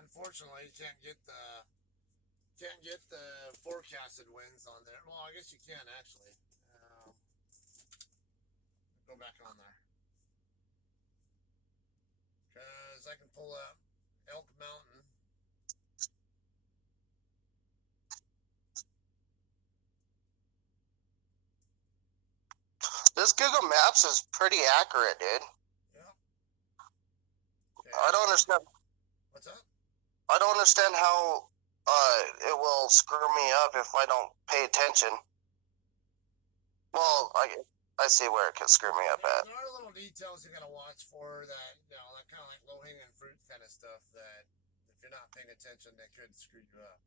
unfortunately, you can't get the forecasted winds on there. Well, I guess you can actually. Go back on there because I can pull up Elk Mountain. This Google Maps is pretty accurate, dude. Yeah. Okay. I don't understand. What's up? I don't understand how it will screw me up if I don't pay attention. Well, I see where it can screw me up at. There are little details you gotta watch for that, that kind of like low-hanging fruit kind of stuff that if you're not paying attention, they could screw you up.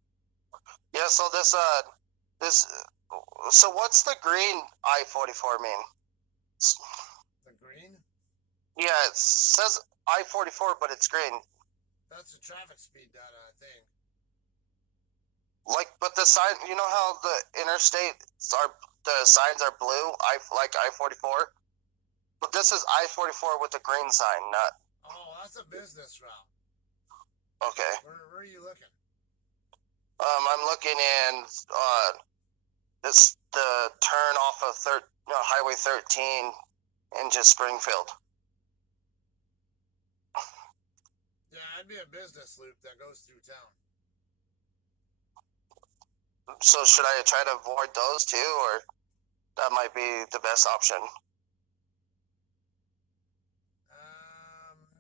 Yeah. So so what's the green I-44 mean? The green? Yeah, it says I-44, but it's green. That's the traffic speed data, I think. Like, but the sign, you know how the the signs are blue, like I-44? But this is I-44 with a green sign, not... Oh, that's a business route. Okay. Where are you looking? I'm looking in, the turn off of Highway 13 into Springfield. Yeah, it'd be a business loop that goes through town. So should I try to avoid those too, or that might be the best option?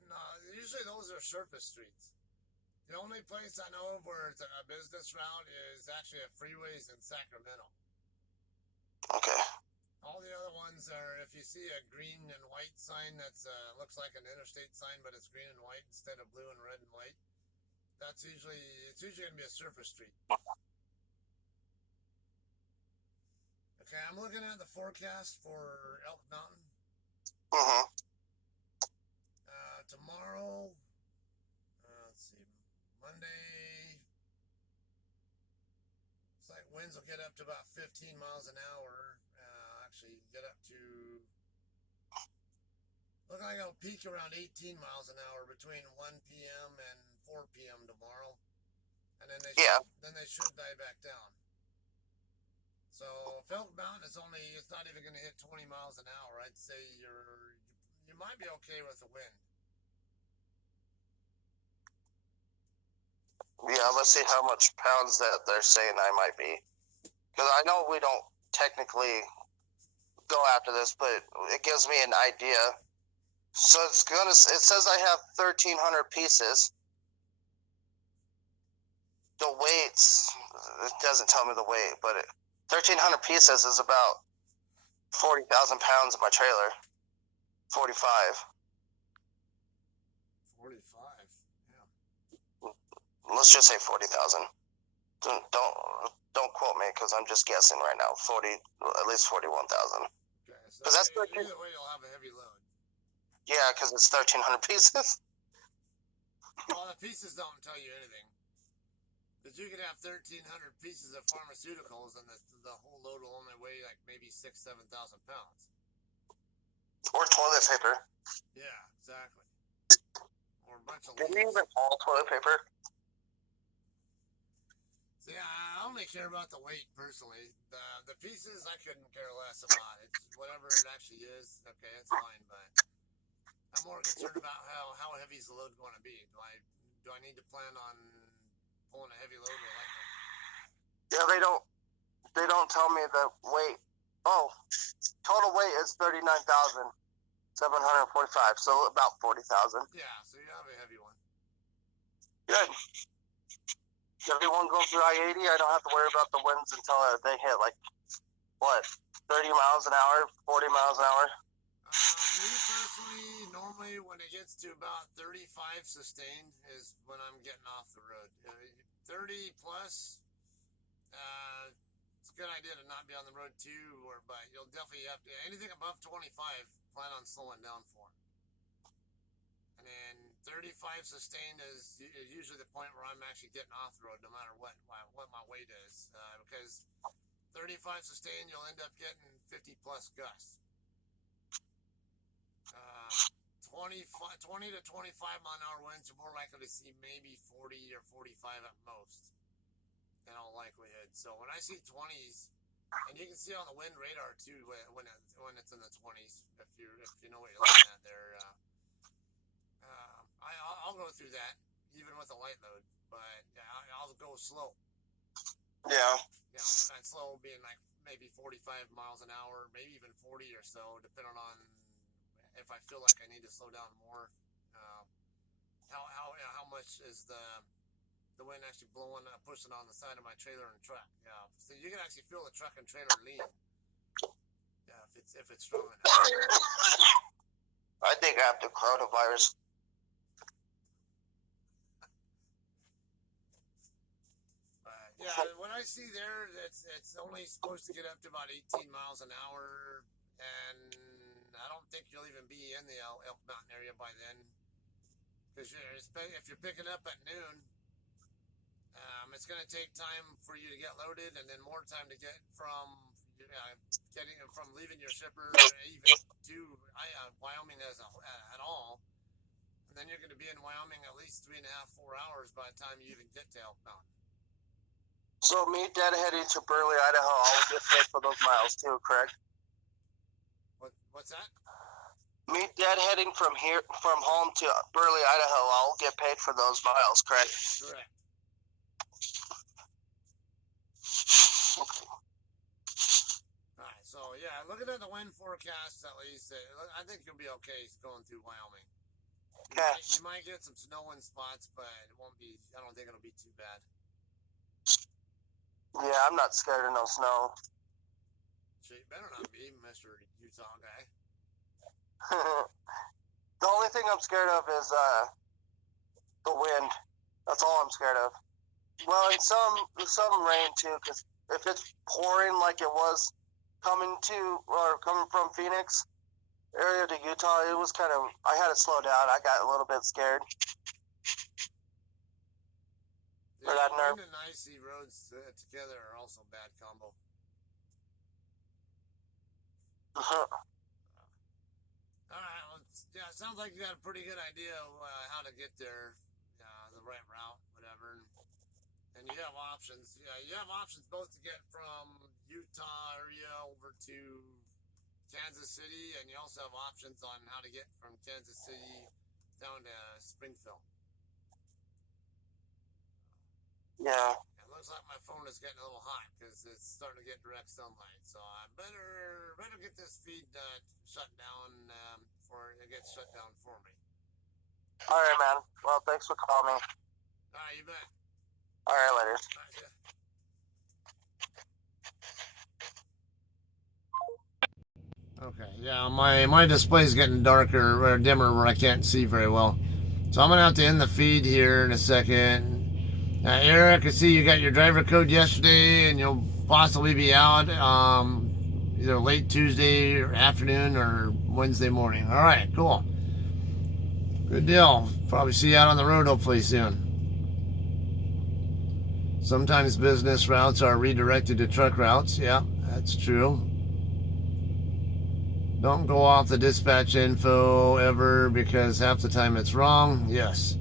No, usually those are surface streets. The only place I know of where it's a business route is actually at freeways in Sacramento. Okay. All the other ones are, if you see a green and white sign that's looks like an interstate sign, but it's green and white instead of blue and red and white, it's usually going to be a surface street. Okay, I'm looking at the forecast for Elk Mountain. Tomorrow, let's see, Monday, it's like winds will get up to about 15 miles an hour. Actually, get up to, looking like it'll peak around 18 miles an hour between 1 p.m. and 4 p.m. tomorrow. And then they should die back down. So if Elk Mountain is it's not even going to hit 20 miles an hour, I'd say you might be okay with the wind. Yeah, let's see how much pounds that they're saying I might be. Because I know we don't technically go after this, but it gives me an idea. So it says I have 1,300 pieces. The weights, it doesn't tell me the weight, but 1,300 pieces is about 40,000 pounds in my trailer. 45. 45, yeah. Let's just say 40,000. Don't quote me because I'm just guessing right now. At least 41,000. Okay, so either way, you'll have a heavy load. Yeah, because it's 1,300 pieces. Well, the pieces don't tell you anything. Because you could have 1,300 pieces of pharmaceuticals, and the whole load will only weigh like maybe 6,000 to 7,000 pounds. Or toilet paper. Yeah, exactly. Or a bunch of Did leaves. we even haul toilet paper? So yeah, I only care about the weight personally. The pieces I couldn't care less about. It's whatever it actually is. Okay, it's fine, but I'm more concerned about how heavy is the load going to be. Do I need to plan on pulling a heavy load or a light load? Yeah, they don't tell me the weight. Oh, total weight is 39,745, so about 40,000. Yeah, so you have a heavy one. Good. Everyone going through I-80, I don't have to worry about the winds until they hit like, what, 30 miles an hour, 40 miles an hour? Me personally, normally when it gets to about 35 sustained is when I'm getting off the road. 30 plus, it's a good idea to not be on the road too, but you'll definitely have to, anything above 25, plan on slowing down for. And then 35 sustained is usually the point where I'm actually getting off the road, no matter what my weight is, because 35 sustained, you'll end up getting 50 plus gusts. 20 to 25 mile an hour winds, you're more likely to see maybe 40 or 45 at most, in all likelihood. So when I see 20s, and you can see on the wind radar too when it's in the 20s, if you know what you're looking at there. I'll go through that even with a light load, but I'll go slow. Yeah. You know, and slow being like maybe 45 miles an hour, maybe even 40 or so, depending on if I feel like I need to slow down more. How much is the wind actually blowing, pushing on the side of my trailer and truck? Yeah, so you can actually feel the truck and trailer lean. Yeah, if it's strong enough. I think I have the coronavirus. Yeah, when I see there, it's only supposed to get up to about 18 miles an hour, and I don't think you'll even be in the Elk Mountain area by then, because if you're picking up at noon, it's going to take time for you to get loaded, and then more time to get from leaving your shipper even to Wyoming at all, and then you're going to be in Wyoming at least 3.5 to 4 hours by the time you even get to Elk Mountain. So me heading to Burley, Idaho, I'll get paid for those miles too, correct? What's that? Me heading from home to Burley, Idaho, I'll get paid for those miles, correct? Correct. All right, so yeah, looking at the wind forecast at least, I think you'll be okay going through Wyoming. You might get some snow in spots, but it won't be. I don't think it'll be too bad. Yeah, I'm not scared of no snow. So you better not be, Mr. Utah guy. The only thing I'm scared of is the wind. That's all I'm scared of. Well, and some rain too, because if it's pouring like it was coming from Phoenix area to Utah, it was I had to slow down. I got a little bit scared. Yeah, wind and icy roads together are also bad combo. All right, yeah, it sounds like you got a pretty good idea of how to get there, the right route, whatever. And you have options. Yeah, you have options both to get from Utah area over to Kansas City, and you also have options on how to get from Kansas City down to Springfield. Yeah. It looks like my phone is getting a little hot because it's starting to get direct sunlight. So I better get this feed shut down before it gets shut down for me. All right, man. Well, thanks for calling me. All right, you bet. All right, later. All right, yeah. Okay, yeah, my display's getting darker or dimmer where I can't see very well. So I'm going to have to end the feed here in a second. Eric, I see you got your driver code yesterday, and you'll possibly be out either late Tuesday afternoon or Wednesday morning. All right, cool. Good deal. Probably see you out on the road hopefully soon. Sometimes business routes are redirected to truck routes. Yeah, that's true. Don't go off the dispatch info ever because half the time it's wrong. Yes.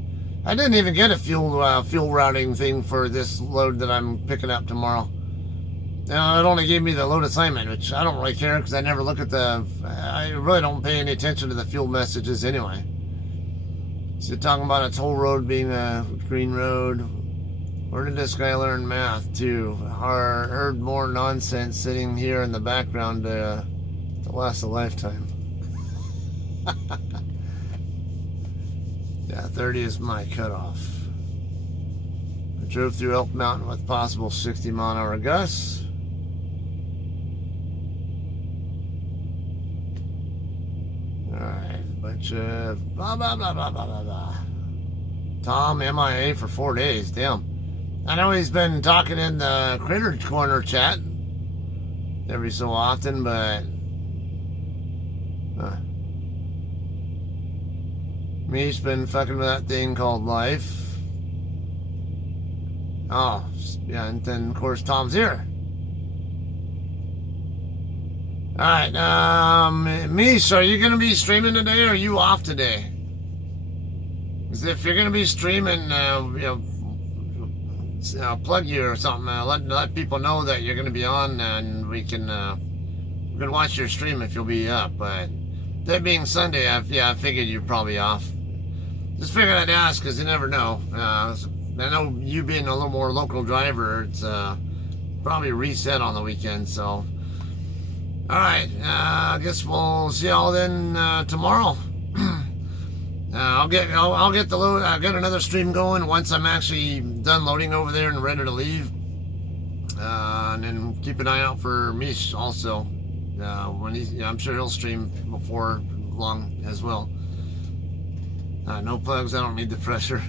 I didn't even get a fuel routing thing for this load that I'm picking up tomorrow. Now, it only gave me the load assignment, which I don't really care because I never look at I really don't pay any attention to the fuel messages anyway. So you're talking about a toll road being a green road. Where did this guy learn math too? Heard more nonsense sitting here in the background to last a lifetime. Yeah, 30 is my cutoff. I drove through Elk Mountain with possible 60-mile-an-hour gusts. Alright, bunch of blah, blah, blah, blah, blah, blah, blah. Tom, MIA for 4 days. Damn. I know he's been talking in the Critter Corner chat every so often, but... Me's been fucking with that thing called life. Oh, yeah, and then, of course, Tom's here. Alright, Mish, are you going to be streaming today, or are you off today? Because if you're going to be streaming, plug you or something. Let people know that you're going to be on, and we can watch your stream if you'll be up. But that being Sunday, I figured you're probably off. Just figured I'd ask because you never know. I know you being a little more local driver, it's probably reset on the weekend. So, all right, I guess we'll see y'all then tomorrow. I'll get the load. I'll get another stream going once I'm actually done loading over there and ready to leave. And then keep an eye out for Mish also. I'm sure he'll stream before long as well. No plugs. I don't need the pressure.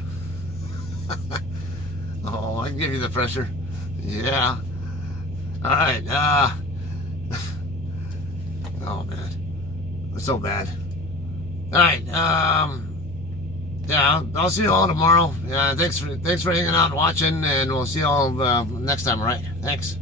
Oh, I can give you the pressure. Yeah. All right. Oh man, it's so bad. All right. Yeah, I'll see you all tomorrow. Thanks for hanging out and watching, and we'll see you all next time. All right. Thanks.